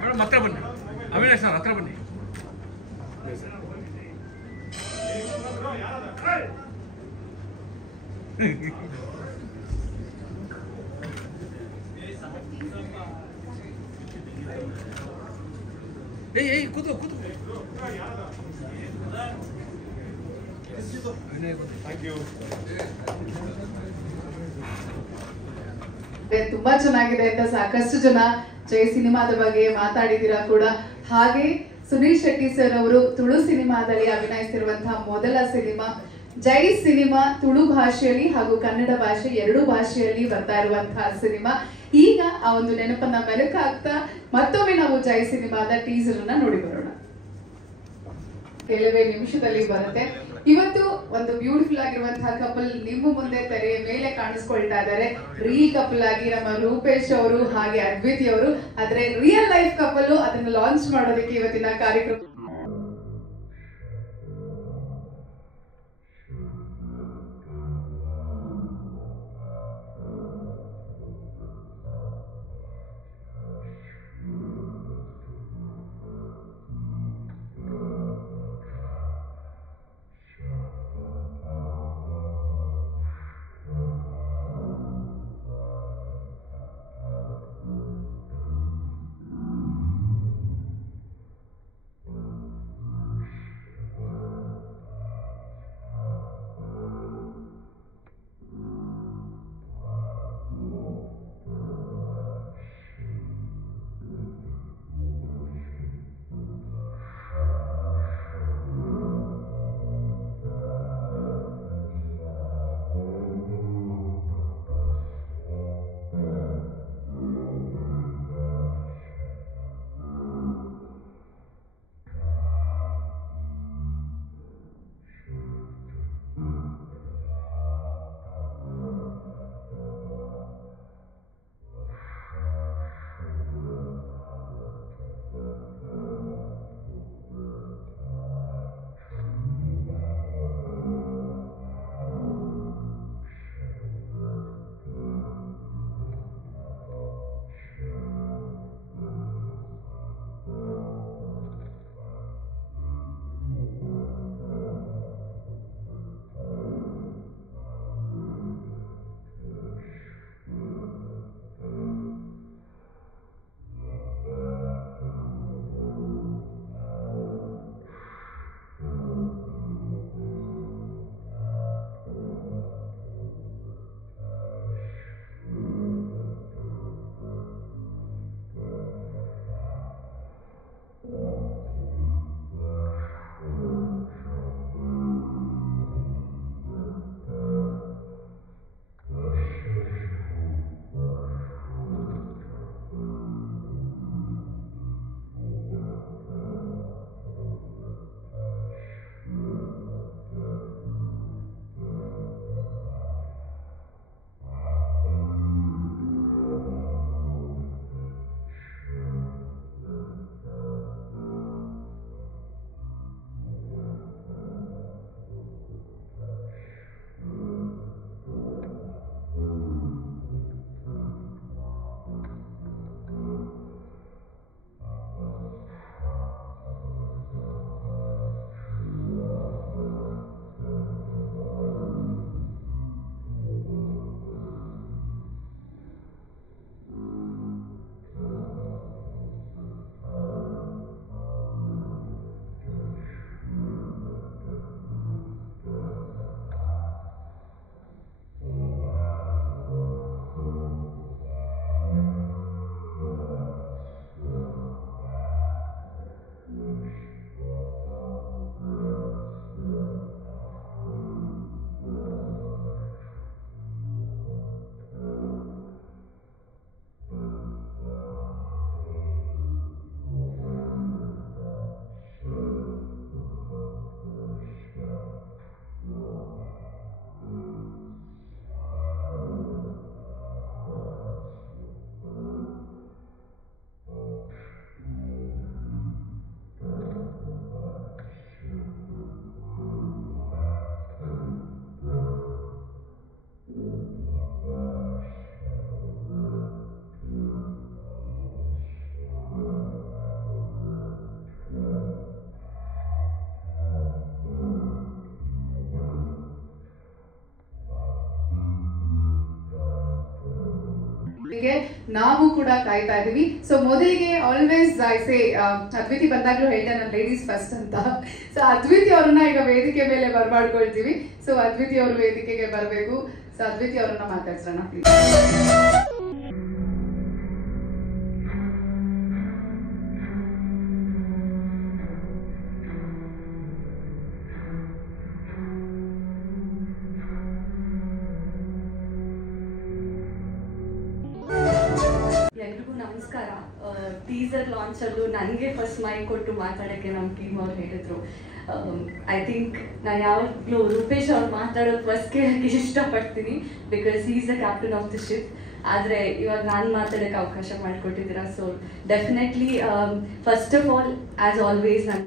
Madam ಹತ್ರ ಬನ್ನಿ, Avinash sir ಹತ್ರ ಬನ್ನಿ. ಏಯ್ ಕೂತು ಕೂತು. ತುಂಬಾ ಚೆನ್ನಾಗಿದೆ ಅಂತ ಸಾಕಷ್ಟು ಜನ ಜೈ ಸಿನಿಮಾದ ಬಗ್ಗೆ ಮಾತಾಡಿದಿರಾ ಕೂಡ. ಹಾಗೆ ಸುನೀಲ್ ಶೆಟ್ಟಿ ಸರ್ ಅವರು ತುಳು ಸಿನಿಮಾದಲ್ಲಿ ಅಭಿನಯಿಸಿರುವಂತಹ ಮೊದಲ ಸಿನಿಮಾ ಜೈ ಸಿನಿಮಾ ತುಳು ಭಾಷೆಯಲ್ಲಿ ಹಾಗೂ ಕನ್ನಡ ಭಾಷೆ ಎರಡೂ ಭಾಷೆಯಲ್ಲಿ ಬರ್ತಾ ಇರುವಂತಹ ಸಿನಿಮಾ. ಈಗ ಆ ಒಂದು ನೆನಪನ್ನ ಮೆಲುಕಾಗ್ತಾ ಮತ್ತೊಮ್ಮೆ ನಾವು ಜೈ ಸಿನಿಮಾದ ಟೀಸರ್ ಅನ್ನ ನೋಡಿ ಬರೋಣ. ಕೆಲವೇ ನಿಮಿಷದಲ್ಲಿ ಬರುತ್ತೆ. ಇವತ್ತು ಒಂದು ಬ್ಯೂಟಿಫುಲ್ ಆಗಿರುವಂತಹ ಕಪಲ್ ನಿಮ್ಮ ಮುಂದೆ ತೆರೆಯ ಮೇಲೆ ಕಾಣಿಸ್ಕೊಳ್ತಾ ಇದ್ದಾರೆ. ರಿಯಲ್ ಕಪಲ್ ಆಗಿ ನಮ್ಮ ರೂಪೇಶ್ ಅವರು ಹಾಗೆ ಅದ್ವಿತಿ ಅವರು. ಆದ್ರೆ ರಿಯಲ್ ಲೈಫ್ ಕಪಲ್ ಅದನ್ನ ಲಾಂಚ್ ಮಾಡೋದಕ್ಕೆ ಇವತ್ತಿನ ಕಾರ್ಯಕ್ರಮ ಹೀಗೆ ನಾವು ಕೂಡ ಕಾಯ್ತಾ ಇದೀವಿ. ಸೊ ಮೊದಲಿಗೆ ಆಲ್ವೇಸ್ ಐ ಸೇ ಅದ್ವಿತಿ ಬಂದಾಗ್ಲೂ ಹೇಳ್ತೇನೆ ನಾನು ಲೇಡೀಸ್ ಫಸ್ಟ್ ಅಂತ. ಸೊ ಅದ್ವಿತಿ ಅವ್ರನ್ನ ಈಗ ವೇದಿಕೆ ಮೇಲೆ ಬರ್ಮಾಡ್ಕೊಳ್ತೀವಿ. ಸೊ ಅದ್ವಿತಿ ಅವರು ವೇದಿಕೆಗೆ ಬರಬೇಕು. ಸೊ ಅದ್ವಿತಿ ಅವ್ರನ್ನ ಮಾತಾಡ್ಸೋಣ ಪ್ಲೀಸ್. ಎಲ್ರಿಗೂ ನಮಸ್ಕಾರ. ಟೀಸರ್ ಲಾಂಚಲ್ಲೂ ನನಗೆ ಫಸ್ಟ್ ಮೈಕ್ ಕೊಟ್ಟು ಮಾತಾಡೋಕ್ಕೆ ನಮ್ಮ ಟೀಮ್ ಅವ್ರು ಹೇಳಿದ್ರು. ಐ ಥಿಂಕ್ ನಾನು ಯಾವಾಗಲೂ ರೂಪೇಶ್ ಅವ್ರು ಮಾತಾಡೋದು ಫಸ್ಟ್ ಕೇಳೋಕ್ಕೆ ಇಷ್ಟಪಡ್ತೀನಿ, because he is the captain of the ship. ಆದರೆ ಇವಾಗ ನಾನು ಮಾತಾಡೋಕ್ಕೆ ಅವಕಾಶ ಮಾಡಿಕೊಟ್ಟಿದ್ದೀರಾ. So definitely first of all as always ನಾನು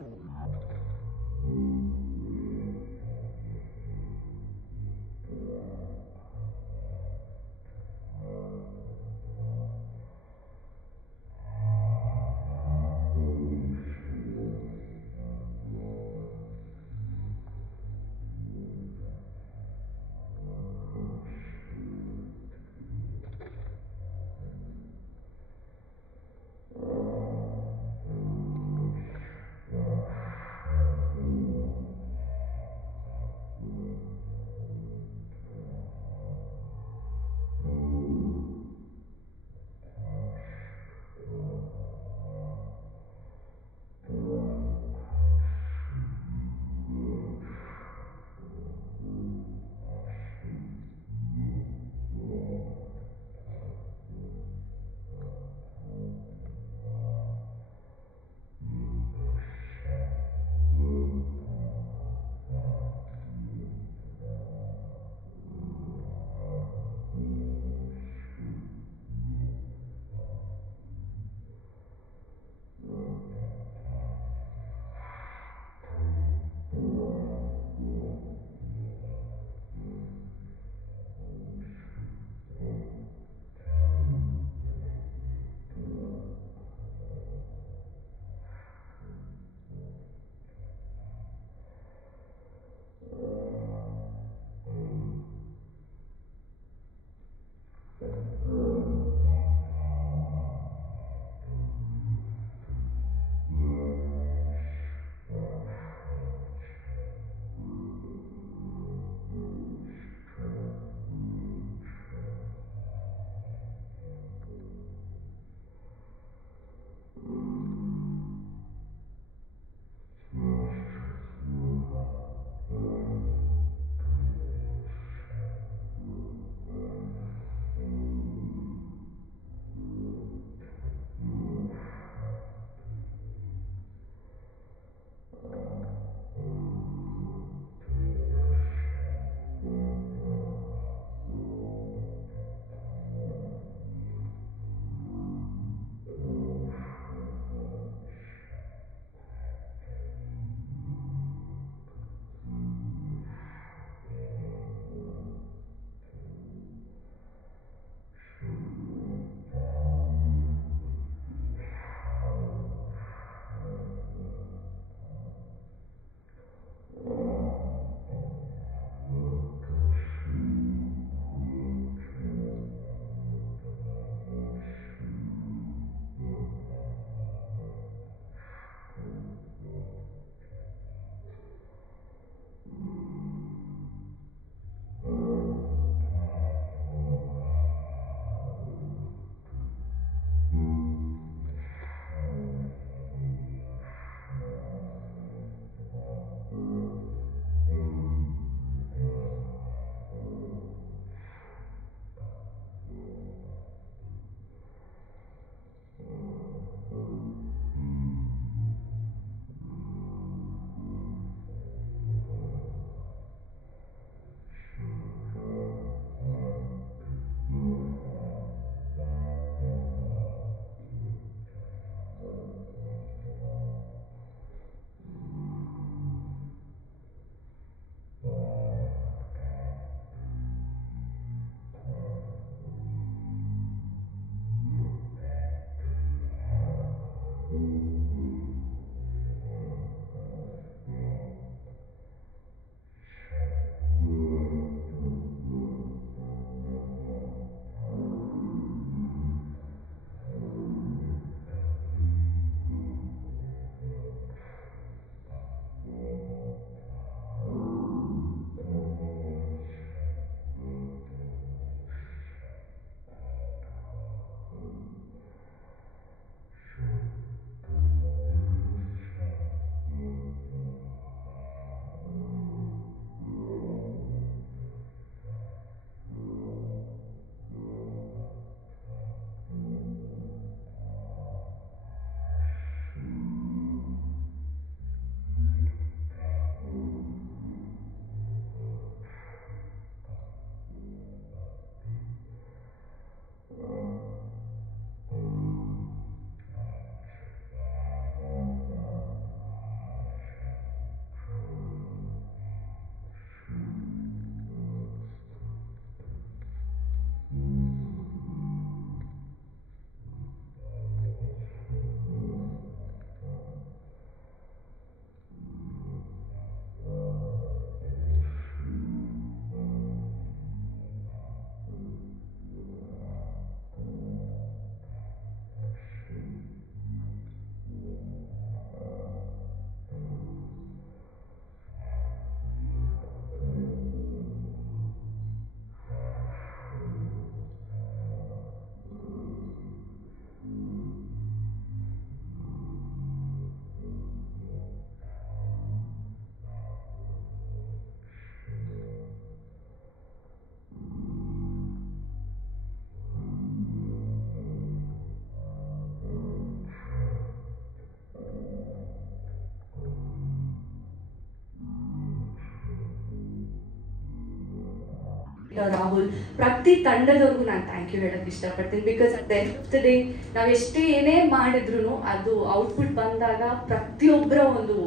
ರಾಹುಲ್, ಪ್ರತಿ ತಂಡದವ್ರಿಗೂ ನಾನು ಥ್ಯಾಂಕ್ ಯು ಹೇಳೋಕ್ಕೆ ಇಷ್ಟಪಡ್ತೀನಿ. Because at the end of the day ನಾವು ಎಷ್ಟೇ ಏನೇ ಮಾಡಿದ್ರು ಅದು ಔಟ್ಪುಟ್ ಬಂದಾಗ ಪ್ರತಿಯೊಬ್ಬರ ಒಂದು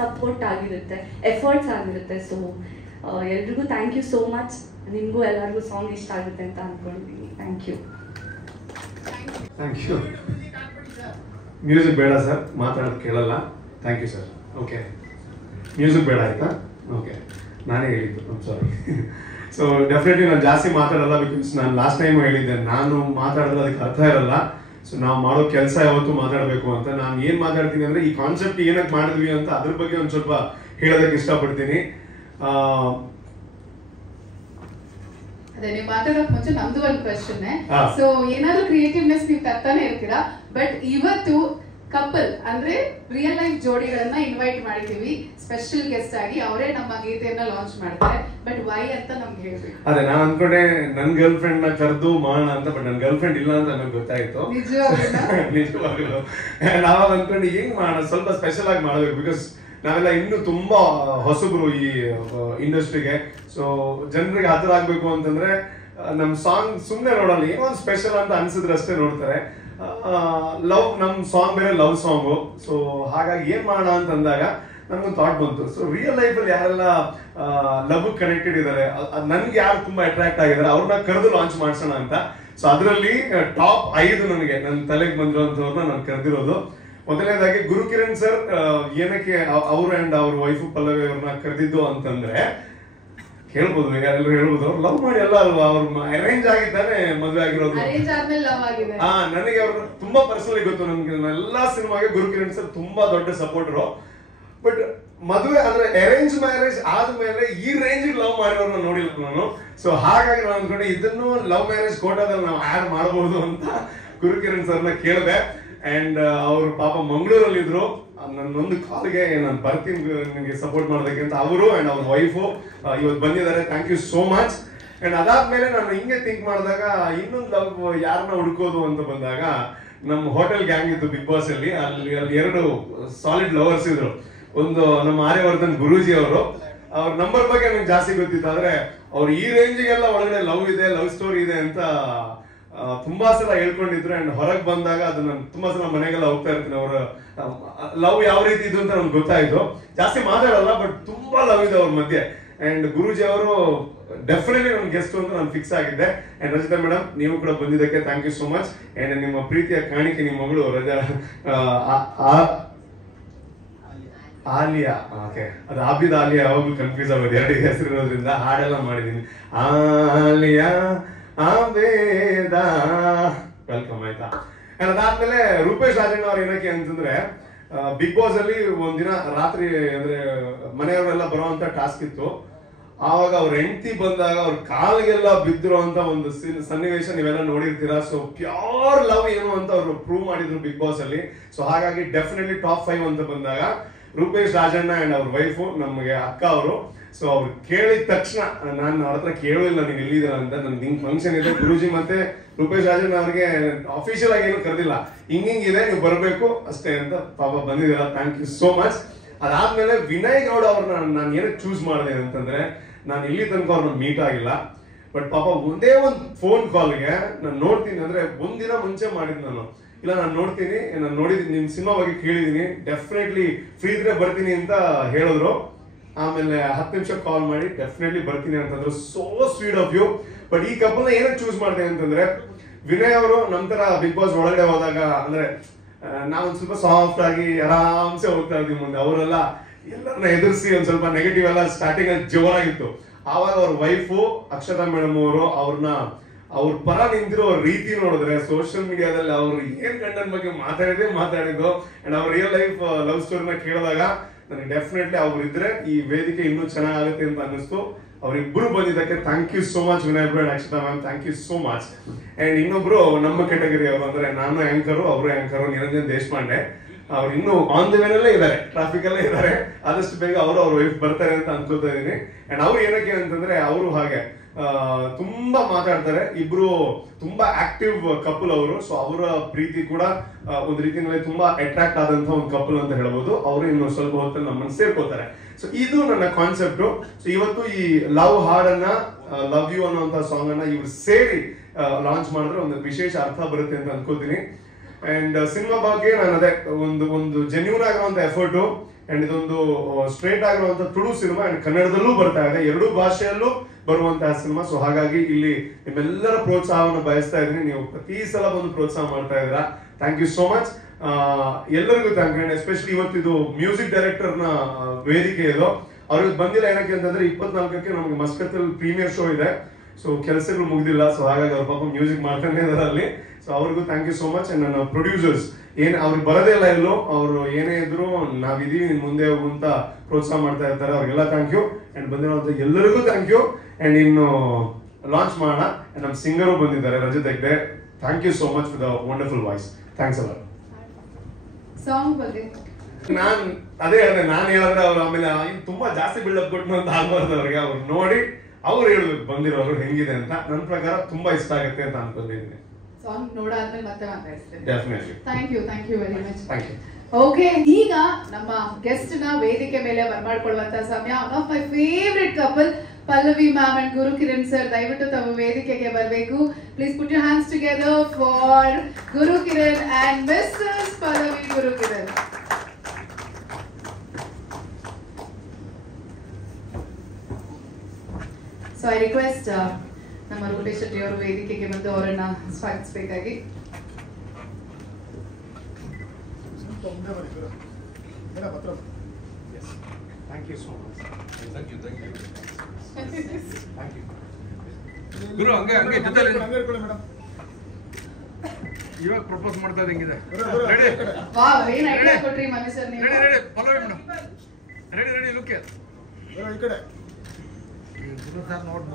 ಸಪೋರ್ಟ್ ಆಗಿರುತ್ತೆ, ಎಫರ್ಟ್ಸ್ ಆಗಿರುತ್ತೆ. ಸೊ ಎಲ್ರಿಗೂ ಥ್ಯಾಂಕ್ ಯು ಸೋ ಮಚ್. ನಿಮಗೂ ಎಲ್ಲರಿಗೂ ಸಾಂಗ್ ಇಷ್ಟ ಆಗುತ್ತೆ ಅಂತ ಅಂದ್ಕೊಂಡಿದ್ದೀನಿ. Thank you. Thank you. Music ಬೇಡ ಸರ್, ಮಾತಾಡೋದು ಕೇಳಲ್ಲ. Thank you sir. Okay, music ಬೇಡ ಆಯ್ತಾ? ಓಕೆ, ನಾನೇ ಹೇಳಿದ್ದು, ಸಾರಿ. ಸೊ ಡೆಫಿನೆಟ್ಲಿ ನಾನು ಜಾಸ್ತಿ ಮಾತಾಡಲ್ಲ, ಬಿಕಾಸ್ ನಾನು ಲಾಸ್ಟ್ ಟೈಮ್ ಹೇಳಿದ್ದೆ, ನಾನು ಮಾತಾಡಿದ್ರೆ ಅದಕ್ಕೆ ಅರ್ಥ ಇರಲ್ಲ. ಸೊ ನಾವು ಮಾಡೋ ಕೆಲಸ ಯಾವತ್ತೂ ಮಾತಾಡಬೇಕು ಅಂತ. ನಾನು ಏನು ಮಾತಾಡ್ತೀನಿ ಅಂದರೆ, ಈ ಕಾನ್ಸೆಪ್ಟ್ ಏನಕ್ಕೆ ಮಾಡಿದ್ವಿ ಅಂತ ಅದ್ರ ಬಗ್ಗೆ ಒಂದು ಸ್ವಲ್ಪ ಹೇಳೋದಕ್ಕೆ ಇಷ್ಟಪಡ್ತೀನಿ. ಅದೇ ನೀವು ಮಾತಾಡೋಕ್ ಮುಂಚೆ ನಮ್ದು ಒಂದು ಕ್ವೆಶ್ಚನ್. ಸೊ ಏನಾದ್ರು ಕ್ರಿಯೇಟಿವ್ನೆಸ್ ನೀವು ತರ್ತಾನೆ ಇರ್ತೀರಾ, ಬಟ್ ಇವತ್ತು ಕಪಲ್ ಅಂದ್ರೆ ರಿಯಲ್ ಲೈಫ್ ಜೋಡಿಗಳನ್ನ ಇನ್ವೈಟ್ ಮಾಡಿದೀವಿ ಸ್ಪೆಷಲ್ ಗೆಸ್ಟ್ ಆಗಿ. ಅವರೇ ನಮ್ಮ ಗೀತೆಯನ್ನ ಲಾಂಚ್ ಮಾಡ್ತಾರೆ. ಬಟ್ ವೈ ಅಂತ ನಮ್ಗೆ ಹೇಳ್ಬೇಕು. ಅದೇ ನಾನು ಅನ್ಕೊಂಡೆ ನನ್ ಗರ್ಲ್ ಫ್ರೆಂಡ್ ನ ಕರೆದು ಮಾಡೋಣ ಅಂತ, ಬಟ್ ನನ್ ಗರ್ಲ್ ಫ್ರೆಂಡ್ ಇಲ್ಲ ಅಂತ ನನಗೆ ಗೊತ್ತಾಯ್ತು. ನಿಜವಾಗ್ಲೂ ನಾವಾಗ ಅನ್ಕೊಂಡು ಹೆಂಗ್ ಮಾಡೋಣ, ಸ್ವಲ್ಪ ಸ್ಪೆಷಲ್ ಆಗಿ ಮಾಡಬೇಕು. ಬಿಕಾಸ್ ನಾವೆಲ್ಲ ಇನ್ನು ತುಂಬಾ ಹೊಸಬ್ರು ಈ ಇಂಡಸ್ಟ್ರಿಗೆ. ಸೊ ಜನರಿಗೆ ಹತ್ರ ಆಗ್ಬೇಕು ಅಂತಂದ್ರೆ ನಮ್ ಸಾಂಗ್ ಸುಮ್ಮನೆ ನೋಡಲ್ಲ, ಏನೋ ಒಂದು ಸ್ಪೆಷಲ್ ಅಂತ ಅನ್ಸಿದ್ರೆ ಅಷ್ಟೇ ನೋಡ್ತಾರೆ. ಲವ್, ನಮ್ ಸಾಂಗ್ ಬೇರೆ ಲವ್ ಸಾಂಗು. ಸೊ ಹಾಗಾಗಿ ಏನ್ ಮಾಡೋಣ ಅಂತ ಅಂದಾಗ ನನ್ಗೊಂದು ಥಾಟ್ ಬಂತು. ಸೊ ರಿಯಲ್ ಲೈಫ್ ಅಲ್ಲಿ ಯಾರೆಲ್ಲ ಲವ್ ಕನೆಕ್ಟೆಡ್ ಇದಾರೆ, ನನ್ಗೆ ಯಾರು ತುಂಬಾ ಅಟ್ರಾಕ್ಟ್ ಆಗಿದ್ದಾರೆ ಅವ್ರನ್ನ ಕರೆದು ಲಾಂಚ್ ಮಾಡ್ಸೋಣ ಅಂತ. ಸೊ ಅದರಲ್ಲಿ ಟಾಪ್ 5 ನನಗೆ ನನ್ನ ತಲೆಗೆ ಬಂದಿರೋಂಥವ್ರನ್ನ ನಾನು ಕರೆದಿರೋದು. ಮೊದಲನೇದಾಗಿ ಗುರುಕಿರಣ್ ಸರ್. ಏನಕ್ಕೆ ಅವರು ಅಂಡ್ ಅವ್ರ ವೈಫ್ ಪಲ್ಲವಿ ಅವ್ರನ್ನ ಕರೆದಿದ್ದು ಅಂತಂದ್ರೆ, ಹೇಳ್ಬೋದು, ಎಲ್ಲರೂ ಹೇಳ್ಬೋದು, ಅವ್ರು ಲವ್ ಮಾಡಿ ಅಲ್ಲ ಅಲ್ವಾ, ಅವ್ರ ಅರೇಂಜ್ ಆಗಿದ್ದಾನೆ ಮದುವೆ ಆಗಿರೋದು. ನನಗೆ ಅವ್ರ ತುಂಬಾ ಪರ್ಸನಲಿ ಗೊತ್ತು. ನನ್ಗೆ ಎಲ್ಲಾ ಸಿನಿಮಾಗೆ ಗುರುಕಿರಣ್ ಸರ್ ತುಂಬಾ ದೊಡ್ಡ ಸಪೋರ್ಟರು. ಬಟ್ ಮದುವೆ ಅಂದ್ರೆ ಅರೇಂಜ್ ಮ್ಯಾರೇಜ್ ಆದ್ಮೇಲೆ ಈ ರೇಂಜ್ ಲವ್ ಮಾಡಿರೋರ್ನ ನೋಡಿಲ್ಲ ನಾನು. ಸೊ ಹಾಗಾಗಿ ನಾನು ಅಂದ್ಕೊಂಡೆ ಇದನ್ನು ಲವ್ ಮ್ಯಾರೇಜ್ ಕೋಟಾದಲ್ಲಿ ನಾವು ಆಡ್ ಮಾಡಬಹುದು ಅಂತ ಗುರುಕಿರಣ್ ಸರ್ನ ಕೇಳಿದೆ. ಅಂಡ್ ಅವ್ರು ಪಾಪ ಮಂಗಳೂರಲ್ಲಿ ಇದ್ರು. ನನ್ನೊಂದು ಕಾಲ್ಗೆ ನಾನು ಬರ್ತೀನಿ ನಿಮಗೆ ಸಪೋರ್ಟ್ ಮಾಡೋದಕ್ಕೆ ಅಂತ ಅವರು ಅಂಡ್ ಅವ್ರ ವೈಫು ಇವತ್ತು ಬಂದಿದ್ದಾರೆ. Thank you so much. And ಅದಾದ್ಮೇಲೆ ನಾನು ಹಿಂಗೆ ಥಿಂಕ್ ಮಾಡಿದಾಗ ಇನ್ನೊಂದು ಲವ್ ಯಾರನ್ನ ಹುಡುಕೋದು ಅಂತ ಬಂದಾಗ ನಮ್ಮ ಹೋಟೆಲ್ ಗ್ಯಾಂಗ್ ಇತ್ತು ಬಿಗ್ ಬಾಸ್ ಅಲ್ಲಿ. ಅಲ್ಲಿ 2 ಸಾಲಿಡ್ ಲವರ್ಸ್ ಇದ್ರು. ಒಂದು ನಮ್ಮ ಆರ್ಯವರ್ಧನ್ ಗುರೂಜಿ ಅವರು. ಅವ್ರ ನಂಬರ್ ಬಗ್ಗೆ ನನಗೆ ಜಾಸ್ತಿ ಗೊತ್ತಿತ್ತು, ಆದ್ರೆ ಅವ್ರು ಈ ರೇಂಜಿಗೆಲ್ಲ ಒಳಗಡೆ ಲವ್ ಇದೆ, ಲವ್ ಸ್ಟೋರಿ ಇದೆ ಅಂತ ತುಂಬಾ ಸಲ ಹೇಳ್ಕೊಂಡಿದ್ರು. ಅಂಡ್ ಹೊರಗೆ ಬಂದಾಗ ಅದು ನಾನು ತುಂಬಾ ಸಲ ಮನೆಗೆಲ್ಲ ಹೋಗ್ತಾ ಇರ್ತೀನಿ. ಅವ್ರ ಲವ್ ಯಾವ ರೀತಿ ಇದು ಅಂತ ನನ್ಗೆ ಗೊತ್ತಾಯ್ತು. ಜಾಸ್ತಿ ಮಾತಾಡಲ್ಲ, ಬಟ್ ತುಂಬಾ ಲವ್ ಇದೆ ಅವ್ರ ಮಧ್ಯೆ. ಅಂಡ್ ಗುರೂಜಿ ಅವರು ಡೆಫಿನೆಟ್ಲಿ ನನ್ನ ಗೆಸ್ಟ್ ಅಂತ ನಾನು ಫಿಕ್ಸ್ ಆಗಿದ್ದೆ. ಅಂಡ್ ರಚಿತಾ ಮೇಡಮ್, ನೀವು ಕೂಡ ಬಂದಿದ್ದಕ್ಕೆ thank you so much. And ನಿಮ್ಮ ಪ್ರೀತಿಯ ಕಾಣಿಕೆ ನಿಮ್ಮ ಮಗಳು ಆಲಿಯಾ. ಓಕೆ, ಅದು ಆಬಿದ ಆಲಿಯಾ ಯಾವಾಗಲೂ ಕನ್ಫ್ಯೂಸ್ ಆಗೋದು, 2 ಹೆಸರು ಇರೋದ್ರಿಂದ ಹಾಡೆಲ್ಲ ಮಾಡಿದೀನಿ. ಆಲಿಯಾ ಆಬೇದ, ವೆಲ್ಕಮ್ ಆಯ್ತಾ. ಅದಾದ್ಮೇಲೆ ರೂಪೇಶ್ ರಾಜಣ್ಣ ಅವ್ರು ಏನಕ್ಕೆ ಅಂತಂದ್ರೆ, ಬಿಗ್ ಬಾಸ್ ಅಲ್ಲಿ ಒಂದಿನ ರಾತ್ರಿ ಅಂದ್ರೆ ಮನೆಯವರೆಲ್ಲ ಬರುವಂತ ಟಾಸ್ಕ್ ಇತ್ತು. ಆವಾಗ ಅವ್ರ ಹೆಂಡತಿ ಬಂದಾಗ ಅವ್ರ ಕಾಲಿಗೆಲ್ಲ ಬಿದ್ದಿರುವಂತ ಒಂದು ಸನ್ನಿವೇಶ ನೀವೆಲ್ಲ ನೋಡಿರ್ತೀರಾ. ಸೊ ಪ್ಯೂರ್ ಲವ್ ಏನು ಅಂತ ಅವ್ರು ಪ್ರೂವ್ ಮಾಡಿದ್ರು ಬಿಗ್ ಬಾಸ್ ಅಲ್ಲಿ. ಸೊ ಹಾಗಾಗಿ ಡೆಫಿನೆಟ್ಲಿ ಟಾಪ್ 5 ಅಂತ ಬಂದಾಗ ರೂಪೇಶ್ ರಾಜಣ್ಣ ಅಂಡ್ ಅವ್ರ ವೈಫು, ನಮಗೆ ಅಕ್ಕ ಅವರು. ಸೊ ಅವ್ರು ಕೇಳಿದ ತಕ್ಷಣ ನಾನು ಅವ್ರ ಹತ್ರ ಕೇಳಿಲ್ಲ ನೀನ್ ಎಲ್ಲಿದ್ದೀರ ಅಂತ. ನನ್ಗೆ ಹಿಂಗ್ ಫಂಕ್ಷನ್ ಇದೆ, ಗುರೂಜಿ ಮತ್ತೆ ರೂಪೇಶ್ ರಾಜಣ್ಣ ಅವ್ರಿಗೆ ಅಫಿಷಿಯಲ್ ಆಗಿ ಏನು ಕರೆದಿಲ್ಲ, ಹಿಂಗಿದೆ ನೀವು ಬರಬೇಕು ಅಷ್ಟೇ ಅಂತ ಪಾಪ ಬಂದಿದ್ದೀರಾ. Thank you so much. ಅದಾದ್ಮೇಲೆ ವಿನಯ್ ಗೌಡ ಅವ್ರನ್ನ ನಾನು ಏನಕ್ಕೆ ಚೂಸ್ ಮಾಡಿದೆ ಅಂತಂದ್ರೆ, ನಾನು ಇಲ್ಲಿ ತನಕ ಅವ್ರನ್ನ ಮೀಟ್ ಆಗಿಲ್ಲ. ಬಟ್ ಪಾಪ ಒಂದೇ ಒಂದು ಫೋನ್ ಕಾಲ್ಗೆ ನಾನು ನೋಡ್ತೀನಿ ಅಂದ್ರೆ ಒಂದಿನ ಮುಂಚೆ ಮಾಡಿದ್ ನಾನು, ಇಲ್ಲ ನಾನು ನೋಡ್ತೀನಿ, ನಾನು ನೋಡಿದ್ದೀನಿ, ನಿಮ್ ಸಿನಿಮಾ ಬಗ್ಗೆ ಕೇಳಿದೀನಿ, ಡೆಫಿನೆಟ್ಲಿ ಫ್ರೀ ಇದ್ರೆ ಬರ್ತೀನಿ ಅಂತ ಹೇಳಿದ್ರು. ಆಮೇಲೆ 10 ನಿಮಿಷ ಕಾಲ್ ಮಾಡಿ ಡೆಫಿನೆಟ್ಲಿ ಬರ್ತೀನಿ ಅಂತಂದ್ರು. So sweet of you. But ಈ ಕಪಲ್ನ ಏನಕ್ಕೆ ಚೂಸ್ ಮಾಡಿದೆ ಅಂತಂದ್ರೆ, ವಿನಯ್ ಅವರು ನಮ್ ತರ ಬಿಗ್ ಬಾಸ್ ಒಳಗಡೆ ಹೋದಾಗ ಅಂದ್ರೆ ನಾವೊಂದ್ ಸ್ವಲ್ಪ ಸಾಫ್ಟ್ ಆಗಿ ಆರಾಮ್ಸೆ ಹೋಗ್ತಾ ಇದ್ವಿ ಮುಂದೆ. ಅವರೆಲ್ಲ ಎಲ್ಲರನ್ನ ಎದುರಿಸಿ ಒಂದ್ ಸ್ವಲ್ಪ ನೆಗೆಟಿವ್ ಎಲ್ಲ ಸ್ಟಾರ್ಟಿಂಗ್ ಅಲ್ಲಿ ಜೋರಾಗಿತ್ತು. ಆವಾಗ ಅವ್ರ ವೈಫು ಅಕ್ಷತಾ ಮೇಡಮ್ ಅವರು ಅವ್ರ ಪರ ನಿಂತಿರೋ ರೀತಿ ನೋಡಿದ್ರೆ ಸೋಷಿಯಲ್ ಮೀಡಿಯಾದಲ್ಲಿ ಅವ್ರು ಏನ್ ಕಂಟೆಂಟ್ ಬಗ್ಗೆ ಮಾತಾಡಿದ್ದು ಅಂಡ್ ಅವ್ರ ರಿಯಲ್ ಲೈಫ್ ಲವ್ ಸ್ಟೋರಿನ ಕೇಳಿದಾಗ ನನಗೆ ಡೆಫಿನೆಟ್ಲಿ ಅವ್ರು ಇದ್ರೆ ಈ ವೇದಿಕೆ ಇನ್ನೂ ಚೆನ್ನಾಗುತ್ತೆ ಅಂತ ಅನ್ನಿಸ್ತು. ಅವರಿಬ್ಬರು ಬಂದಿದ್ದಕ್ಕೆ thank you so much Vinay bro and Akshata ma'am, thank you so much. And ಇನ್ನೊಬ್ರು ನಮ್ಮ ಕ್ಯಾಟಗರಿ ಅವರು ಅಂದ್ರೆ ನಾನು ಆಂಕರು, ಅವರು ಆಂಕರು, ನಿರಂಜನ್ ದೇಶಪಾಂಡೆ. ಅವ್ರು ಇನ್ನೂ ಆನ್ ದ ವೇನಲ್ಲೇ ಇದ್ದಾರೆ, ಟ್ರಾಫಿಕ್ ಅಲ್ಲೇ ಇದ್ದಾರೆ. ಆದಷ್ಟು ಬೇಗ ಅವ್ರ ವೈಫ್ ಬರ್ತಾರೆ ಅಂತ ಅನ್ಕೋತಾ ಇದೀನಿ. ಅಂಡ್ ಅವ್ರು ಏನಕ್ಕೆ ಅಂತಂದ್ರೆ ಅವರು ಹಾಗೆ ತುಂಬಾ ಮಾತಾಡ್ತಾರೆ. ಇಬ್ರು ತುಂಬಾ ಆಕ್ಟಿವ್ ಕಪಲ್ ಅವರು. ಸೊ ಅವರ ಪ್ರೀತಿ ಕೂಡ ಒಂದು ರೀತಿಯಲ್ಲಿ ತುಂಬಾ ಅಟ್ರಾಕ್ಟ್ ಆದಂತ ಒಂದು ಕಪಲ್ ಅಂತ ಹೇಳ್ಬೋದು. ಅವರು ಇನ್ನು ಸ್ವಲ್ಪ ಹೊತ್ತಲ್ಲಿ ನಮ್ಮನ್ನು ಸೇರ್ಕೋತಾರೆ. ಸೊ ಇದು ನನ್ನ ಕಾನ್ಸೆಪ್ಟ್. ಸೊ ಇವತ್ತು ಈ ಲವ್ ಹಾಡನ್ನ ಲವ್ ಯು ಅನ್ನೋಂಥ ಸಾಂಗ್ ಅನ್ನ ಇವ್ರು ಸೇರಿ ಲಾಂಚ್ ಮಾಡಿದ್ರೆ ಒಂದು ವಿಶೇಷ ಅರ್ಥ ಬರುತ್ತೆ ಅಂತ ಅನ್ಕೋತೀನಿ. ಅಂಡ್ ಸಿನಿಮಾ ಬಗ್ಗೆ ನಾನು ಅದೇ ಒಂದು ಜೆನ್ಯೂನ್ ಆಗಿರುವಂತ ಎಫರ್ಟು ಅಂಡ್ ಇದೊಂದು ಸ್ಟ್ರೇಟ್ ಆಗಿರುವಂತ ತುಳು ಸಿನಿಮಾ ಅಂಡ್ ಕನ್ನಡದಲ್ಲೂ ಬರ್ತಾ ಇದೆ, ಎರಡೂ ಭಾಷೆಯಲ್ಲೂ ಬರುವಂತಹ ಸಿನಿಮಾ. ಸೊ ಹಾಗಾಗಿ ಇಲ್ಲಿ ನಿಮ್ಮೆಲ್ಲರ ಪ್ರೋತ್ಸಾಹವನ್ನು ಬಯಸ್ತಾ ಇದ್ದೀನಿ. ನೀವು ಪ್ರತಿ ಸಲ ಬಂದು ಪ್ರೋತ್ಸಾಹ ಮಾಡ್ತಾ ಇದ್ದೀರಾ. Thank you so much. ಎಲ್ಲರಿಗೂ ಥ್ಯಾಂಕ್ ಯು. ಅಂಡ್ ಎಸ್ಪೆಷಲಿ ಇವತ್ತಿದು ಮ್ಯೂಸಿಕ್ ಡೈರೆಕ್ಟರ್ ನ ವೇದಿಕೆ ಇದು. ಅವ್ರಿಗೆ ಬಂದಿಲ್ಲ ಏನಕ್ಕೆ ಅಂತಂದ್ರೆ 24ಕ್ಕೆ ನಮಗೆ ಮಸ್ಕತ್ತಲ್ಲಿ ಪ್ರೀಮಿಯರ್ ಶೋ ಇದೆ. ಸೊ ಕೆಲಸಗಳು ಮುಗ್ದಿಲ್ಲ. ಸೊ ಹಾಗಾಗಿ ಅವ್ರ ಪಾಪ ಮ್ಯೂಸಿಕ್ ಮಾಡ್ತಾನೆ ಇದಾರೆ ಅಲ್ಲಿ. ಸೊ ಅವ್ರಿಗೂ thank you so much. And ನನ್ನ ಪ್ರೊಡ್ಯೂಸರ್ಸ್ ಅವ್ರಿಗೆ ಬರೋದೇ ಇಲ್ಲ ಎಲ್ಲೋ, ಅವರು ಏನೇ ಇದ್ರು ನಾವಿದೀವಿ ನಿನ್ ಮುಂದೆ ಹೋಗುವಂತ ಪ್ರೋತ್ಸಾಹ ಮಾಡ್ತಾ ಇರ್ತಾರೆ. ಅವ್ರಿಗೆಲ್ಲ ಥ್ಯಾಂಕ್ ಯು. ಅಂಡ್ ಬಂದಿರುವಂತ ಎಲ್ಲರಿಗೂ ಥ್ಯಾಂಕ್ ಯು. ಅಂಡ್ ಇನ್ನು ಲಾಂಚ್ ಮಾಡೋಣ. ಅಂಡ್ ನಮ್ಮ ಸಿಂಗರು ಬಂದಿದ್ದಾರೆ Rajath Hegde. Thank you so much for the wonderful voice. Thanks ಅಲ್ಲ. ಸಾಂಗ್ ಬಗ್ಗೆ ನಾನ್ ಅದೇ ಹೇಳಿದೆ, ನಾನು ಹೇಳಿದ್ರೆ ಅವ್ರು ಆಮೇಲೆ ತುಂಬಾ ಜಾಸ್ತಿ ಬಿಲ್ಡಪ್ ಕೊಟ್ಟು ಅಂತ ಆಗ್ಬಾರ್ದು ಅವ್ರಿಗೆ. ಅವ್ರು ನೋಡಿ ಅವ್ರು ಹೇಳ್ಬೇಕು ಬಂದಿರೋರು ಹೆಂಗಿದೆ ಅಂತ. ನನ್ನ ಪ್ರಕಾರ ತುಂಬಾ ಇಷ್ಟ ಆಗುತ್ತೆ ಅಂತ ಅನ್ಕೊಂಡಿದ್ದೀನಿ. ಸಾಂಗ್ ನೋಡಾದ್ಮೇಲೆ ಮತ್ತೆ ಮಾತಾಡ್ತೀನಿ. Definitely. Thank you very much. Thank you. Okay, ಈಗ ನಮ್ಮ ಗೆಸ್ಟ್ ನ ವೇದಿಕೆ ಮೇಲೆ ಬರ್ಮಾಡ್ಕೊಳ್ಳುವಂತ ಸಮಯ. One of my favourite couple Pallavi ma'am and Guru Kiran sir, ದಯವಿಟ್ಟು ತಮ್ಮ ವೇದಿಕೆಗೆ ಬರಬೇಕು. Please put your hands together for Guru Kiran and Mrs Pallavi Guru Kiran. So I request ನಮ್ಮ ರೂಪೇಶ್ ಶೆಟ್ಟಿ ಅವರು ವೇದಿಕೆಗೆ ಬಂದು ಅವರನ್ನ ಸ್ವಾಗತಿಸಬೇಕಾಗಿ. Thank you so much. Thank you. ಗುರು ಹಂಗೆ ಜೊತೆಲಿ ಇವಾಗ ಪ್ರಪೋಸ್ ಮಾಡ್ತಾ ಇದ್ದ ಹೆಂಗಿದೆ? ರೆಡಿ? ವಾವ್, ಏನ್ ಐಡಿಯಾ ಕೊಟ್ರಿ ಮನುಷ್ಯರ್ ನೀವು. Ready Pallavi madam. Ready look. ಈ ಕಡೆ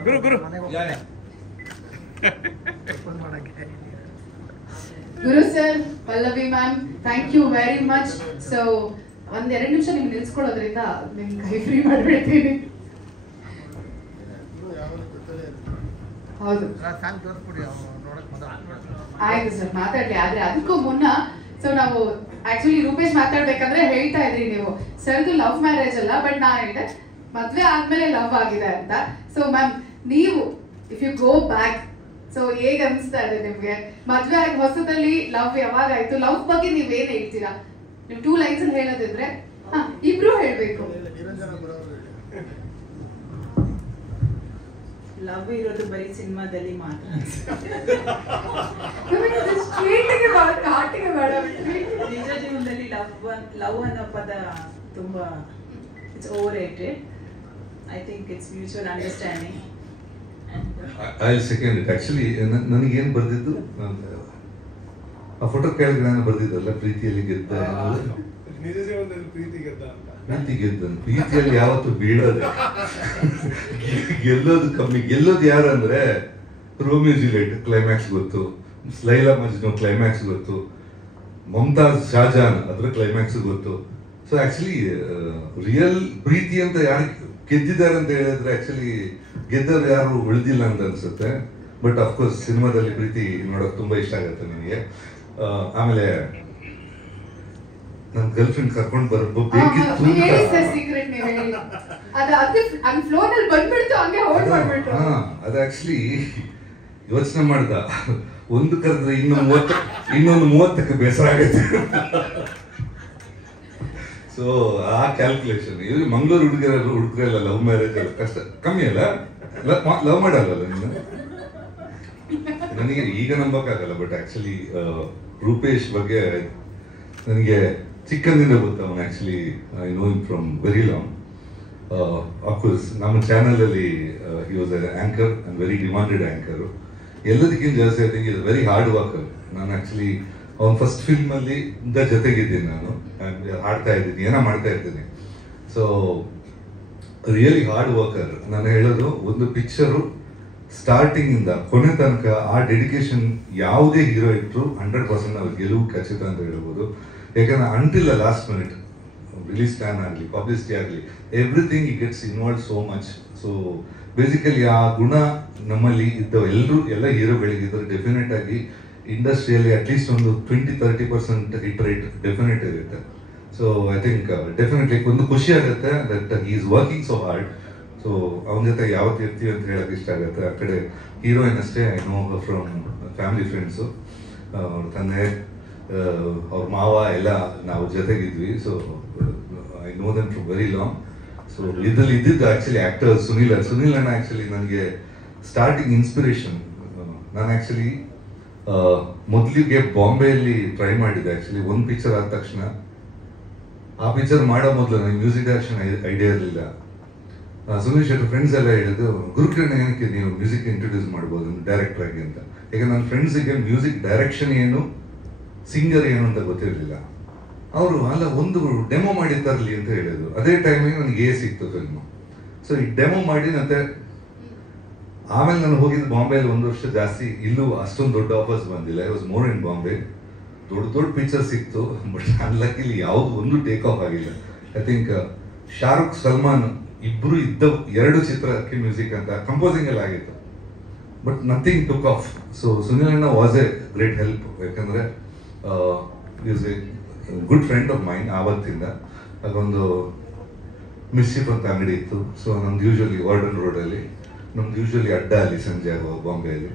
ಗುರು ಗುರು sir, Pallavi ma'am, thank you very much. So ಒಂದೆರಡು ನಿಮಿಷ ನಿಮ್ಗೆ ನಿಲ್ಸ್ಕೊಳ್ಳೋದ್ರಿಂದ ನಿಮ್ ಕೈ ಫ್ರೀ ಮಾಡ್ಬಿಡ್ತೀನಿ. ಹೌದು ಆಯ್ತು ಸರ್, ಮಾತಾಡ್ಲಿ. ಆದ್ರೆ ಅದಕ್ಕೂ ಮುನ್ನ ಸೊ ನಾವು ಆಕ್ಚುಲಿ ರೂಪೇಶ್ ಮಾತಾಡ್ಬೇಕಂದ್ರೆ ಹೇಳ್ತಾ ಇದ್ರಿ ನೀವು ಸರ್ದು ಲವ್ ಮ್ಯಾರೇಜ್ ಅಲ್ಲ, ಬಟ್ ನಾ ಹೇಳಿದೆ ಮದ್ವೆ ಆದ್ಮೇಲೆ ಲವ್ ಆಗಿದೆ ಅಂತ. ಸೊ ಮ್ಯಾಮ್, ನೀವು if you go back, so ಹೇಗ್ ಅನ್ಸ್ತಾ ಇದೆ ನಿಮ್ಗೆ? ಮದ್ವೆ ಆಗಿ ಹೊಸದಲ್ಲಿ ಲವ್ ಯಾವಾಗ ಆಯ್ತು? ಲವ್ ಬಗ್ಗೆ ನೀವ್ ಏನ್ ಹೇಳ್ತೀರಾ? ನೀವು 2 ಲೈನ್ಸ್ ಅಲ್ಲಿ ಹೇಳೋದಿದ್ರೆ ಇಬ್ರು ಹೇಳ್ಬೇಕು. ಲವ್ ಇರೋದು ಬರೀ ಸಿನಿಮಾದಲ್ಲಿ ಮಾತ್ರ. ನಿಜ ಜೀವನದಲ್ಲಿ ಲವ್ ಅನ್ನೋ ಪದ ತುಂಬಾ it's over rated. I think it's mutual understanding. I second it. Actually ನನಗೇನು ಬರ್ದಿದ್ದು, ಆ ಫೋಟೋ ಕೆಳಗೆ ನಾನು ಬರ್ದಿದ್ದಲ್ಲ, ಪ್ರೀತಿಯಲ್ಲಿ ಗೆದ್ದ. ನಿಜ ಜೀವನದಲ್ಲಿ ಪ್ರೀತಿ ಗೆದ್ದ ಅಂತ. ಪ್ರೀತಿ ಗೆದ್ದ, ಪ್ರೀತಿಯಲ್ಲಿ ಯಾವತ್ತು ಬೀಳೋದು, ಗೆಲ್ಲೋದು ಕಮ್ಮಿ. ಗೆಲ್ಲೋದು ಯಾರು ಅಂದ್ರೆ ರೋಮಿಯೋ ಜೂಲಿಯಟ್ ಕ್ಲೈಮ್ಯಾಕ್ಸ್ ಗೊತ್ತು, ಲೈಲಾ ಮಜ್ನು ಕ್ಲೈಮ್ಯಾಕ್ಸ್ ಗೊತ್ತು, ಮಮತಾಜ್ ಶಾಜಾನ್ ಅದ್ರ ಕ್ಲೈಮ್ಯಾಕ್ಸ್ ಗೊತ್ತು. ಸೊ ಆಕ್ಚುಲಿ ರಿಯಲ್ ಪ್ರೀತಿ ಅಂತ ಯಾರು ಗೆದ್ದಿದ್ದಾರೆ ಅಂತ ಹೇಳಿದ್ರೆ ಆಕ್ಚುಲಿ ಗೆದ್ದವ್ರು ಯಾರು ಉಳಿದಿಲ್ಲ ಅಂತ ಅನ್ಸುತ್ತೆ. ಬಟ್ ಅಫ್ಕೋರ್ಸ್ ಸಿನಿಮಾದಲ್ಲಿ ಪ್ರೀತಿ ನೋಡೋಕೆ ತುಂಬಾ ಇಷ್ಟ ಆಗುತ್ತೆ ನನಗೆ. ಆಮೇಲೆ ನನ್ನ ಗರ್ಲ್ ಫ್ರೆಂಡ್ ಕರ್ಕೊಂಡು ಬೇಕಿತ್ತು. ಅದು ಆಕ್ಚುಲಿ ಯೋಚನೆ ಮಾಡ್ದ, ಒಂದು ಕರೆದ್ರೆ ಇನ್ನೊಂದು 30ಕ್ಕೆ ಬೇಸರ ಆಗುತ್ತೆ. ಸೊ ಆ ಕ್ಯಾಲ್ಕುಲೇಷನ್. ಇವ್ರು ಮಂಗಳೂರು ಹುಡುಗರೆಲ್ಲ ಲವ್ ಮ್ಯಾರೇಜ್ ಅಲ್ಲ ಕಷ್ಟ ಕಮ್ಮಿ ಅಲ್ಲ, ಲವ್ ಮಾಡಲ್ಲ ನೀನು. ನನಗೆ ಈಗ ನಂಬಕ್ಕಾಗಲ್ಲ. ಬಟ್ ಆಕ್ಚುಲಿ ರೂಪೇಶ್ ಬಗ್ಗೆ ನನಗೆ ಚಿಕ್ಕಂದಿನ ಗೊತ್ತು. ಅವನು actually I know him from very long. Of course ನಮ್ಮ ಚಾನಲ್ ಅಲ್ಲಿ he was anchor and very demanded anchor. ಎಲ್ಲದಕ್ಕಿಂತ ಜಾಸ್ತಿ I think is very hard worker. ನಾನು ಆಕ್ಚುಲಿ ಅವ್ನ ಫಸ್ಟ್ ಫಿಲ್ಮ್ ಅಲ್ಲಿ ಜೊತೆಗಿದ್ದೀನಿ, ನಾನು ಹಾಡ್ತಾ ಇದ್ದೀನಿ, ಏನೋ ಮಾಡ್ತಾ ಇದ್ದೀನಿ. So really hard worker. ನಾನು ಹೇಳೋದು, ಒಂದು ಪಿಕ್ಚರು ಸ್ಟಾರ್ಟಿಂಗ್ ಇಂದ ಕೊನೆ ತನಕ ಆ ಡೆಡಿಕೇಶನ್ ಯಾವುದೇ ಹೀರೋ ಇಟ್ಟರು 100% ಅವ್ರ ಗೆಲುವು ಖಚಿತ ಅಂತ ಹೇಳ್ಬೋದು. ಯಾಕಂದ್ರೆ until last minute release plan ಆಗಲಿ, ಪಬ್ಲಿಸಿಟಿ ಆಗಲಿ, ಎವ್ರಿಥಿಂಗ್ ಈ gets involve so much. So basically ಆ ಗುಣ ನಮ್ಮಲ್ಲಿ ಎಲ್ಲ ಹೀರೋಗಳಿಗಿದ್ರೆ ಡೆಫಿನೆಟ್ ಆಗಿ ಇಂಡಸ್ಟ್ರಿಯಲ್ಲಿ ಅಟ್ಲೀಸ್ಟ್ ಒಂದು 20-30% ಹಿಟ್ ರೇಟ್ ಡೆಫಿನೆಟ್ ಇರುತ್ತೆ. ಸೊ ಐ ಥಿಂಕ್ ಡೆಫಿನೆಟ್ಲಿ ಒಂದು ಖುಷಿ ಆಗುತ್ತೆ that he is working so hard. So ಅವನ ಜೊತೆ ಯಾವತ್ತು ಇರ್ತೀವಿ ಅಂತ ಹೇಳಕ್ ಇಷ್ಟ ಆಗುತ್ತೆ. ಆ ಕಡೆ ಹೀರೋಯಿನ್ ಅಷ್ಟೇ I know from family friends, ಅವ್ರ ತಂದೆ ಅವ್ರ ಮಾವ ಎಲ್ಲ ನಾವು ಜೊತೆಗಿದ್ವಿ. So I know them from very long. So ಇದ್ರಲ್ಲಿ ಇದ್ದಿದ್ದು ಆ್ಯಕ್ಚುಲಿ ಆ್ಯಕ್ಟರ್ ಸುನೀಲ್ ಅಣ್ಣ ಆ್ಯಕ್ಚುಲಿ ನನಗೆ ಸ್ಟಾರ್ಟಿಂಗ್ ಇನ್ಸ್ಪಿರೇಷನ್. ನಾನು ಆ್ಯಕ್ಚುಲಿ ಮೊದಲಿಗೆ ಬಾಂಬೆಯಲ್ಲಿ ಟ್ರೈ ಮಾಡಿದ್ದೆ. ಆ್ಯಕ್ಚುಲಿ ಒಂದು ಪಿಕ್ಚರ್ ಆದ ತಕ್ಷಣ ಆ ಪಿಕ್ಚರ್ ಮಾಡೋ ಮೊದಲು ನನಗೆ ಮ್ಯೂಸಿಕ್ ಡೈರೆಕ್ಷನ್ ಐಡಿಯಾ ಇರಲಿಲ್ಲ. ಸುನೀಲ್ ಶೆಟ್ಟಿ ಫ್ರೆಂಡ್ಸ್ ಎಲ್ಲ ಹೇಳಿದ್ದು, ಗುರುಕಿರಣ್ ಏನಕ್ಕೆ ನೀವು ಮ್ಯೂಸಿಕ್ ಇಂಟ್ರೊಡ್ಯೂಸ್ ಮಾಡ್ಬೋದು ಡೈರೆಕ್ಟರ್ ಆಗಿ ಅಂತ. ಯಾಕಂದ್ರೆ ನನ್ನ ಫ್ರೆಂಡ್ಸಿಗೆ ಮ್ಯೂಸಿಕ್ ಡೈರೆಕ್ಷನ್ ಏನು, ಸಿಂಗರ್ ಏನು ಅಂತ ಗೊತ್ತಿರಲಿಲ್ಲ. ಅವರು ಅಲ್ಲ ಒಂದು ಡೆಮೋ ಮಾಡಿ ತರಲಿ ಅಂತ ಹೇಳಿದ್ರು. ಅದೇ ಟೈಮಿಗೆ ನನಗೆ ಸಿಕ್ತು ಫಿಲ್ಮು. ಸೊ ಈ ಡೆಮೋ ಮಾಡಿ ಮತ್ತೆ ಆಮೇಲೆ ನಾನು ಹೋಗಿದ್ದು ಬಾಂಬೆಯಲ್ಲಿ 1 ವರ್ಷ ಜಾಸ್ತಿ. ಇಲ್ಲೂ ಅಷ್ಟೊಂದು ದೊಡ್ಡ ಆಫರ್ಸ್ ಬಂದಿಲ್ಲ. I was more in Bombay. ದೊಡ್ಡ ಪಿಕ್ಚರ್ ಸಿಕ್ತು, ಬಟ್ ಅನ್ಲಕ್ಕಿಲಿ ಯಾವುದು ಒಂದು ಟೇಕ್ ಆಫ್ ಆಗಿಲ್ಲ. ಐ ಥಿಂಕ್ ಶಾರುಖ್ ಸಲ್ಮಾನ್ ಇಬ್ರು ಇದ್ದ 2 ಚಿತ್ರಕ್ಕೆ ಮ್ಯೂಸಿಕ್ ಅಂತ ಕಂಪೋಸಿಂಗ್ ಎಲ್ಲ ಆಗಿತ್ತು, but nothing took off. So Sunil ಅಣ್ಣ ವಾಸ್ ಎ ಗ್ರೇಟ್ ಹೆಲ್ಪ್. ಯಾಕಂದ್ರೆ is a good friend of mine. ಆವತ್ತಿಂದ ಅದೊಂದು ಮಿಸ್ಚಿಫ್ ಅಂತ ಅಂಗಡಿ ಇತ್ತು. ಸೊ ನಮ್ದು ಯೂಶುವಲಿ ವಾರ್ಡನ್ ರೋಡಲ್ಲಿ, ನಮ್ದು ಯೂಶುವಲಿ ಅಡ್ಡ ಅಲ್ಲಿ ಸಂಜೆ ಬಾಂಬೆಯಲ್ಲಿ.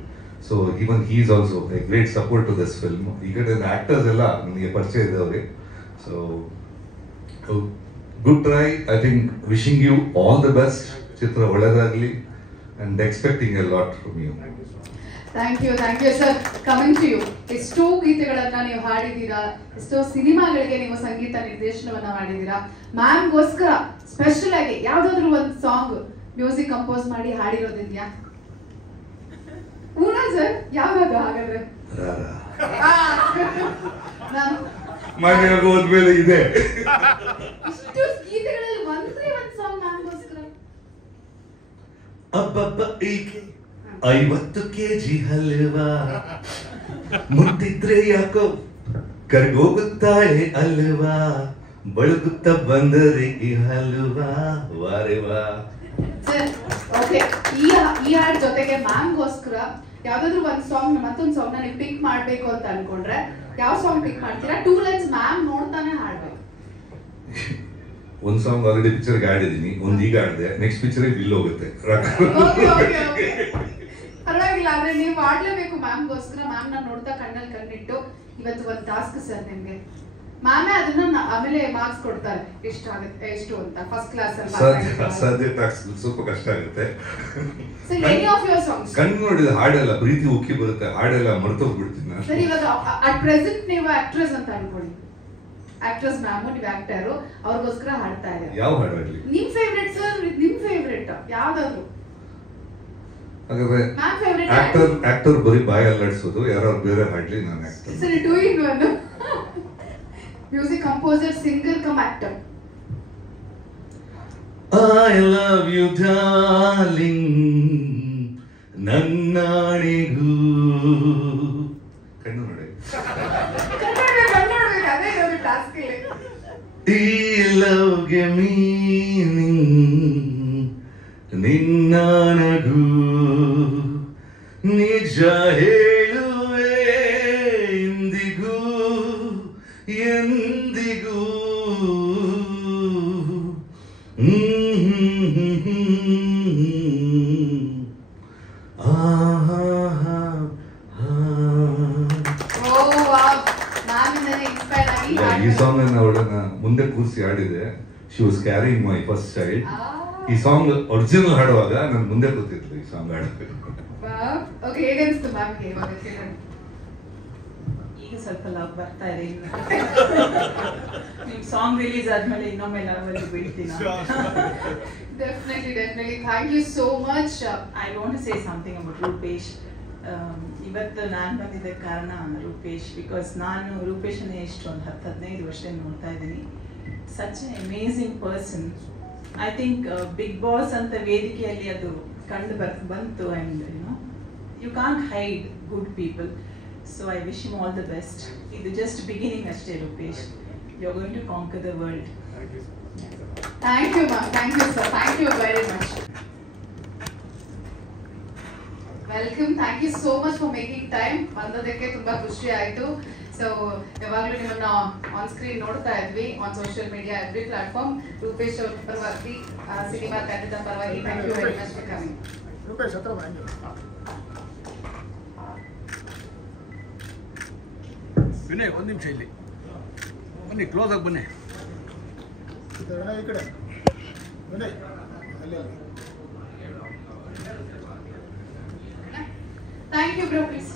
So even he is also a great support to this film. ಈ ಕಡೆ ಆಕ್ಟರ್ಸ್ ಎಲ್ಲ ನನಗೆ ಪರಿಚಯ ಇದ್ದವ್ರಿಗೆ. So good try. I think wishing you all the best. ಚಿತ್ರ ಒಳ್ಳೆದಾಗಲಿ and expecting a lot from you. Thank you sir. Coming to you, ಎಷ್ಟೋ ಗೀತೆಗಳನ್ನ ನೀವು ಹಾಡಿದ್ದೀರಾ, ಎಷ್ಟೋ ಸಿನಿಮಾಗಳಿಗೆ ನೀವು ಸಂಗೀತ ನಿರ್ದೇಶನವನ್ನ ಮಾಡಿದ್ದೀರಾ. ಮ್ಯಾಮ್ಗೋಸ್ಕರ ಸ್ಪೆಷಲ್ ಆಗಿ ಯಾವ್ದಾದ್ರು ಒಂದು ಸಾಂಗ್ ಮ್ಯೂಸಿಕ್ ಕಂಪೋಸ್ ಮಾಡಿ ಹಾಡಿರೋದಿದ್ಯಾ? ಹೂನಾ ಸರ್? ಯಾವಾಗ ಹಾಗಾದ್ರೆ? ಮನೆಯಾಗ ಹೋದ್ಮೇಲೆ ಇದೆ ಇಷ್ಟು ಗೀತೆಗಳಲ್ಲಿ ಒಂದೇ ಒಂದು ಸಾಂಗ್ ಮ್ಯಾಮ್ಗೋಸ್ಕರ. ಅಬ್ಬಬ್ಬ ಈಕೆ 50 kg ಹಲ್ವಾ, ಮುಟ್ಟಿದ್ರೆ ಯಾಕೋ ಕರ್ಗೋಗುತ್ತಾಳೆ ಅಲ್ವಾ, ಬಳಗುತ್ತ ಬಂದರೆ ಈ ಹಲ್ವಾ ವಾರೆವಾ. ಸರ್ ಓಕೆ, ಈ ಹಾಡ್ ಜೊತೆಗೆ ಮ್ಯಾಮ್ಗೋಸ್ಕರ ಯಾವ್ದಾದ್ರು ಒಂದು ಸಾಂಗ್, ಮತ್ತೊಂದು ಸಾಂಗ್ ನೀವು ಪಿಕ್ ಮಾಡ್ಬೇಕು ಅಂತ ಅನ್ಕೊಂಡ್ರೆ ಯಾವ ಸಾಂಗ್ ಪಿಕ್ ಮಾಡ್ತೀರಾ? 2 ಲೈನ್ಸ್ ಮ್ಯಾಮ್ ನೋಡ್ತಾನೆ ಹಾಡ್ಬೇಕು. ಒಂದು ಸಾಂಗ್ ಆಲ್ರೆಡಿ ಪಿಕ್ಚರ್ಗೆ ಆಡಿದ್ದೀನಿ, ಒಂದು ಈಗ ಆಡಿದೆ, ನೆಕ್ಸ್ಟ್ ಪಿಕ್ಚರ್ ಬಿಲ್ ಹೋಗುತ್ತೆ. ಪರವಾಗಿಲ್ಲ, ಆದ್ರೆ ನೀವು ಆಡ್ಲೇಬೇಕು ಮ್ಯಾಮ್ಗೋಸ್ಕರ. ಮ್ಯಾಮ್ ನ ನೋಡ್ತಾ ಕಣ್ಣಲ್ಲಿ ಕಣ್ಣಿಟ್ಟು ಇವತ್ತು ಒಂದು ಟಾಸ್ಕ್ ಸರ್ ನಿಮ್ಗೆ. ಮ್ಯಾಮೇ ಅದನ್ನ ಆಮೇಲೆ ಮಾರ್ಕ್ಸ್ ಕೊಡ್ತಾರೆ, ಎಷ್ಟು ಆಗುತ್ತೆ ಎಷ್ಟು ಅಂತ. ಫಸ್ಟ್ ಕ್ಲಾಸ್ ಸಾಧ್ಯ ಸ್ವಲ್ಪ ಕಷ್ಟ ಆಗುತ್ತೆ. Sir any of your songs ಕಣ್ಣು ನೋಡಿದ ಹಾಡೆಲ್ಲ ಪ್ರೀತಿ ಉಕ್ಕಿ ಬರುತ್ತೆ, ಹಾಡೆಲ್ಲ ಮರ್ತೋಗ್ಬಿಡ್ತೀನಿ ನಾನು. ಸರ್ ಇವಾಗ ಅಟ್ ಪ್ರೆಸೆಂಟ್ ನೀವು ಆಕ್ಟ್ರೆಸ್ ಅಂತ ಅನ್ಕೊಳ್ಳಿ, ಆಕ್ಟ್ರೆಸ್ ಮ್ಯಾಮ್ ನೀವು ಆಕ್ಟರ್, ಅವ್ರಿಗೋಸ್ಕರ ಹಾಡ್ತಾ ಇದ್ದಾರೆ. ಯಾವ ಹಾಡು ಹಾಡ್ಲಿ? ನಿಮ್ ಫೇವ್ರೆಟ್ ಸರ್, ನಿಮ್ ಫೇವ್ರೆಟ್ ಯಾವ್ದಾದ್ರು? ಹಾಗಾದ್ರೆ ಮ್ಯಾಮ್ ಫೇವ್ರೆಟ್ ಆಕ್ಟರ್ ಬರೀ ಬಾಯಿ ಅಲ್ಲಾಡ್ಸೋದು, ಯಾರು ಬೇರೆ ಹಾಡ್ಲಿ, ನಾನು ಆಕ್ಟರ್. ಸರಿ 2 in 1. Music composer, singer come actor. I love you darling, ನನ್ನಾಣೆಗೂ. ಕಣ್ಣು ನೋಡಿ. ಅದೇ ಇರೋದು ಟಾಸ್ಕ್ ಇಲ್ಲಿ. ಈ ಲವ್ಗೆ ಮೀನಿಂಗ್ ನಿನ್ನಾಣೆಗೂ, ನಿಜ ಹೇಳುವೆ ಎಂದಿಗೂ ಎಂದಿಗೂ. ಈ ಸಾಂಗ್ ಅವಳನ್ನ ಮುಂದೆ ಕೂರಿಸಿ ಆಡಿದೆ. She was carrying my first child. ಈ ಸಾಂಗ್ ಒರಿಜಿನಲ್ ಹಾಡುವಾಗ ನಾನು ಮುಂದೆ ಕೂತಿದ್ದೆ ಈ ಸಾಂಗ್ ಹಾಡಬೇಕು. ಓಕೆ, ಹೇಗನ್ಸ್ತು ಮ್ಯಾಮ್ಗೆ ಇವಾಗ ಕೇಳೋಣ? ಈಗ ಸ್ವಲ್ಪ ಲವ್ ಬರ್ತಾ ಇದೆ. ನಿಮ್ ಸಾಂಗ್ ರಿಲೀಸ್ ಆದ್ಮೇಲೆ ಇನ್ನೊಮ್ಮೆ ಲವ್ ಅಲ್ಲಿ ಬೀಳ್ತೀನಿ. Definitely. Thank you so much. I want to say something about Rupesh. ಇವತ್ತು ನಾನು ಬಂದಿದ್ದ ಕಾರಣ ರೂಪೇಶ್, ಬಿಕಾಸ್ ನಾನು ರೂಪೇಶನ್ನೇ ಎಷ್ಟು ಒಂದು 10-15 ವರ್ಷದಿಂದ ನೋಡ್ತಾ ಇದ್ದೀನಿ. Such a amazing person. I think Bigg boss ಅಂತ ವೇದಿಕೆಯಲ್ಲಿ ಅದು ಕಂಡು ಬಂತು. And you can't hide good people. So I wish him all the best. ಇದು ಜಸ್ಟ್ ಬಿಗಿನಿಂಗ್ ಅಷ್ಟೇ Rupesh. You are going to conquer the world. Thank you ma'am. Thank you sir. Thank you very much. Welcome. Thank you so much for making time. ಬಂದದಕ್ಕೆ ತುಂಬಾ ಖುಷಿ ಆಯ್ತು. So ಯಾವಾಗಲೂ ನಿಮ್ಮನ್ನ on screen ನೋಡ್ತಾ ಇದ್ವಿ on social media every platform. Rupesh ಅವ್ರ ಪರವಾಗಿ ಸಿನಿಮಾ ತಂಡದ ಪರವಾಗಿ thank you very much for coming. Rupesh ಹತ್ರ ವಿನಯ್ ಒಂದು ನಿಮಿಷ ಇಲ್ಲಿ ಬನ್ನಿ, ಕ್ಲೋಸ್ ಆಗಿ ಬನ್ನಿ. ಈ ಕಡೆ ವಿನಯ್ ಅಲ್ಲಿ thank you bro. Please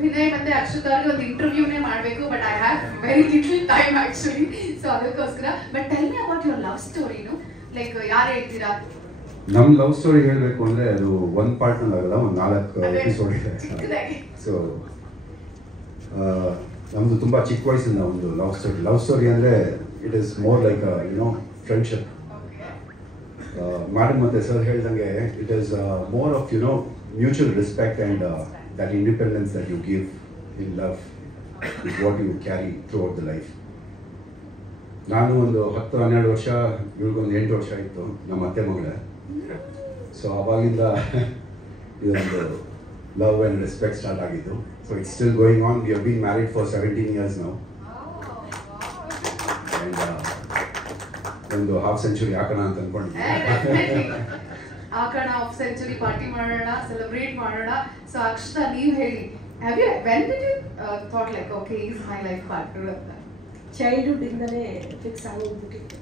Vinay ಮತ್ತೆ ಅಕ್ಷತ್ ಅವ್ರಿಗೆ ಒಂದು ಇಂಟರ್ವ್ಯೂನೇ ಮಾಡಬೇಕು, but I have very little time actually, so ಅದಕ್ಕೋಸ್ಕರ. But tell me about your love ಸ್ಟೋರಿನು, ಲೈಕ್ ಯಾರು ಹೇಳ್ತೀರಾ? ನಮ್ಮ ಲವ್ ಸ್ಟೋರಿ ಹೇಳಬೇಕು ಅಂದರೆ ಅದು ಒಂದು ಪಾರ್ಟ್ನಲ್ಲಿ ಆಗಲ್ಲ, ಒಂದು 4 ಎಪಿಸೋಡ್ ಇದೆ. ಸೊ ನಮ್ಮದು ತುಂಬ ಚಿಕ್ಕ ವಯಸ್ಸಿಂದ ಒಂದು ಲವ್ ಸ್ಟೋರಿ ಅಂದರೆ it is more like friendship. Madam ಮತ್ತು ಸರ್ ಹೇಳ್ದಂಗೆ it is more of mutual respect and that independence that you give in love is what you carry throughout the life. ನಾನು ಒಂದು 10-12 ವರ್ಷ, ಇವ್ರಿಗೊಂದು 8 ವರ್ಷ ಇತ್ತು, ನಮ್ಮ ಅತ್ತೆ ಮಗಳೇ. ಸೊ ಅವಾಗಿಂದ ಇದೊಂದು ಲವ್ ಆ್ಯಂಡ್ ರೆಸ್ಪೆಕ್ಟ್ ಸ್ಟಾರ್ಟ್ ಆಗಿದ್ದು. So it's still going on. We have been married for 17 years now. And ಒಂದು ಹಾಫ್ ಸೆಂಚುರಿ ಹಾಕೋಣ ಅಂತ ಅನ್ಕೊಂಡಿದ್ದೆ. ಹಾಕೋಣ, ಹಾಫ್ ಸೆಂಚುರಿ ಪಾರ್ಟಿ ಮಾಡೋಣ, ಸೆಲೆಬ್ರೇಟ್ ಮಾಡೋಣ. ಸೊ ಅಕ್ಷತಾ, ನೀವು ಹೇಳಿ, have you when did you thought like okay is my life partner ಅಂತ? ಚೈಲ್ಡ್ಹುಡ್ ಇಂದನೇ ಫಿಕ್ಸ್ ಆಗೋಗ್ಬಿಟ್ಟಿತ್ತು.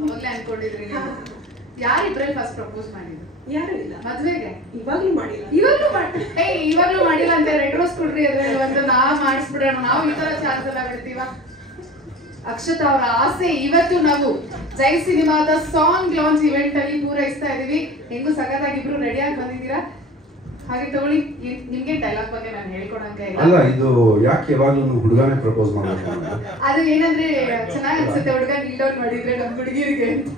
ಅವಾಗಲೇ ಅನ್ಕೊಂಡಿದ್ರಿ ನೀವು? ಯಾರಿಬ್ರಲ್ಲಿ ಫಸ್ಟ್ ಪ್ರಪೋಸ್ ಮಾಡಿದ್ರು? ಯಾರು ಇಲ್ಲ. ಮದ್ವೆಗೆ ಇವಾಗ್ಲೂ ಮಾಡಿಲ್ಲ. ಇವಾಗ್ಲೂ ಮಾಡಿಲ್ಲ ಅಂತ ರೆಡ್ ರೋಸ್ ಕೊಡ್ರಿ, ಅದ್ರಲ್ಲಿ ಒಂದು ನಾವ್ ಮಾಡಿಸ್ಬಿಡೋಣ. ನಾವು ಈ ತರ ಚಾನ್ಸ್ ಎಲ್ಲ ಬಿಡ್ತೀವ? ಅಕ್ಷತಾ ಅವರ ಆಸೆ ಇವತ್ತು ನಾವು ಜೈ ಸಿನಿಮಾದ ಸಾಂಗ್ ಲಾಂಚ್ ಇವೆಂಟ್ ಅಲ್ಲಿ ಪೂರೈಸ್ತಾ ಇದೀವಿ. ಹೆಂಗು ಸಖತ್ತಾಗಿ ಇಬ್ರು ರೆಡಿಯಾಗಿ ಬಂದಿದ್ದೀರಾ. ಹಾಗೆ ತಗೊಳ್ಳಿ, ನಿಮ್ಗೆ ಡೈಲಾಗ್ ಬಗ್ಗೆ ನಾನು ಹೇಳ್ಕೊಡಂಗೆ ಇಲ್ಲ. ಅಲ್ಲ, ಇದು ಯಾಕೆ ಯಾವಾಗಲೂ ಹುಡುಗನೇ ಪ್ರಪೋಸ್ ಮಾಡಬೇಕು? ಅದು ಏನಂದ್ರೆ ಚೆನ್ನಾಗಿ ಅನ್ಸುತ್ತೆ ಹುಡುಗ ನಿಲ್ಲೋನ್ ಮಾಡಿದ್ರೆ ನಮ್ ಹುಡುಗಿರಿಗೆ ಅಂತ.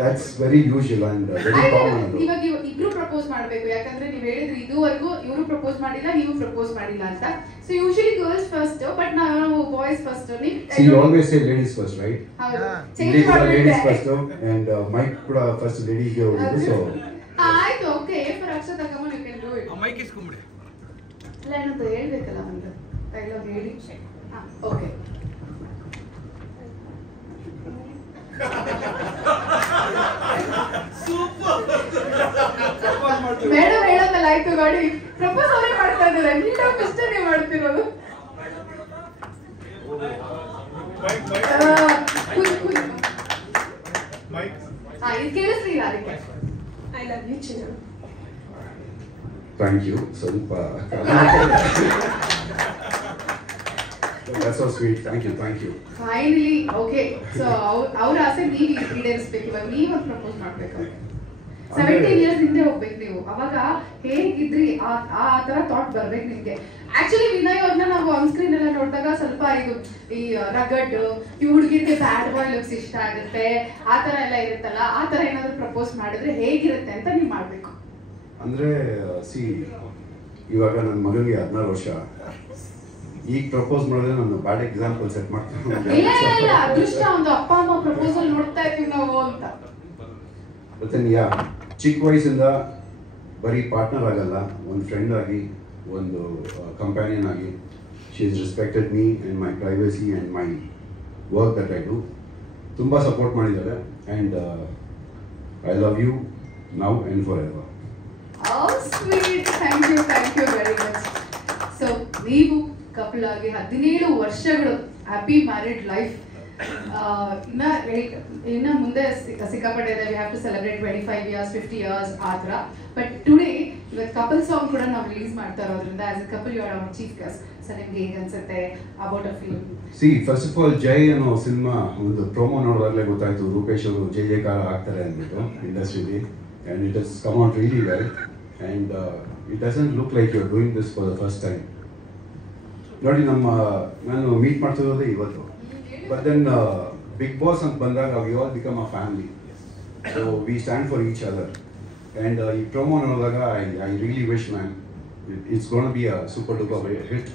That's very usual and very common. ಇವಾಗ ಇಬ್ರು ಪ್ರಪೋಸ್ ಮಾಡ್ಬೇಕು, ಯಾಕಂದ್ರೆ ನೀವ್ ಹೇಳಿದ್ರಿ ಇದುವರೆಗೂ ಇವರು ಪ್ರಪೋಸ್ ಮಾಡಿಲ್ಲ, ನೀವು ಪ್ರಪೋಸ್ ಮಾಡಿಲ್ಲ ಅಂತ. So usually girls first, but ನಾವು boys first. You always say ladies first, right? ಹೌದು, ಇಲ್ಲಿ ಕೂಡ ladies first and Mike ಕೂಡ first ladies ಗೆ ಹೋಗಿದ್ದು. ಸೊ ಆಯ್ತು, okay. For Akshata, come on, you can do it. Mic ಇಸ್ಕೊಂಬಿಡಿ. ಅಲ್ಲ, ಏನಂತ ಹೇಳ್ಬೇಕಲ್ಲ, ಒಂದು ಡೈಲಾಗ್ ಹೇಳಿ. ಓಕೆ. ಮೇಡಮ್ ಹೇಳೋದಲ್ಲ, ಆಯ್ತು ಗಾಡಿ ಪ್ರಪೋಸ್ ಅವರೇ ಮಾಡ್ತಾ ಇದ್ದಾರೆ, ನೀಟಾಗಿ ಫಸ್ಟ್ ನೀವು ಮಾಡ್ತಿರೋದು. ಇದು ಕೇಳಿಸ್ಲಿಲ್ಲ ಅದಕ್ಕೆ. ಐ ಲವ್ ಯು ಚಿನ್ನ. Thank you. ಸ್ವಲ್ಪ that's so sweet. Thank you. Finally okay. So ಅವ್ರ ಆಸೆ ನೀವು ಈಡೇರಿಸ್ಬೇಕು. ಇವಾಗ ನೀವು ಒಂದು ಪ್ರಪೋಸ್ ಮಾಡ್ಬೇಕು. 17 years ಹಿಂದೆ ಹೋಗ್ಬೇಕು ನೀವು. ಅವಾಗ ಹೇಗಿದ್ರಿ ಆ ತರ ಥಾಟ್ ಬರ್ಬೇಕು ನಿಮ್ಗೆ. ಆಕ್ಚುಲಿ ವಿನಯ್ ಅವ್ರನ್ನ ನಾವು ಆನ್ ಸ್ಕ್ರೀನ್ ಎಲ್ಲ ನೋಡಿದಾಗ ಸ್ವಲ್ಪ ಇದು ಈ ರಗಡ್, ಈ ಹುಡುಗಿರಿಗೆ ಬ್ಯಾಡ್ ಬಾಯ್ ಲುಕ್ಸ್ ಇಷ್ಟ ಆಗುತ್ತೆ, ಆ ತರ ಎಲ್ಲ ಇರುತ್ತಲ್ಲ, ಆ ತರ ಏನಾದ್ರು ಪ್ರಪೋಸ್ ಮಾಡಿದ್ರೆ ಹೇಗಿರುತ್ತೆ ಅಂತ ನೀವು ಮಾಡ್ಬೇಕು. ಅಂದ್ರೆ ಇವಾಗ ನನ್ನ ಮಗನಿಗೆ 16 ವರ್ಷ. ಈಗ ಪ್ರಪೋಸ್ ಮಾಡಿದ್ರೆ ನಾನು ಬ್ಯಾಡ್ ಎಕ್ಸಾಂಪಲ್ ಸೆಟ್ ಮಾಡ್ತೀನಿ. ಇಲ್ಲ, ಅದೃಷ್ಟ ಒಂದು ಅಪ್ಪ ಅಮ್ಮ ಪ್ರಪೋಸಲ್ ನೋಡ್ತಾ ಇದೀವಿ ನಾವು ಅಂತ. ಮತ್ತೆ ಚಿಕ್ಕ ವಯಸ್ಸಿಂದ ಬರೀ ಪಾರ್ಟ್ನರ್ ಆಗಲ್ಲ, ಒಂದು ಫ್ರೆಂಡ್ ಆಗಿ, ಒಂದು ಕಂಪ್ಯಾನಿಯನ್ ಆಗಿ, she is respected me and my privacy and my work that I do. ತುಂಬ ಸಪೋರ್ಟ್ ಮಾಡಿದ್ದಾರೆ and I love you now and for ever. Sweet. Thank you very much. So ನೀವು couple ಆಗಿ 17 ವರ್ಷಗಳು, happy married life. ಇನ್ನ ಮುಂದೆ ಸಿಕ್ಕಾಪಟ್ಟೆ ಇದೆ. We have to celebrate 25 years, 50 years ಆ ಥರ. ಬಟ್ ಟುಡೇ ಇವತ್ತು ಕಪಲ್ ಸಾಂಗ್ ಕೂಡ ನಾವು ರಿಲೀಸ್ ಮಾಡ್ತಾ ಇರೋದ್ರಿಂದ as a couple you are our chief guest. So ನಿಮ್ಗೆ ಹೇಗೆ ಅನ್ಸುತ್ತೆ about a film? First of all Jai ಅನ್ನೋ ಸಿನಿಮಾ ಒಂದು ಪ್ರೋಮೋ ನೋಡೋದಾಗಲೇ ಗೊತ್ತಾಯ್ತು ರೂಪೇಶ್ ಅವರು ಜೈಕಾರ ಆಗ್ತಾರೆ ಅಂದ್ಬಿಟ್ಟು ಇಂಡಸ್ಟ್ರಿಲಿ. And it has come out really well and it doesn't look like you are doing this for the first time. ನೋಡಿ, ನಾನು ಮೀಟ್ ಮಾಡ್ತಿರೋದೇ ಇವತ್ತು. ಬಟ್ ದೆನ್ ಬಿಗ್ ಬಾಸ್ ಅಂತ ಬಂದಾಗ we all become a family. So we stand for each other. And ಈ promo ನೋಡಿದಾಗ I really wish man it's gonna be a super duper hit.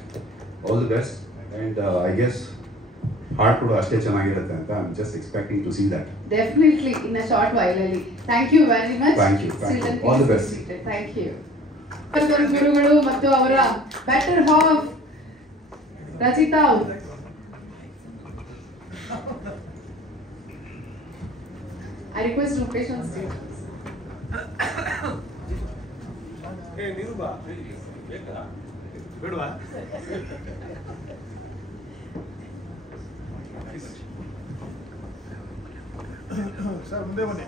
All the best. And I guess heart ಕೂಡ ಅಷ್ಟೇ ಚೆನ್ನಾಗಿರುತ್ತೆ ಅಂತ I am just expecting to see that. Definitely in a short while ಅಲ್ಲಿ. Thank you very much. Thank you. All the best. Thank you. ಗುರುಗಳು ಮತ್ತು ಅವರ better half Rachita ಅವರು. I request Rupesh on stage. ಬೇಡವಾ? ಸರ್ ಮುಂದೆ ಬನ್ನಿ.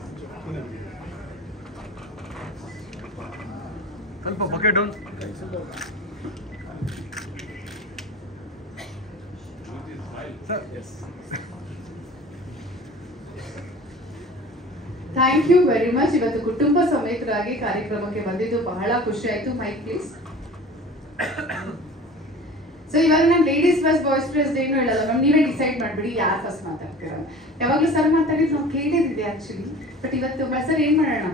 ಸ್ವಲ್ಪ bucket down. Thank you very much. ಇವತ್ತು ಕುಟುಂಬ ಸಮೇತರಾಗಿ ಕಾರ್ಯಕ್ರಮಕ್ಕೆ ಬಂದಿದ್ದು ಬಹಳ ಖುಷಿ ಆಯ್ತು. Mic please. ಸೊ ಇವಾಗ ನಾನು ಲೇಡೀಸ್ ಫಸ್ಟ್ ಬಾಯ್ಸ್ ಫಸ್ಟ್ ಏನು ಹೇಳಲ್ಲ ಮ್ಯಾಮ್, ನೀವೇ ಡಿಸೈಡ್ ಮಾಡ್ಬಿಡಿ ಯಾರು ಫಸ್ಟ್ ಮಾತಾಡ್ತೀರಾ. ಯಾವಾಗಲೂ ಸರ್ ಮಾತಾಡಿದ್ದು ನಾವು ಕೇಳಿದಿದೆ ಆಕ್ಚುಲಿ, ಬಟ್ ಇವತ್ತು ಸರ್ ಏನ್ ಮಾಡೋಣ,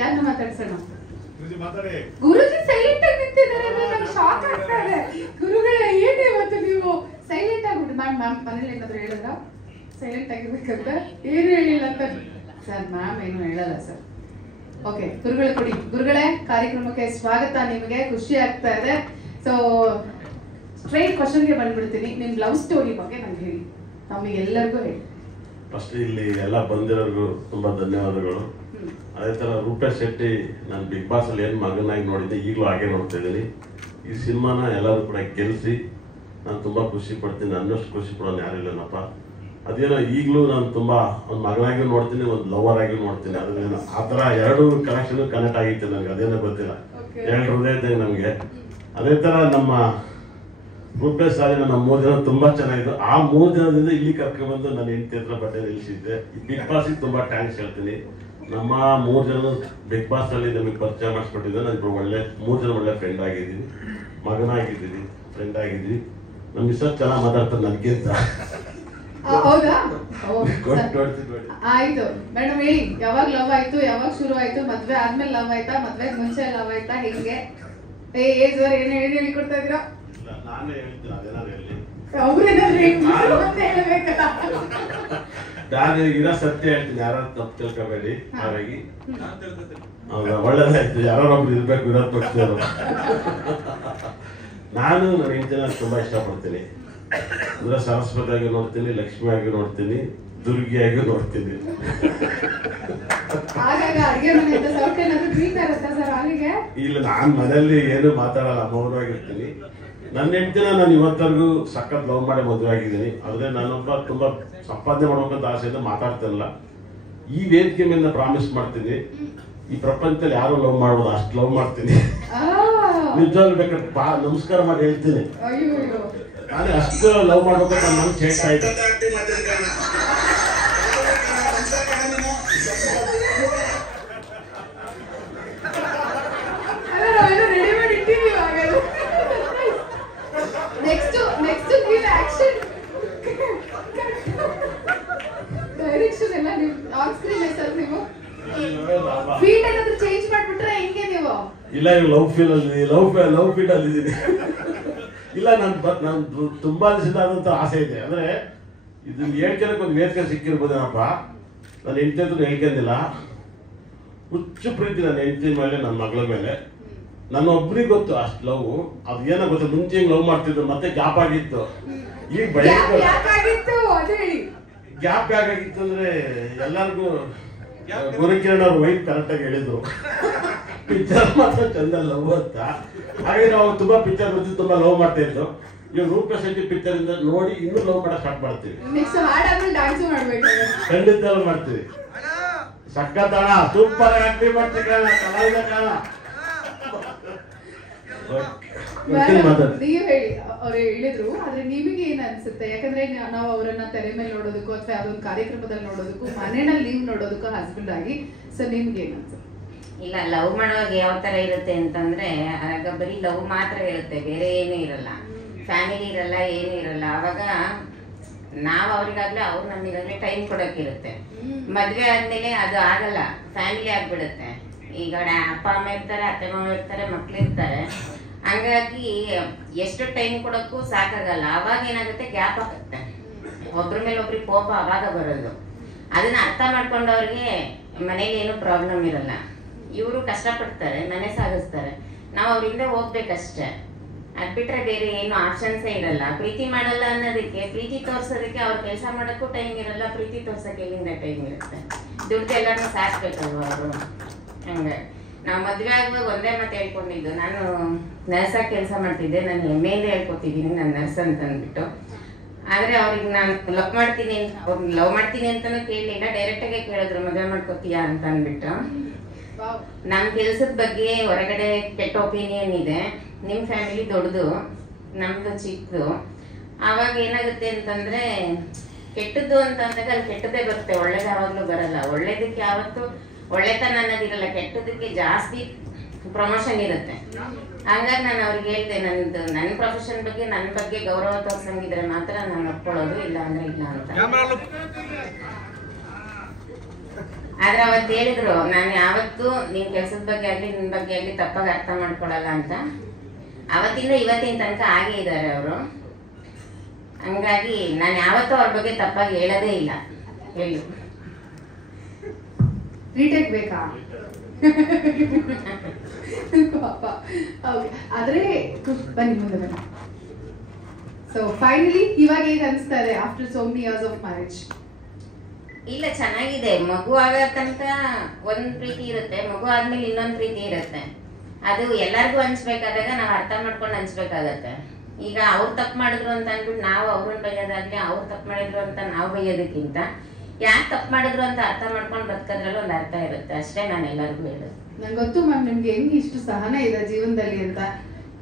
ಯಾರನ್ನ ಮಾತಾಡ್ಸೋಣ? ಗುರುಜಿ ಸೈಲೆಂಟ್ ಆಗಿ ನಿಂತಿದ್ದಾರೆ ಅಂದ್ರೆ ನಂಗೆ ಶಾಕ್ ಆಗ್ತಾ ಇದೆ. ಗುರುಗಳೇ ಏನೇ ಇವತ್ತು ನೀವು ಸೈಲೆಂಟ್ ಆಗ್ಬಿಟ್ಟು ಮ್ಯಾಮ್ ಮನೇಲಿ ಏನಾದ್ರು ಹೇಳಿದ್ರ ಸೈಲೆಂಟ್ ಆಗಿರ್ಬೇಕಂತ? ಏನು ಹೇಳಿಲ್ಲ ಅಂತ ಸರ್. ಮ್ಯಾಮ್ ಏನು ಹೇಳಲ್ಲ ಸರ್. ಓಕೆ ಗುರುಗಳು ಕೊಡಿ. ಗುರುಗಳೇ ಕಾರ್ಯಕ್ರಮಕ್ಕೆ ಸ್ವಾಗತ. ನಿಮಗೆ ಖುಷಿ ಆಗ್ತಾ ಇದೆ. ಸೊ ಸ್ಟ್ರೈಟ್ ಕ್ವಶನ್ಗೆ ಬಂದ್ಬಿಡ್ತೀನಿ. ನಿಮ್ ಲವ್ ಸ್ಟೋರಿ ಬಗ್ಗೆ ನಂಗೆ ಹೇಳಿ, ನಮಗೆಲ್ಲರಿಗೂ ಹೇಳಿ. ಫಸ್ಟ್ ಇಲ್ಲಿ ಎಲ್ಲ ಬಂದಿರೋರ್ಗು ತುಂಬಾ ಧನ್ಯವಾದಗಳು. ಅದೇ ತರ ರೂಪೇಶ್ ಶೆಟ್ಟಿ ನಾನು ಬಿಗ್ ಬಾಸ್ ಅಲ್ಲಿ ಏನ್ ಮಗನಾಗಿ ನೋಡಿದ್ದೆ, ಈಗಲೂ ಹಾಗೆ ನೋಡ್ತಾ ಇದ್ದೀನಿ. ಈ ಸಿನಿಮಾನ ಎಲ್ಲರೂ ಕೂಡ ಗೆಲ್ಸಿ ನಾನು ತುಂಬಾ ಖುಷಿ ಪಡ್ತೀನಿ. ಅನ್ನಷ್ಟು ಖುಷಿ ಪಡೋನು ಯಾರಿಲ್ಲನಪ್ಪ. ಅದೇನೋ ಈಗಲೂ ನಾನು ತುಂಬಾ ಒಂದು ಮಗನಾಗಿ ನೋಡ್ತೀನಿ, ಒಂದು ಲವರ್ ಆಗಿ ನೋಡ್ತೀನಿ. ಅದೇನೋ ಆ ಥರ ಎರಡು ಕನೆಕ್ಷನ್ ಕನೆಕ್ಟ್ ಆಗಿತ್ತು ನನಗೆ, ಅದೇನೋ ಗೊತ್ತಿಲ್ಲ. ಎರಡು ಹೃದಯ ಇದ್ದಂಗೆ ನಮಗೆ. ಅದೇ ಥರ ನಮ್ಮ ರೂಪೇಶ್ ಸಾರಿ ನಮ್ಮ 3 ದಿನ ತುಂಬಾ ಚೆನ್ನಾಗಿತ್ತು. ಆ 3 ದಿನದಿಂದ ಇಲ್ಲಿ ಕರ್ಕೊಂಡ್ಬಂದು ನನ್ನ ಹೆಂಡತಿ ಹತ್ರ ಬಟ್ಟೆ ನಿಲ್ಲಿಸಿದ್ದೆ. ಬಿಗ್ ಬಾಸ್ಗೆ ತುಂಬಾ ಥ್ಯಾಂಕ್ಸ್ ಹೇಳ್ತೀನಿ. ನಮ್ಮ 3 ಜನ ಬಿಗ್ ಬಾಸ್ ಅಲ್ಲಿ ನಮಗೆ ಪರಿಚಯ ಮಾಡಿಸ್ಕೊಟ್ಟಿದ್ದೆ. ನಾನು ಒಳ್ಳೆ 3 ಜನ ಒಳ್ಳೆ ಫ್ರೆಂಡ್ ಆಗಿದ್ದೀನಿ, ಮಗನಾಗಿದ್ದೀನಿ, ಫ್ರೆಂಡ್ ಆಗಿದ್ದೀವಿ. ನಮ್ಮ ಮಿಸ್ಸಸ್ ಚೆನ್ನಾಗಿ ಮಾತಾಡ್ತಾರೆ ನನಗಿಂತ. ಹೌದಾ? ಆಯ್ತು ಮೇಡಮ್ ಹೇಳಿ, ಯಾವಾಗ ಲವ್ ಆಯ್ತು, ಯಾವಾಗ ಶುರು ಆಯ್ತು? ಮದ್ವೆ ಆದ್ಮೇಲೆ ಲವ್ ಆಯ್ತಾ, ಮದ್ವೆ ಮುಂಚೆ ಲವ್ ಆಯ್ತಾ, ಹೆಂಗೆ? ಸರ್ ಏನು ಹೇಳ್ಕೊಡ್ತಾ ಇದ್ದೀರಾ? ನಾನೇ ಹೇಳ್ತೀನಿ, ಅದೇನಾದ್ರು ಹೇಳಿ. ನಾನು ಇರೋ ಸತ್ಯ ಹೇಳ್ತೀನಿ, ಯಾರು ತಪ್ಪು ತಿಳ್ಕೊಬೇಡಿ. ಹಾಗಾಗಿ ಒಳ್ಳೇದಾಯ್ತು, ಯಾರೊಬ್ರು ಇರ್ಬೇಕು ವಿರೋಧ ಪಕ್ಷದವರು. ನಾನು ನನ್ನ ಹೆಂಡತಿನ ತುಂಬಾ ಇಷ್ಟಪಡ್ತೀನಿ. ಅಂದ್ರೆ ಸರಸ್ವತಿಯಾಗಿ ನೋಡ್ತೀನಿ, ಲಕ್ಷ್ಮಿಯಾಗಿ ನೋಡ್ತೀನಿ, ದುರ್ಗಿಯಾಗಿ ನೋಡ್ತೀನಿ. ಇಲ್ಲ, ನಾನ್ ಮನೆಯಲ್ಲಿ ಏನು ಮಾತಾಡಲ್ಲ, ಮೌನವಾಗಿರ್ತೀನಿ. ನನ್ನ ಹೆಂಡತಿನ ನಾನು ಇವತ್ತರೆಗೂ ಸಖತ್ ಲವ್ ಮಾಡಿ ಮದುವೆ ಆಗಿದ್ದೀನಿ. ಆದ್ರೆ ನಾನೊಬ್ಬ ತುಂಬಾ ಸಂಪಾದನೆ ಮಾಡ್ಬೇಕಂತ ಆಸೆಯಿಂದ ಮಾತಾಡ್ತಿರಲ್ಲ. ಈ ವೇದಿಕೆ ಮೇಲೆ ಪ್ರಾಮಿಸ್ ಮಾಡ್ತೀನಿ, ಈ ಪ್ರಪಂಚದಲ್ಲಿ ಯಾರು ಲವ್ ಮಾಡ್ಬೋದು ಅಷ್ಟು ಲವ್ ಮಾಡ್ತೀನಿ. ನಿಜವಾಗ್ಲೂ ಬೇಕಾದ್ರೆ ನಮಸ್ಕಾರ ಮಾಡಿ ಹೇಳ್ತೀನಿ, ನಾನು ಅಷ್ಟು ಲವ್ ಮಾಡ್ಬೇಕಂತ ನನ್ನ ಮನಸ್ಸು ಹೇಳ್ತಾ ಇದ್ದೆ. ಡೈರೆಕ್ಷನ್ ಎಲ್ಲ ನೀವು ಆನ್ ಸ್ಕ್ರೀನ್ ಸರ್, ನೀವು ಫೀಲ್ಡ್ ಏನಾದ್ರು ಚೇಂಜ್ ಮಾಡ್ಬಿಟ್ರೆ ಹೆಂಗೆ ನೀವು? ಇಲ್ಲ, ಲವ್ ಫೀಲ್ ಅಲ್ಲಿ ಲವ್ ಫೀಲ್ಡ್ ಅಲ್ಲಿ ಇದ್ದೀನಿ. ಇಲ್ಲ, ನಾನು ತುಂಬಾ ದಿವಸದ ಆದಂತ ಆಸೆ ಇದೆ. ಅಂದ್ರೆ ಇದು ಹೇಳ್ಕೊಳಕ್ಕೆ ಒಂದು ವೇದಿಕೆ ಸಿಕ್ಕಿರ್ಬೋದೇನಪ್ಪ. ನಾನು ಹೆಂಡತಿ ಹತ್ರ ಹೇಳ್ಕೊಂಡಿಲ್ಲ. ಹುಚ್ಚು ಪ್ರೀತಿ ನನ್ನ ಹೆಂಡತಿ ಮೇಲೆ, ನನ್ನ ಮಗಳ ಮೇಲೆ. ನನ್ನ ಒಬ್ಬರಿಗೆ ಗೊತ್ತು ಅಷ್ಟು ಲವ್. ಅದು ಏನೋ ಗೊತ್ತು, ಮುಂಚೆ ಹಿಂಗ್ ಲವ್ ಮಾಡ್ತಿದ್ರು, ಮತ್ತೆ ಗ್ಯಾಪ್ ಆಗಿತ್ತು. ಈಗ ಭಯಂಕರ ಗ್ಯಾಪ್ ಯಾಕಾಗಿತ್ತು ಅಂದ್ರೆ ಎಲ್ಲರಿಗೂ ಗುರುಕಿರಣ್ ಅವ್ರ ವೈಫ್ ಕರೆಕ್ಟ್ ಆಗಿ ಹೇಳಿದ್ರು, ಪಿಕ್ಚರ್ ಮಾತ್ರ ಚಂದ ಲವ್ ಅಂತ. ಹಾಗೆ ನಾವು ತುಂಬಾ ಪಿಕ್ಚರ್ ಬರ್ತೀವಿ, ತುಂಬಾ ಲವ್ ಮಾಡ್ತಾ ಇದ್ದು. ಇವಾಗ ರೂಪೇಶ್ ಶೆಟ್ಟಿ ಪಿಕ್ಚರ್ ಇಂದ ನೋಡಿ ಇನ್ನೂ ಲವ್ ಮಾಡಕ್ ಸ್ಟಾರ್ಟ್ ಮಾಡ್ತೀವಿ. ಖಂಡಿತ ಮಾಡ್ತೀವಿ. ಸಖತ್ ಸೂಪರ್ ಆಕ್ಟಿಂಗ್ ಮಾಡ್ತೀವಿ ಕಾಣ, ಕಲಾವಿದ ಕಾಣ. ನೀವು ಹೇಳಿ, ಅವ್ರು ಹೇಳಿದ್ರು. ಆದ್ರೆ ನಿಮಗೆ ಏನ್ ಅನ್ಸುತ್ತೆ? ಯಾಕಂದ್ರೆ ನಾವು ಅವರನ್ನ ತೆರೆ ಮೇಲೆ ನೋಡೋದಕ್ಕೂ ಅಥವಾ ಯಾವ್ದೊಂದು ಕಾರ್ಯಕ್ರಮದಲ್ಲಿ ನೋಡೋದಕ್ಕೂ, ಮನೆಯಲ್ಲಿ ನೀವು ನೋಡೋದಕ್ಕೂ ಹಸ್ಬೆಂಡ್ ಆಗಿ, ಸೊ ನಿಮ್ಗೆ ಏನ್ ಅನ್ಸುತ್ತೆ? ಇಲ್ಲ, ಲವ್ ಮಾಡುವಾಗ ಯಾವ ತರ ಇರುತ್ತೆ ಅಂತಂದ್ರೆ, ಆಗ ಬರೀ ಲವ್ ಮಾತ್ರ ಇರುತ್ತೆ, ಬೇರೆ ಏನು ಇರಲ್ಲ, ಫ್ಯಾಮಿಲಿ ಇರಲ್ಲ, ಏನು ಇರಲ್ಲ. ಅವಾಗ ನಾವು ಅವ್ರಿಗಾಗ್ಲೇ, ಅವ್ರು ನಮಗಾಗ್ಲೇ ಟೈಮ್ ಕೊಡೋಕಿರುತ್ತೆ. ಮದ್ವೆ ಆದ್ಮೇಲೆ ಅದು ಆಗಲ್ಲ, ಫ್ಯಾಮಿಲಿ ಆಗ್ಬಿಡುತ್ತೆ. ಈಗ ಅಪ್ಪ ಅಮ್ಮ ಇರ್ತಾರೆ, ಅತ್ತೆ ಮಾವ ಇರ್ತಾರೆ, ಮಕ್ಳು ಇರ್ತಾರೆ. ಹಂಗಾಗಿ ಎಷ್ಟು ಟೈಮ್ ಕೊಡೋಕ್ಕೂ ಸಾಕಾಗಲ್ಲ. ಅವಾಗ ಏನಾಗುತ್ತೆ, ಗ್ಯಾಪ್ ಆಗುತ್ತೆ. ಒಬ್ರ ಮೇಲೆ ಒಬ್ರಿಗೆ ಕೋಪ ಅವಾಗ ಬರೋದು. ಅದನ್ನ ಅರ್ಥ ಮಾಡ್ಕೊಂಡವ್ರಿಗೆ ಮನೇಲಿ ಏನು ಪ್ರಾಬ್ಲಮ್ ಇರಲ್ಲ. ಇವರು ಕಷ್ಟಪಡ್ತಾರೆ, ಮನೆ ಸಾಗಿಸ್ತಾರೆ, ನಾವು ಅವರಿಂದ ಹೋಗ್ಬೇಕಷ್ಟೇ. ಅದ್ ಬಿಟ್ರೆ ಬೇರೆ ಏನು ಆಪ್ಷನ್ಸೇ ಇರಲ್ಲ. ಪ್ರೀತಿ ಮಾಡಲ್ಲ ಅನ್ನೋದಕ್ಕೆ, ಪ್ರೀತಿ ತೋರ್ಸೋದಕ್ಕೆ ಅವ್ರ ಕೆಲಸ ಮಾಡೋಕ್ಕೂ ಟೈಮ್ ಇರಲ್ಲ, ಪ್ರೀತಿ ತೋರ್ಸೋಕೆ ಎಲ್ಲಿಂದ ಟೈಮ್ ಇರುತ್ತೆ? ದುಡ್ಡು ಎಲ್ಲರನ್ನೂ ಸಾಕ್ಬೇಕಲ್ವ ಅವರು. ಹಂಗೆ ನಾವು ಮದುವೆ ಆಗುವಾಗ ಒಂದೇ ಮಾತು ಹೇಳ್ಕೊಂಡಿದ್ದು, ನಾನು ನರ್ಸಾಗಿ ಕೆಲಸ ಮಾಡ್ತಿದ್ದೆ, ನಾನು ಹೆಮ್ಮೆಯಿಂದ ಹೇಳ್ಕೊತಿದ್ದೀನಿ ನಾನು ನರ್ಸ್ ಅಂತ ಅಂದ್ಬಿಟ್ಟು. ಆದರೆ ಅವ್ರಿಗೆ ನಾನು ಲವ್ ಮಾಡ್ತೀನಿ ಅಂತ, ಅವ್ರನ್ನ ಲವ್ ಮಾಡ್ತೀನಿ ಅಂತಲೂ ಕೇಳಲಿಲ್ಲ, ಡೈರೆಕ್ಟಾಗೆ ಕೇಳಿದ್ರು ಮದುವೆ ಮಾಡ್ಕೋತೀಯಾ ಅಂತ ಅಂದ್ಬಿಟ್ಟು. ನಮ್ಮ ಕೆಲಸದ ಬಗ್ಗೆ ಹೊರಗಡೆ ಕೆಟ್ಟ ಒಪಿನಿಯನ್ ಇದೆ, ನಿಮ್ಮ ಫ್ಯಾಮಿಲಿ ದೊಡ್ಡದು, ನಮ್ಮದು ಚಿಕ್ಕದು. ಆವಾಗ ಏನಾಗುತ್ತೆ ಅಂತಂದರೆ, ಕೆಟ್ಟದ್ದು ಅಂತ ಅಂದಾಗ ಅಲ್ಲಿ ಕೆಟ್ಟದೇ ಬರುತ್ತೆ, ಒಳ್ಳೇದು ಯಾವಾಗಲೂ ಬರಲ್ಲ. ಒಳ್ಳೇದಕ್ಕೆ ಯಾವತ್ತೂ ಒಳ್ಳೆತನ ಅನ್ನೋದಿರಲ್ಲ, ಕೆಟ್ಟದಕ್ಕೆ ಜಾಸ್ತಿ ಪ್ರಮೋಷನ್ ಇರುತ್ತೆ. ಹಂಗಾಗಿ ನಾನು ಅವ್ರಿಗೆ ಹೇಳ್ದೆ, ನನ್ನ ಪ್ರೊಫೆಷನ್ ಬಗ್ಗೆ ನನ್ನ ಬಗ್ಗೆ ಗೌರವ ತೋರ್ಸಂಗಿದ್ರೆ ಮಾತ್ರ ನಾನು ಒಪ್ಕೊಳ್ಳೋದು, ಇಲ್ಲ ಅಂದ್ರೆ ಇಲ್ಲ ಅಂತ. ಆದ್ರೆ ಅವತ್ತು ಹೇಳಿದ್ರು, ನಾನು ಯಾವತ್ತೂ ನಿನ್ ಕೆಲ್ಸದ ಬಗ್ಗೆ ಆಗ್ಲಿ ನಿನ್ ಬಗ್ಗೆ ಆಗ್ಲಿ ತಪ್ಪಾಗಿ ಅರ್ಥ ಮಾಡ್ಕೊಳಲ್ಲ ಅಂತ. ಅವತ್ತಿಂದ ಇವತ್ತಿನ ತನಕ ಆಗೇ ಇದ್ದಾರೆ ಅವರು. ಹಂಗಾಗಿ ನಾನು ಯಾವತ್ತೂ ಅವ್ರ ಬಗ್ಗೆ ತಪ್ಪಾಗಿ ಹೇಳೋದೇ ಇಲ್ಲ. ಹೇಳಿ ರೀಟೇಕ್ ಬೇಕಾ? ಪಾಪ. ಆದ್ರೆ ಬನ್ನಿ ಮುಂದೆ ಬನ್ನಿ. ಸೊ ಫೈನಲಿ ಇವಾಗ ಹೇಗೆ ಅನಿಸ್ತಾ ಇದೆ after so many years of marriage? ಇಲ್ಲ, ಚೆನ್ನಾಗಿದೆ. ಮಗು ಆಗೋ ತನಕ ಒಂದ್ ಪ್ರೀತಿ ಇರುತ್ತೆ, ಮಗು ಆದ್ಮೇಲೆ ಇನ್ನೊಂದ್ ಪ್ರೀತಿ ಇರುತ್ತೆ. ಅದು ಎಲ್ಲರಿಗೂ ಹಂಚ್ಬೇಕಾದಾಗ ನಾವು ಅರ್ಥ ಮಾಡ್ಕೊಂಡು ಹಂಚ್ಬೇಕಾಗತ್ತೆ. ಈಗ ಅವ್ರು ತಪ್ಪು ಮಾಡಿದ್ರು ಅಂತ ಅಂದ್ಬಿಟ್ಟು ನಾವು ಅವ್ರನ್ನ ಬೈಯೋದಾಗ್ಲಿ, ಅವ್ರು ತಪ್ಪು ಮಾಡಿದ್ರು ಅಂತ ನಾವು ಬೈಯೋದಕ್ಕಿಂತ ಯಾಕೆ ತಪ್ಪು ಮಾಡಿದ್ರು ಅಂತ ಅರ್ಥ ಮಾಡ್ಕೊಂಡು ಬದುಕೋದ್ರಲ್ಲಿ ಒಂದು ಅರ್ಥ ಇರುತ್ತೆ ಅಷ್ಟೇ. ನಾನು ಎಲ್ಲರಿಗೂ ಹೇಳೋದು. ನಂಗೆ ಗೊತ್ತು ಮ್ಯಾಮ್, ನಿಮ್ಗೆ ಹೆಂಗೆ ಇಷ್ಟು ಸಹನೆ ಇದೆ ಜೀವನದಲ್ಲಿ ಅಂತ.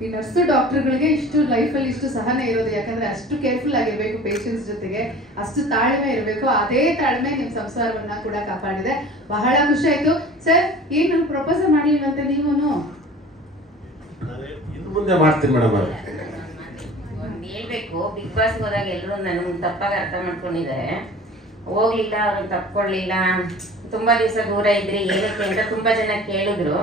ಈ ನರ್ಸು ಡಾಕ್ಟರ್ಗಳಿಗೆ ಇಷ್ಟು ಲೈಫಲ್ಲಿ ಇಷ್ಟು ಸಹನೆ ಇರೋದು ಯಾಕಂದ್ರೆ ಅಷ್ಟು ಕೇರ್ಫುಲ್ ಆಗಿರ್ಬೇಕು ಪೇಷಂಟ್ಸ್ ಜೊತೆಗೆ, ಅಷ್ಟು ತಾಳ್ಮೆ ಇರಬೇಕು. ಅದೇ ತಾಳ್ಮೆ ನಿಮ್ಮ ಸಂಸಾರವನ್ನ ಕೂಡ ಕಾಪಾಡಿದೆ. ಬಹಳ ಖುಷಿ ಆಯ್ತು. ಸರ್, ಏನು ಪ್ರಪೋಸ್ ಮಾಡ್ಲಿಲ್ವಂತೆ ನೀವು? ಇನ್ನು ಮುಂದೆ ಮಾಡ್ತೀನಿ ಮೇಡಮ್. ಒಂದು ಹೇಳ್ಬೇಕು, ಬಿಗ್ ಬಾಸ್ ಹೋದಾಗ ಎಲ್ಲರೂ ನನಗೆ ತಪ್ಪಾಗಿ ಅರ್ಥ ಮಾಡ್ಕೊಂಡಿದ್ದಾರೆ. ಹೋಗ್ಲಿಲ್ಲ, ಅವ್ರಿಗೆ ತಪ್ಕೊಳ್ಳಿಲ್ಲ, ತುಂಬಾ ದಿವಸ ದೂರ ಇದ್ರಿ ಏನಕ್ಕೆ ಅಂತ ತುಂಬಾ ಜನ ಕೇಳಿದ್ರು.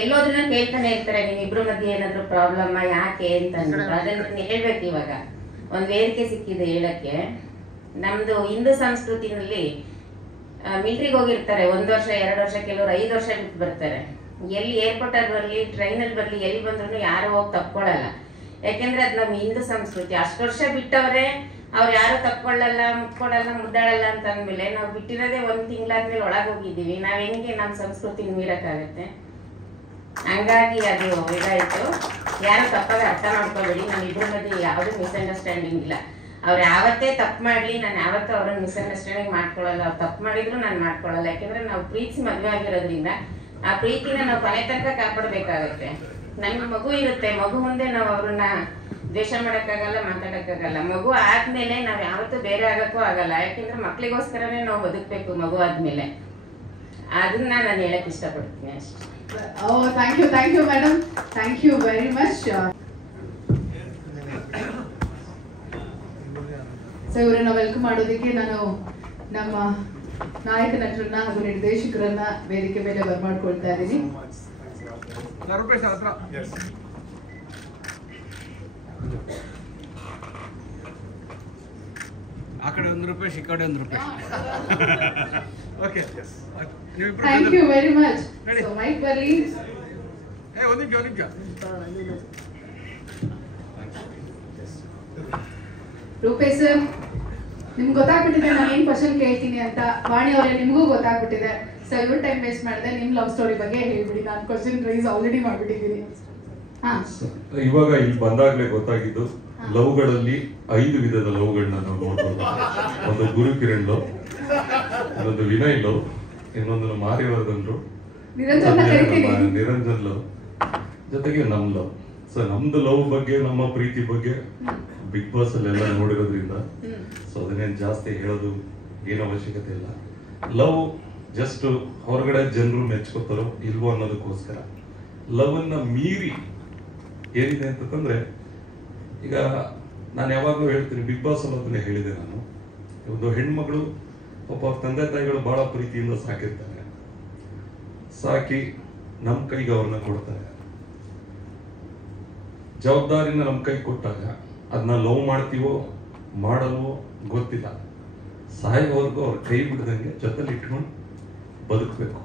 ಎಲ್ಲೋದ್ರೂ ಕೇಳ್ತಾನೆ ಇರ್ತಾರೆ, ನಿಮ್ಮಿಬ್ರು ಮಧ್ಯೆ ಏನಾದ್ರು ಪ್ರಾಬ್ಲಮ್ ಯಾಕೆ ಅಂತ ಅಂದ್ಬಿಟ್ಟು. ಅದನ್ನ ಹೇಳ್ಬೇಕು. ಇವಾಗ ಒಂದ್ ವೇದಿಕೆ ಸಿಕ್ಕಿದೆ ಹೇಳಕ್ಕೆ. ನಮ್ದು ಹಿಂದೂ ಸಂಸ್ಕೃತಿನಲ್ಲಿ ಮಿಲಿಟ್ರಿಗೆ ಹೋಗಿರ್ತಾರೆ 1 ವರ್ಷ 2 ವರ್ಷ, ಕೆಲವರು 5 ವರ್ಷ ಬಿಟ್ಟು ಬರ್ತಾರೆ. ಎಲ್ಲಿ ಏರ್ಪೋರ್ಟ್ ಅಲ್ಲಿ ಬರ್ಲಿ, ಟ್ರೈನಲ್ಲಿ ಬರ್ಲಿ, ಎಲ್ಲಿ ಬಂದ್ರು ಯಾರು ಹೋಗಿ ತಪ್ಕೊಳ್ಳಲ್ಲ. ಯಾಕೆಂದ್ರೆ ಅದ್ ನಮ್ಮ ಹಿಂದೂ ಸಂಸ್ಕೃತಿ. ಅಷ್ಟು ವರ್ಷ ಬಿಟ್ಟವ್ರೆ, ಅವ್ರು ಯಾರು ತಪ್ಕೊಳ್ಳಲ್ಲ, ಮುಟ್ಕೊಡಲ್ಲ, ಮುದ್ದಾಡಲ್ಲ ಅಂತ ಅಂದ್ಮೇಲೆ ನಾವು ಬಿಟ್ಟಿರೋದೇ 1 ತಿಂಗಳಾದ್ಮೇಲೆ ಒಳಗೆ ಹೋಗಿದ್ದೀವಿ. ನಾವ್ ಹೆಂಗೆ ನಮ್ಮ ಸಂಸ್ಕೃತಿ ಮೀರಕ್ಕಾಗತ್ತೆ? ಹಂಗಾಗಿ ಅದು ಇದಾಯ್ತು. ಯಾರು ತಪ್ಪಾಗಿ ಅರ್ಥ ಮಾಡ್ಕೋಬೇಡಿ. ನಮ್ಮಿಬ್ರ ಮಧ್ಯೆ ಯಾವುದೂ ಮಿಸ್ಅಂಡರ್ಸ್ಟ್ಯಾಂಡಿಂಗ್ ಇಲ್ಲ. ಅವ್ರು ಯಾವತ್ತೇ ತಪ್ಪು ಮಾಡ್ಲಿ, ನಾನು ಯಾವತ್ತೂ ಅವ್ರನ್ನ ಮಿಸ್ಅಂಡರ್ಸ್ಟ್ಯಾಂಡಿಂಗ್ ಮಾಡ್ಕೊಳ್ಳಲ್ಲ. ಅವ್ರು ತಪ್ಪು ಮಾಡಿದ್ರು ನಾನು ಮಾಡ್ಕೊಳ್ಳಲ್ಲ. ಯಾಕೆಂದ್ರೆ ನಾವು ಪ್ರೀತಿ ಮದುವೆ ಆಗಿರೋದ್ರಿಂದ ಆ ಪ್ರೀತಿನ ನಾವು ಕೊನೆ ತನಕ ಕಾಪಾಡಬೇಕಾಗತ್ತೆ. ನಮ್ಗೆ ಮಗು ಇರುತ್ತೆ, ಮಗು ಮುಂದೆ ನಾವು ಅವ್ರನ್ನ ದ್ವೇಷ ಮಾಡೋಕ್ಕಾಗಲ್ಲ, ಮಾತಾಡೋಕ್ಕಾಗಲ್ಲ. ಮಗು ಆದ್ಮೇಲೆ ನಾವು ಯಾವತ್ತೂ ಬೇರೆ ಆಗೋಕ್ಕೂ ಆಗಲ್ಲ. ಯಾಕೆಂದ್ರೆ ಮಕ್ಳಿಗೋಸ್ಕರನೇ ನಾವು ಬದುಕಬೇಕು ಮಗು ಆದ್ಮೇಲೆ. ಅದನ್ನ ನಾನು ಹೇಳಕ್ ಇಷ್ಟಪಡ್ತೀನಿ ಅಷ್ಟೇ. Thank you madam, thank you very much. So ಇವರನ್ನ ವೆಲ್ಕಮ್ ಮಾಡೋದಕ್ಕೆ ನಾನು ನಮ್ಮ ನಾಯಕ ನಟರನ್ನ ಹಾಗೂ ನಿರ್ದೇಶಕರನ್ನ ವೇದಿಕೆ ಮೇಲೆ ಬರ್ಮಾಡ್ಕೊಳ್ತಾ ಇದ್ದೀನಿ. ಆ ಕಡೆ ₹1, ಈ ಕಡೆ ₹1. Okay, thank you very much. So mic ಬರ್ಲಿ. ಒಂದು ನಿಮಿಷ. ರೂಪೇಶ್ ಸರ್, ನಿಮ್ಗೆ ಗೊತ್ತಾಗ್ಬಿಟ್ಟಿದೆ ನಾನು ಏನ್ ಕ್ವಶನ್ ಕೇಳ್ತೀನಿ ಅಂತ. ವಾಣಿ ಅವರೇ, ನಿಮಗೂ ಗೊತ್ತಾಗ್ಬಿಟ್ಟಿದೆ. ಸೊ ಇವ್ರು ಟೈಮ್ ವೇಸ್ಟ್ ಮಾಡಿದೆ, ನಿಮ್ ಲವ್ ಸ್ಟೋರಿ ಬಗ್ಗೆ ಹೇಳ್ಬಿಡಿ. ನಾನು ಕ್ವಶನ್ ರೈಸ್ ಆಲ್ರೆಡಿ ಮಾಡ್ಬಿಟ್ಟಿದ್ದೀನಿ. ಇವಾಗ ಇಲ್ಲಿ ಬಂದಾಗ್ಲೇ ಗೊತ್ತಾಗಿದ್ದು, ಲವ್ಗಳಲ್ಲಿ 5 ವಿಧದ ಲವ್ಗಳನ್ನ ನಾವು ನೋಡ್ಬೋದು. ಒಂದು ಗುರುಕಿರಣ್ ಲವ್, ಇನ್ನೊಂದು ವಿನಯ್ ಲವ್, ಇನ್ನೊಂದು ಮಾರಿವರ್ಧನ್ ಲವ್, ನಿರಂಜನ್ ಲವ್, ಜೊತೆಗೆ ನಮ್ ಲವ್. ಸೊ ನಮ್ದು ಲವ್ ಬಗ್ಗೆ, ನಮ್ಮ ಪ್ರೀತಿ ಬಗ್ಗೆ ಬಿಗ್ ಬಾಸ್ ಅಲ್ಲೆಲ್ಲ ನೋಡಿರೋದ್ರಿಂದ ಸೊ ಅದನ್ನೇನು ಜಾಸ್ತಿ ಹೇಳೋದು ಏನು ಅವಶ್ಯಕತೆ ಇಲ್ಲ. ಲವ್ ಜಸ್ಟ್ ಹೊರಗಡೆ ಜನರು ಮೆಚ್ಕೋತಾರೋ ಇಲ್ವೋ ಅನ್ನೋದಕ್ಕೋಸ್ಕರ. ಲವ್ ಅನ್ನ ಮೀರಿ ಏನಿದೆ ಅಂತಂದ್ರೆ, ಈಗ ನಾನು ಯಾವಾಗಲೂ ಹೇಳ್ತೀನಿ, ಬಿಗ್ ಬಾಸ್ ಅಲ್ಲಿ ಅದನ್ನೇ ಹೇಳಿದೆ ನಾನು. ಒಂದು ಹೆಣ್ಮಗಳು ಪಾಪ ತಂದೆ ತಾಯಿಗಳು ಬಹಳ ಪ್ರೀತಿಯಿಂದ ಸಾಕಿರ್ತಾರೆ, ಸಾಕಿ ನಮ್ಮ ಕೈಗೆ ಅವ್ರನ್ನ ಕೊಡ್ತಾರೆ. ಜವಾಬ್ದಾರಿನ ನಮ್ಮ ಕೈ ಕೊಟ್ಟಾಗ ಅದನ್ನ ಲವ್ ಮಾಡ್ತೀವೋ ಮಾಡಲ್ವೋ ಗೊತ್ತಿಲ್ಲ, ಸಾಯೋವರೆಗೂ ಅವ್ರ ಕೈ ಬಿಡದಂಗೆ ಜೊತೆಲಿ ಇಟ್ಕೊಂಡು ಬದುಕಬೇಕು.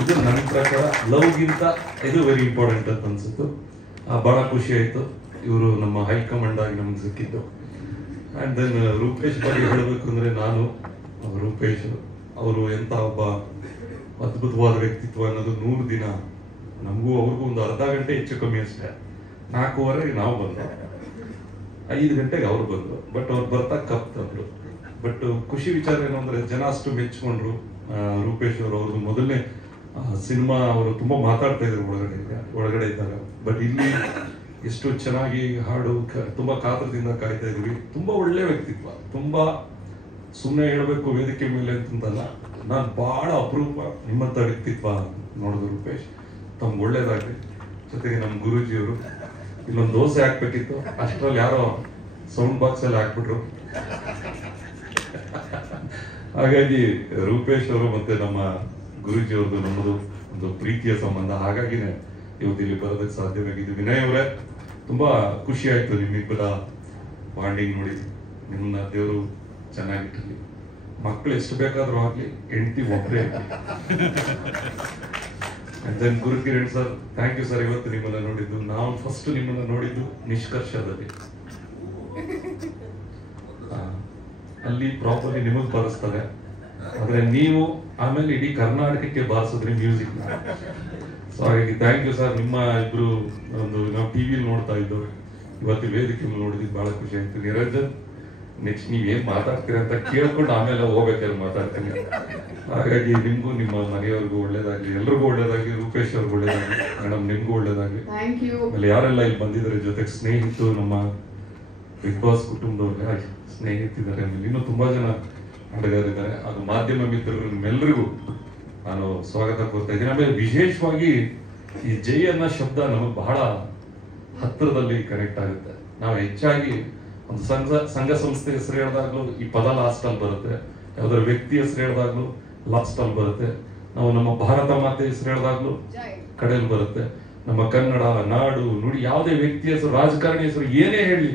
ಇದು ನನ್ನ ಪ್ರಕಾರ ಲವ್ಗಿಂತ ಇದು ವೆರಿ ಇಂಪಾರ್ಟೆಂಟ್ ಅಂತ ಅನ್ಸುತ್ತು. ಬಹಳ ಖುಷಿ ಆಯ್ತು ಇವರು ನಮ್ಮ ಹೈಕಮಾಂಡ್ ಆಗಿ ನಮ್ಗೆ ಸಿಕ್ಕಿದ್ದು. ಆ್ಯಂಡ್ ದೆನ್ ರೂಪೇಶ್ ಬಗ್ಗೆ ಹೇಳಬೇಕು ಅಂದರೆ ನಾನು ರೂಪೇಶ್ ಅವರು ಎಂಥ ಒಬ್ಬ ಅದ್ಭುತವಾದ ವ್ಯಕ್ತಿತ್ವ ಅನ್ನೋದು 100 ದಿನ ನಮಗೂ ಅವ್ರಿಗೂ ಒಂದು ಅರ್ಧ ಗಂಟೆ ಹೆಚ್ಚು ಕಮ್ಮಿ ಅಷ್ಟೇ. 4:15 ನಾವು ಬಂದು 5 ಗಂಟೆಗೆ ಅವ್ರು ಬಂದರು. ಬಟ್ ಅವ್ರು ಬರ್ತಾ ಕಪ್ ತಂದ್ರು. ಬಟ್ ಖುಷಿ ವಿಚಾರ ಏನು ಅಂದರೆ ಜನ ಅಷ್ಟು ಮೆಚ್ಕೊಂಡ್ರು. ರೂಪೇಶ್ ಅವರು ಅವ್ರದ್ದು ಮೊದಲನೇ ಸಿನಿಮಾ ಅವರು ತುಂಬ ಮಾತಾಡ್ತಾ ಇದ್ರು ಒಳಗಡೆ ಇದ್ದಾಗ. ಬಟ್ ಇಲ್ಲಿ ಎಷ್ಟು ಚೆನ್ನಾಗಿ ಹಾಡು ತುಂಬ ಕಾತರದಿಂದ ಕಾಯ್ತಾ ಇದ್ವಿ. ತುಂಬ ಒಳ್ಳೆ ವ್ಯಕ್ತಿತ್ವ, ತುಂಬ ಸುಮ್ಮನೆ ಹೇಳಬೇಕು ವೇದಿಕೆ ಮೇಲೆ ಅಂತಂತಲ್ಲ, ನಾನು ಭಾಳ ಅಪರೂಪ ನಿಮ್ಮಂಥ ವ್ಯಕ್ತಿತ್ವ ನೋಡಿದ್ರು ರೂಪೇಶ್. ತಮ್ಗೆ ಒಳ್ಳೇದಾಗಲಿ. ಜೊತೆಗೆ ನಮ್ಮ ಗುರೂಜಿಯವರು ಇಲ್ಲೊಂದು ದೋಸೆ ಹಾಕ್ಬೇಕಿತ್ತು, ಅಷ್ಟರಲ್ಲಿ ಯಾರೋ ಸೌಂಡ್ ಬಾಕ್ಸಲ್ಲಿ ಹಾಕ್ಬಿಟ್ರು. ಹಾಗಾಗಿ ರೂಪೇಶ್ ಅವರು ಮತ್ತೆ ನಮ್ಮ ಗುರೂಜಿ ಅವ್ರದ್ದು ನಮ್ಮದು ಒಂದು ಪ್ರೀತಿಯ ಸಂಬಂಧ. ಹಾಗಾಗಿನೇ ಇವತ್ತು ಇಲ್ಲಿ ಬರೋದಕ್ಕೆ ಸಾಧ್ಯವಾಗಿದ್ದು. ವಿನಯ್ ಅವರೇ, ತುಂಬಾ ಖುಷಿ ಆಯ್ತು ನಿಮ್ಮಿಬ್ಬರ ಬಾಂಡಿಂಗ್ ನೋಡಿ. ನಿಮ್ಮನ್ನ ದೇವರು ಚೆನ್ನಾಗಿಟ್ಟಿರಲಿ. ಮಕ್ಕಳು ಎಷ್ಟು ಬೇಕಾದ್ರೂ ಆಗ್ಲಿ, ಹೆಂಡತಿ ಒಬ್ಬರೇ ಆಗಲಿ. Then Gurukiran sir, thank you sir. ಇವತ್ತು ನಿಮ್ಮನ್ನ ನೋಡಿದ್ದು, ನಾವು ಫಸ್ಟ್ ನಿಮ್ಮನ್ನ ನೋಡಿದ್ದು ನಿಷ್ಕರ್ಷದಲ್ಲಿ. ಅಲ್ಲಿ ಪ್ರಾಪರ್ಲಿ ನಿಮಗೆ ಬಾರಿಸ್ತಾರೆ, ಆದ್ರೆ ನೀವು ಆಮೇಲೆ ಇಡೀ ಕರ್ನಾಟಕಕ್ಕೆ ಬಾರಿಸಿದ್ರಿ ಮ್ಯೂಸಿಕ್. ಸೊ ಹಾಗಾಗಿ ಥ್ಯಾಂಕ್ ಯು ಸರ್. ನಿಮ್ಮ ಇಬ್ರು ಒಂದು ನಾವು ಟಿವಿಲಿ ನೋಡ್ತಾ ಇದ್ದು, ಇವತ್ತು ವೇದಿಕೆಯಲ್ಲಿ ನೋಡಿದ್ದು ಬಹಳ ಖುಷಿ ಆಯ್ತು. ನಿರಂಜನ್, ನೆಕ್ಸ್ಟ್ ನೀವ್ ಏನ್ ಮಾತಾಡ್ತೀರ ಅಂತ ಕೇಳ್ಕೊಂಡು ಆಮೇಲೆ ಹೋಗ್ಬೇಕಾದ್ರೆ ಮಾತಾಡ್ತೀನಿ. ಹಾಗಾಗಿ ನಿಮ್ಗೂ ನಿಮ್ಮ ಮನೆಯವ್ರಿಗೂ ಒಳ್ಳೇದಾಗ್ಲಿ, ಎಲ್ರಿಗೂ ಒಳ್ಳೇದಾಗ್ಲಿ. ರೂಪೇಶ್ ಅವ್ರಿಗೂ ಒಳ್ಳೇದಾಗ್ಲಿ, ಮೇಡಮ್ ನಿಮ್ಗೂ ಒಳ್ಳೇದಾಗ್ಲಿ. ಆಮೇಲೆ ಯಾರೆಲ್ಲ ಇಲ್ಲಿ ಬಂದಿದ್ದಾರೆ ಜೊತೆಗೆ ಸ್ನೇಹಿತರು, ನಮ್ಮ ಬಿಗ್ ಬಾಸ್ ಕುಟುಂಬದವ್ರೆ ಸ್ನೇಹಿತಿದ್ದಾರೆ, ಇನ್ನೂ ತುಂಬಾ ಜನ ಆಟಗಾರಿದ್ದಾರೆ. ಅದು ಮಾಧ್ಯಮ ಮಿತ್ರರು ನಿಮ್ಮೆಲ್ಲರಿಗೂ ನಾನು ಸ್ವಾಗತ ಕೋರ್ತಾ ಇದ್ದೀನಿ. ಆಮೇಲೆ ವಿಶೇಷವಾಗಿ ಈ ಜೈ ಅನ್ನೋ ಶಬ್ದ ನಮಗೆ ಬಹಳ ಹತ್ತಿರದಲ್ಲಿ ಕನೆಕ್ಟ್ ಆಗುತ್ತೆ. ನಾವು ಹೆಚ್ಚಾಗಿ ಒಂದು ಸಂಘ ಸಂಸ್ಥೆ ಹೆಸರು ಹೇಳಿದಾಗ್ಲೂ ಈ ಪದ ಲಾಸ್ಟ್ ಅಲ್ಲಿ ಬರುತ್ತೆ, ಯಾವ್ದಾರ ವ್ಯಕ್ತಿ ಹೆಸರು ಹೇಳಿದಾಗ್ಲೂ ಲಾಸ್ಟ್ ಅಲ್ಲಿ ಬರುತ್ತೆ. ನಾವು ನಮ್ಮ ಭಾರತ ಮಾತೆ ಹೆಸರು ಹೇಳಿದಾಗ್ಲೂ ಕಡೆಯಲ್ಲಿ ಬರುತ್ತೆ. ನಮ್ಮ ಕನ್ನಡ ನಾಡು ನುಡಿ ಯಾವುದೇ ವ್ಯಕ್ತಿ ಹೆಸರು, ರಾಜಕಾರಣಿ ಹೆಸರು ಏನೇ ಹೇಳಿ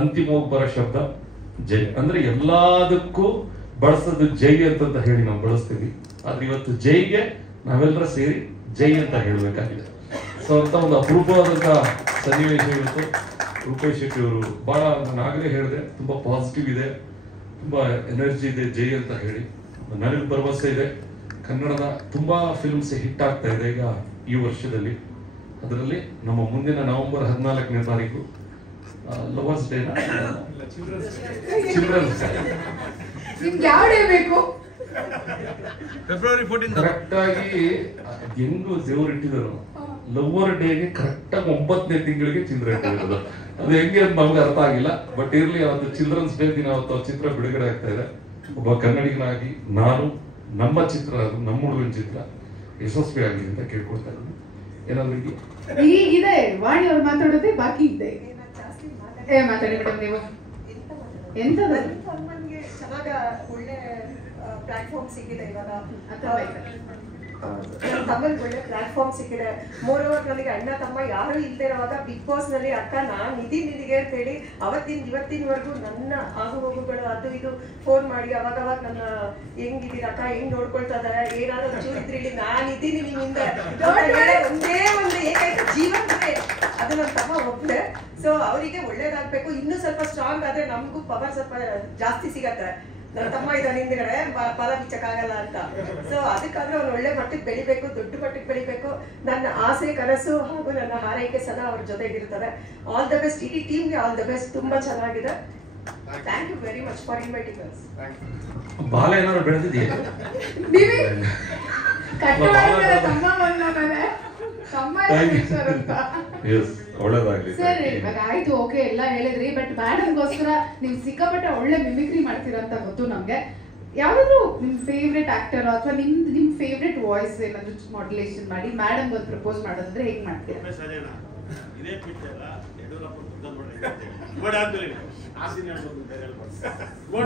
ಅಂತಿಮವಾಗಿ ಬರೋ ಶಬ್ದ ಜೈ. ಅಂದ್ರೆ ಎಲ್ಲದಕ್ಕೂ ಬಳಸೋದು ಜೈ ಅಂತ ಹೇಳಿ ನಾವು ಬಳಸ್ತೀವಿ. ಆದ್ರೆ ಇವತ್ತು ಜೈಗೆ ನಾವೆಲ್ಲರ ಸೇರಿ ಜೈ ಅಂತ ಹೇಳ್ಬೇಕಾಗಿದೆ. ಸೊ ಅಂತ ಒಂದು ಅಪರೂಪವಾದಂತ ಸನ್ನಿವೇಶ ಇವತ್ತು. ರೂಪೇಶ್ ಶೆಟ್ಟಿ ಅವರು ಬಹಳ, ನಾನು ಆಗಲೇ ಹೇಳಿದೆ, ತುಂಬಾ ಪಾಸಿಟಿವ್ ಇದೆ, ತುಂಬಾ ಎನರ್ಜಿ ಇದೆ ಜೈ ಅಂತ ಹೇಳಿ. ನನಗೆ ಭರವಸೆ ಇದೆ, ಕನ್ನಡದ ತುಂಬಾ ಫಿಲ್ಮ್ಸ್ ಹಿಟ್ ಆಗ್ತಾ ಇದೆ ಈಗ ಈ ವರ್ಷದಲ್ಲಿ. ಅದರಲ್ಲಿ ನಮ್ಮ ಮುಂದಿನ ನವೆಂಬರ್ 14ನೇ ತಾರೀಕು ಲವರ್ಸ್ ಡೇನ ಚಿಲ್ಡ್ರನ್ಸ್ ಫೆಬ್ರವರಿ 14 ಕರೆಕ್ಟ್ ಆಗಿ ಹೆಂಗು ದೇವ್ರು ಇಟ್ಟಿದ್ರು. ಲವರ್ ಡೇಗೆ ಕರೆಕ್ಟ್ ಆಗಿ 9ನೇ ತಿಂಗಳಿಗೆ ಚಿತ್ರ ಇಟ್ಟಿರೋದು. ಅದು ಹೆಂಗೆ ಅಂತ ನಮ್ಗೆ ಅರ್ಥ ಆಗಿಲ್ಲ. ಬಟ್ ಇರ್ಲಿ, ಅವತ್ತು ಚಿಲ್ಡ್ರನ್ಸ್ ಡೇ ದಿನ ಅವತ್ತು ಚಿತ್ರ ಬಿಡುಗಡೆ ಆಗ್ತಾ ಇದೆ. ಒಬ್ಬ ಕನ್ನಡಿಗನಾಗಿ ನಾನು ನಮ್ಮ ಚಿತ್ರ, ನಮ್ಮ ಹುಡುಗನ ಚಿತ್ರ ಯಶಸ್ವಿ ಆಗಲಿ ಅಂತ ಕೇಳ್ಕೊಳ್ತಾ ಇದ್ದೀನಿ. ಏನಾದ್ರು ಇದೆ ವಾಣಿ ಅವ್ರು ಮಾತಾಡೋದೇ ಬಾಕಿ ಇದೆ. ಮಾತಾಡಿ ಮೇಡಮ್ ನೀವು. ಎಂತದ ಚೆನ್ನಾಗ ಒಳ್ಳೆ ಪ್ಲಾಟ್ಫಾರ್ಮ್ ಸಿಕ್ಕಿದೆ ಇವಾಗ. ತಮ್ಮಲ್ಲಿ ಒಳ್ಳೆ ಪ್ಲಾಟ್ಫಾರ್ಮ್ ಸಿಕ್ಕಿದೆ. ಮೋರೋವರ್ ನನಗೆ ಅಣ್ಣ ತಮ್ಮ ಯಾರು ಇಲ್ಲದೆ ಇರುವಾಗ ಬಿಗ್ ಬಾಸ್ ನಲ್ಲಿ ಅಕ್ಕ ನಾನು ನಿಧಿಗೆ ಅಂತ ಹೇಳಿ ಇವತ್ತಿನವರೆಗೂ ನನ್ನ ಆಗು ಹೋಗುಗಳು ಅದು ಇದು ಫೋನ್ ಮಾಡಿ ಅವಾಗ ನನ್ನ ಹೆಂಗಿದ್ದೀರ ಅಕ್ಕ, ಹೆಂಗ್ ನೋಡ್ಕೊಳ್ತಾ ಇದಾರೆ, ಏನಾದ್ರು ಚೂರು ಇದ್ರಿ ನಾನಿದ್ದೀನಿ ನಿಮ್ಮಿಂದ ಒಂದೇ ಒಂದು ಏಕೈಕ ಜೀವನವೇ ಅದು ನನ್ನ ತಮ್ಮ ಒಬ್ಬಳೆ. ಸೊ ಅವರಿಗೆ ಒಳ್ಳೇದಾಗ್ಬೇಕು, ಇನ್ನೂ ಸ್ವಲ್ಪ ಸ್ಟ್ರಾಂಗ್ ಆದ್ರೆ ನಮಗೂ ಪವರ್ ಸ್ವಲ್ಪ ಜಾಸ್ತಿ ಸಿಗತ್ತೆ. ನನ್ನ ತಮ್ಮ ಇದ್ದಾನೆ ಹಿಂದ್ಗಡೆ, ಪದ ಬಿಚ್ಚಕ್ಕಾಗಲ್ಲ ಅಂತ. ಸೊ ಅದಕ್ಕಾದ್ರೆ ಅವ್ರು ಒಳ್ಳೆ ಮಟ್ಟಕ್ಕೆ ಬೆಳಿಬೇಕು, ದೊಡ್ಡ ಮಟ್ಟಕ್ಕೆ ಬೆಳಿಬೇಕು. ನನ್ನ ಆಸೆ, ಕನಸು ಹಾಗೂ ನನ್ನ ಹಾರೈಕೆ ಸದಾ ಅವ್ರ ಜೊತೆಗಿರ್ತದೆ. ಆಲ್ ದ ಬೆಸ್ಟ್, ಇಡೀ ಟೀಮ್ಗೆ ಆಲ್ ದ ಬೆಸ್ಟ್. ತುಂಬಾ ಚೆನ್ನಾಗಿದೆ. Thank you very much for inviting us. ಬಾಲ ಏನಾದ್ರು ಬೆಳೆದಿದೆಯಾ? ಒಳ್ಳೇದಾಗ್ಲಿ ಸರ್. ಇವಾಗ ಆಯ್ತು, ಓಕೆ ಎಲ್ಲ ಹೇಳಿದ್ರಿ. ಬಟ್ ಮೇಡಮ್ಗೋಸ್ಕರ ನೀವು ಸಿಕ್ಕಾಪಟ್ಟೆ ಒಳ್ಳೆ ಮಿಮಿಕ್ರಿ ಮಾಡ್ತೀರಾ ಅಂತ ಗೊತ್ತು ನಮ್ಗೆ. ಯಾವ್ದಾದ್ರು ನಿಮ್ ಫೇವ್ರೆಟ್ ಆಕ್ಟರ್ ಅಥವಾ ನಿಮ್ ಫೇವ್ರೆಟ್ ವಾಯ್ಸ್ ಏನಾದ್ರು ಮಾಡ್ಯುಲೇಷನ್ ಮಾಡಿ ಮೇಡಮ್ ಒಂದು ಪ್ರಪೋಸ್ ಮಾಡೋದಂದ್ರೆ ಹೇಗ್ ಮಾಡ್ತೀರಾ?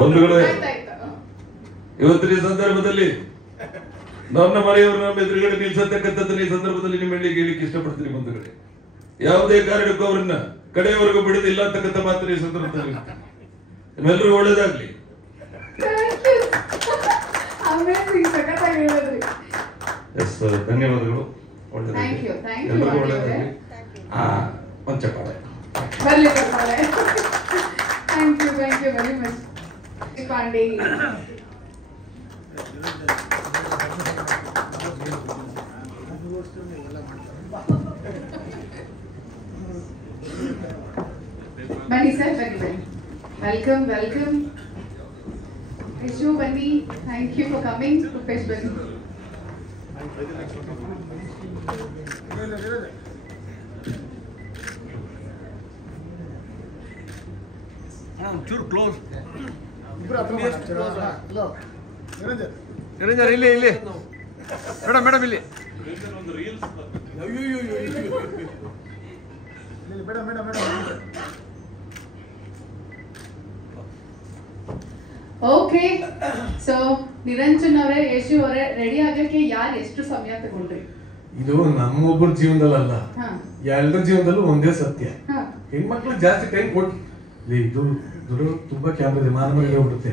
ಬಂಧುಗಳೇ, ಇವತ್ತಿನ ಸಂದರ್ಭದಲ್ಲಿ ನನ್ನ ಮನೆಯವರು ನಮ್ಮ ಎದುರುಗಡೆ ನಿಲ್ಸತಕ್ಕಂಥದ್ದನ್ನ ಈ ಸಂದರ್ಭದಲ್ಲಿ ನಿಮ್ಮ ಹೇಳಿಕೆ ಹೇಳಿಕ್ಕೆ ಇಷ್ಟಪಡ್ತೀನಿ. ಬಂಧುಗಳೇ, ಯಾವುದೇ ಕಾರಣಕ್ಕೂ ಅವರನ್ನ ಕಡೆಯವರೆಗೂ ಬಿಡುದಿಲ್ಲ ಅಂತಕ್ಕಂಥ ಮಾತ್ರ ಈ ಸಂದರ್ಭದಲ್ಲಿ. ನಿಮ್ಮೆಲ್ಲರೂ ಒಳ್ಳೇದಾಗ್ಲಿ. ಎಸ್ ಧನ್ಯವಾದಗಳು. Thank you, thank you, ಎಲ್ಲರಿಗೂ Andy ಒಳ್ಳೆಯದಾಗಲಿ. ಅವರೇ. ಒಂದು ಚಪ್ಪಾಳೆ. ಬರ್ಲಿ ಬರ್ತಾರೆ. Thank you very much. Pandey. ಬನ್ನಿ ಸರ್, ಬನ್ನಿ. ವೆಲ್ಕಮ್. ಯಶು ಬನ್ನಿ. Thank you for coming. Rupesh ಬನ್ನಿ. ಚೂರು ಕ್ಲೋಸ್. ನಿರಂಜನ್ ಇಲ್ಲಿ ಮೇಡಮ್ ಇಲ್ಲಿ. ಓಕೆ, ಸೊ ನಿರಂಜನ್ ಅವರೇ, ಯಶು ಅವರೇ, ರೆಡಿ ಆಗಕ್ಕೆ ಯಾರು ಎಷ್ಟು ಸಮಯ ತಗೊಂಡ್ರಿ? ಇದು ನಮ್ಮೊಬ್ಬರ ಜೀವನದಲ್ಲ, ಎಲ್ಲರ ಜೀವನದಲ್ಲೂ ಒಂದೇ ಸತ್ಯ. ಹೆಣ್ಮಕ್ಳು ಜಾಸ್ತಿ ಟೈಮ್ ಕೊಟ್ಟು ಇದು ತುಂಬಾ ಕ್ಯಾಮ್ರಾ ಮಾನವರಿಗೆ ಹೋಗುತ್ತೆ.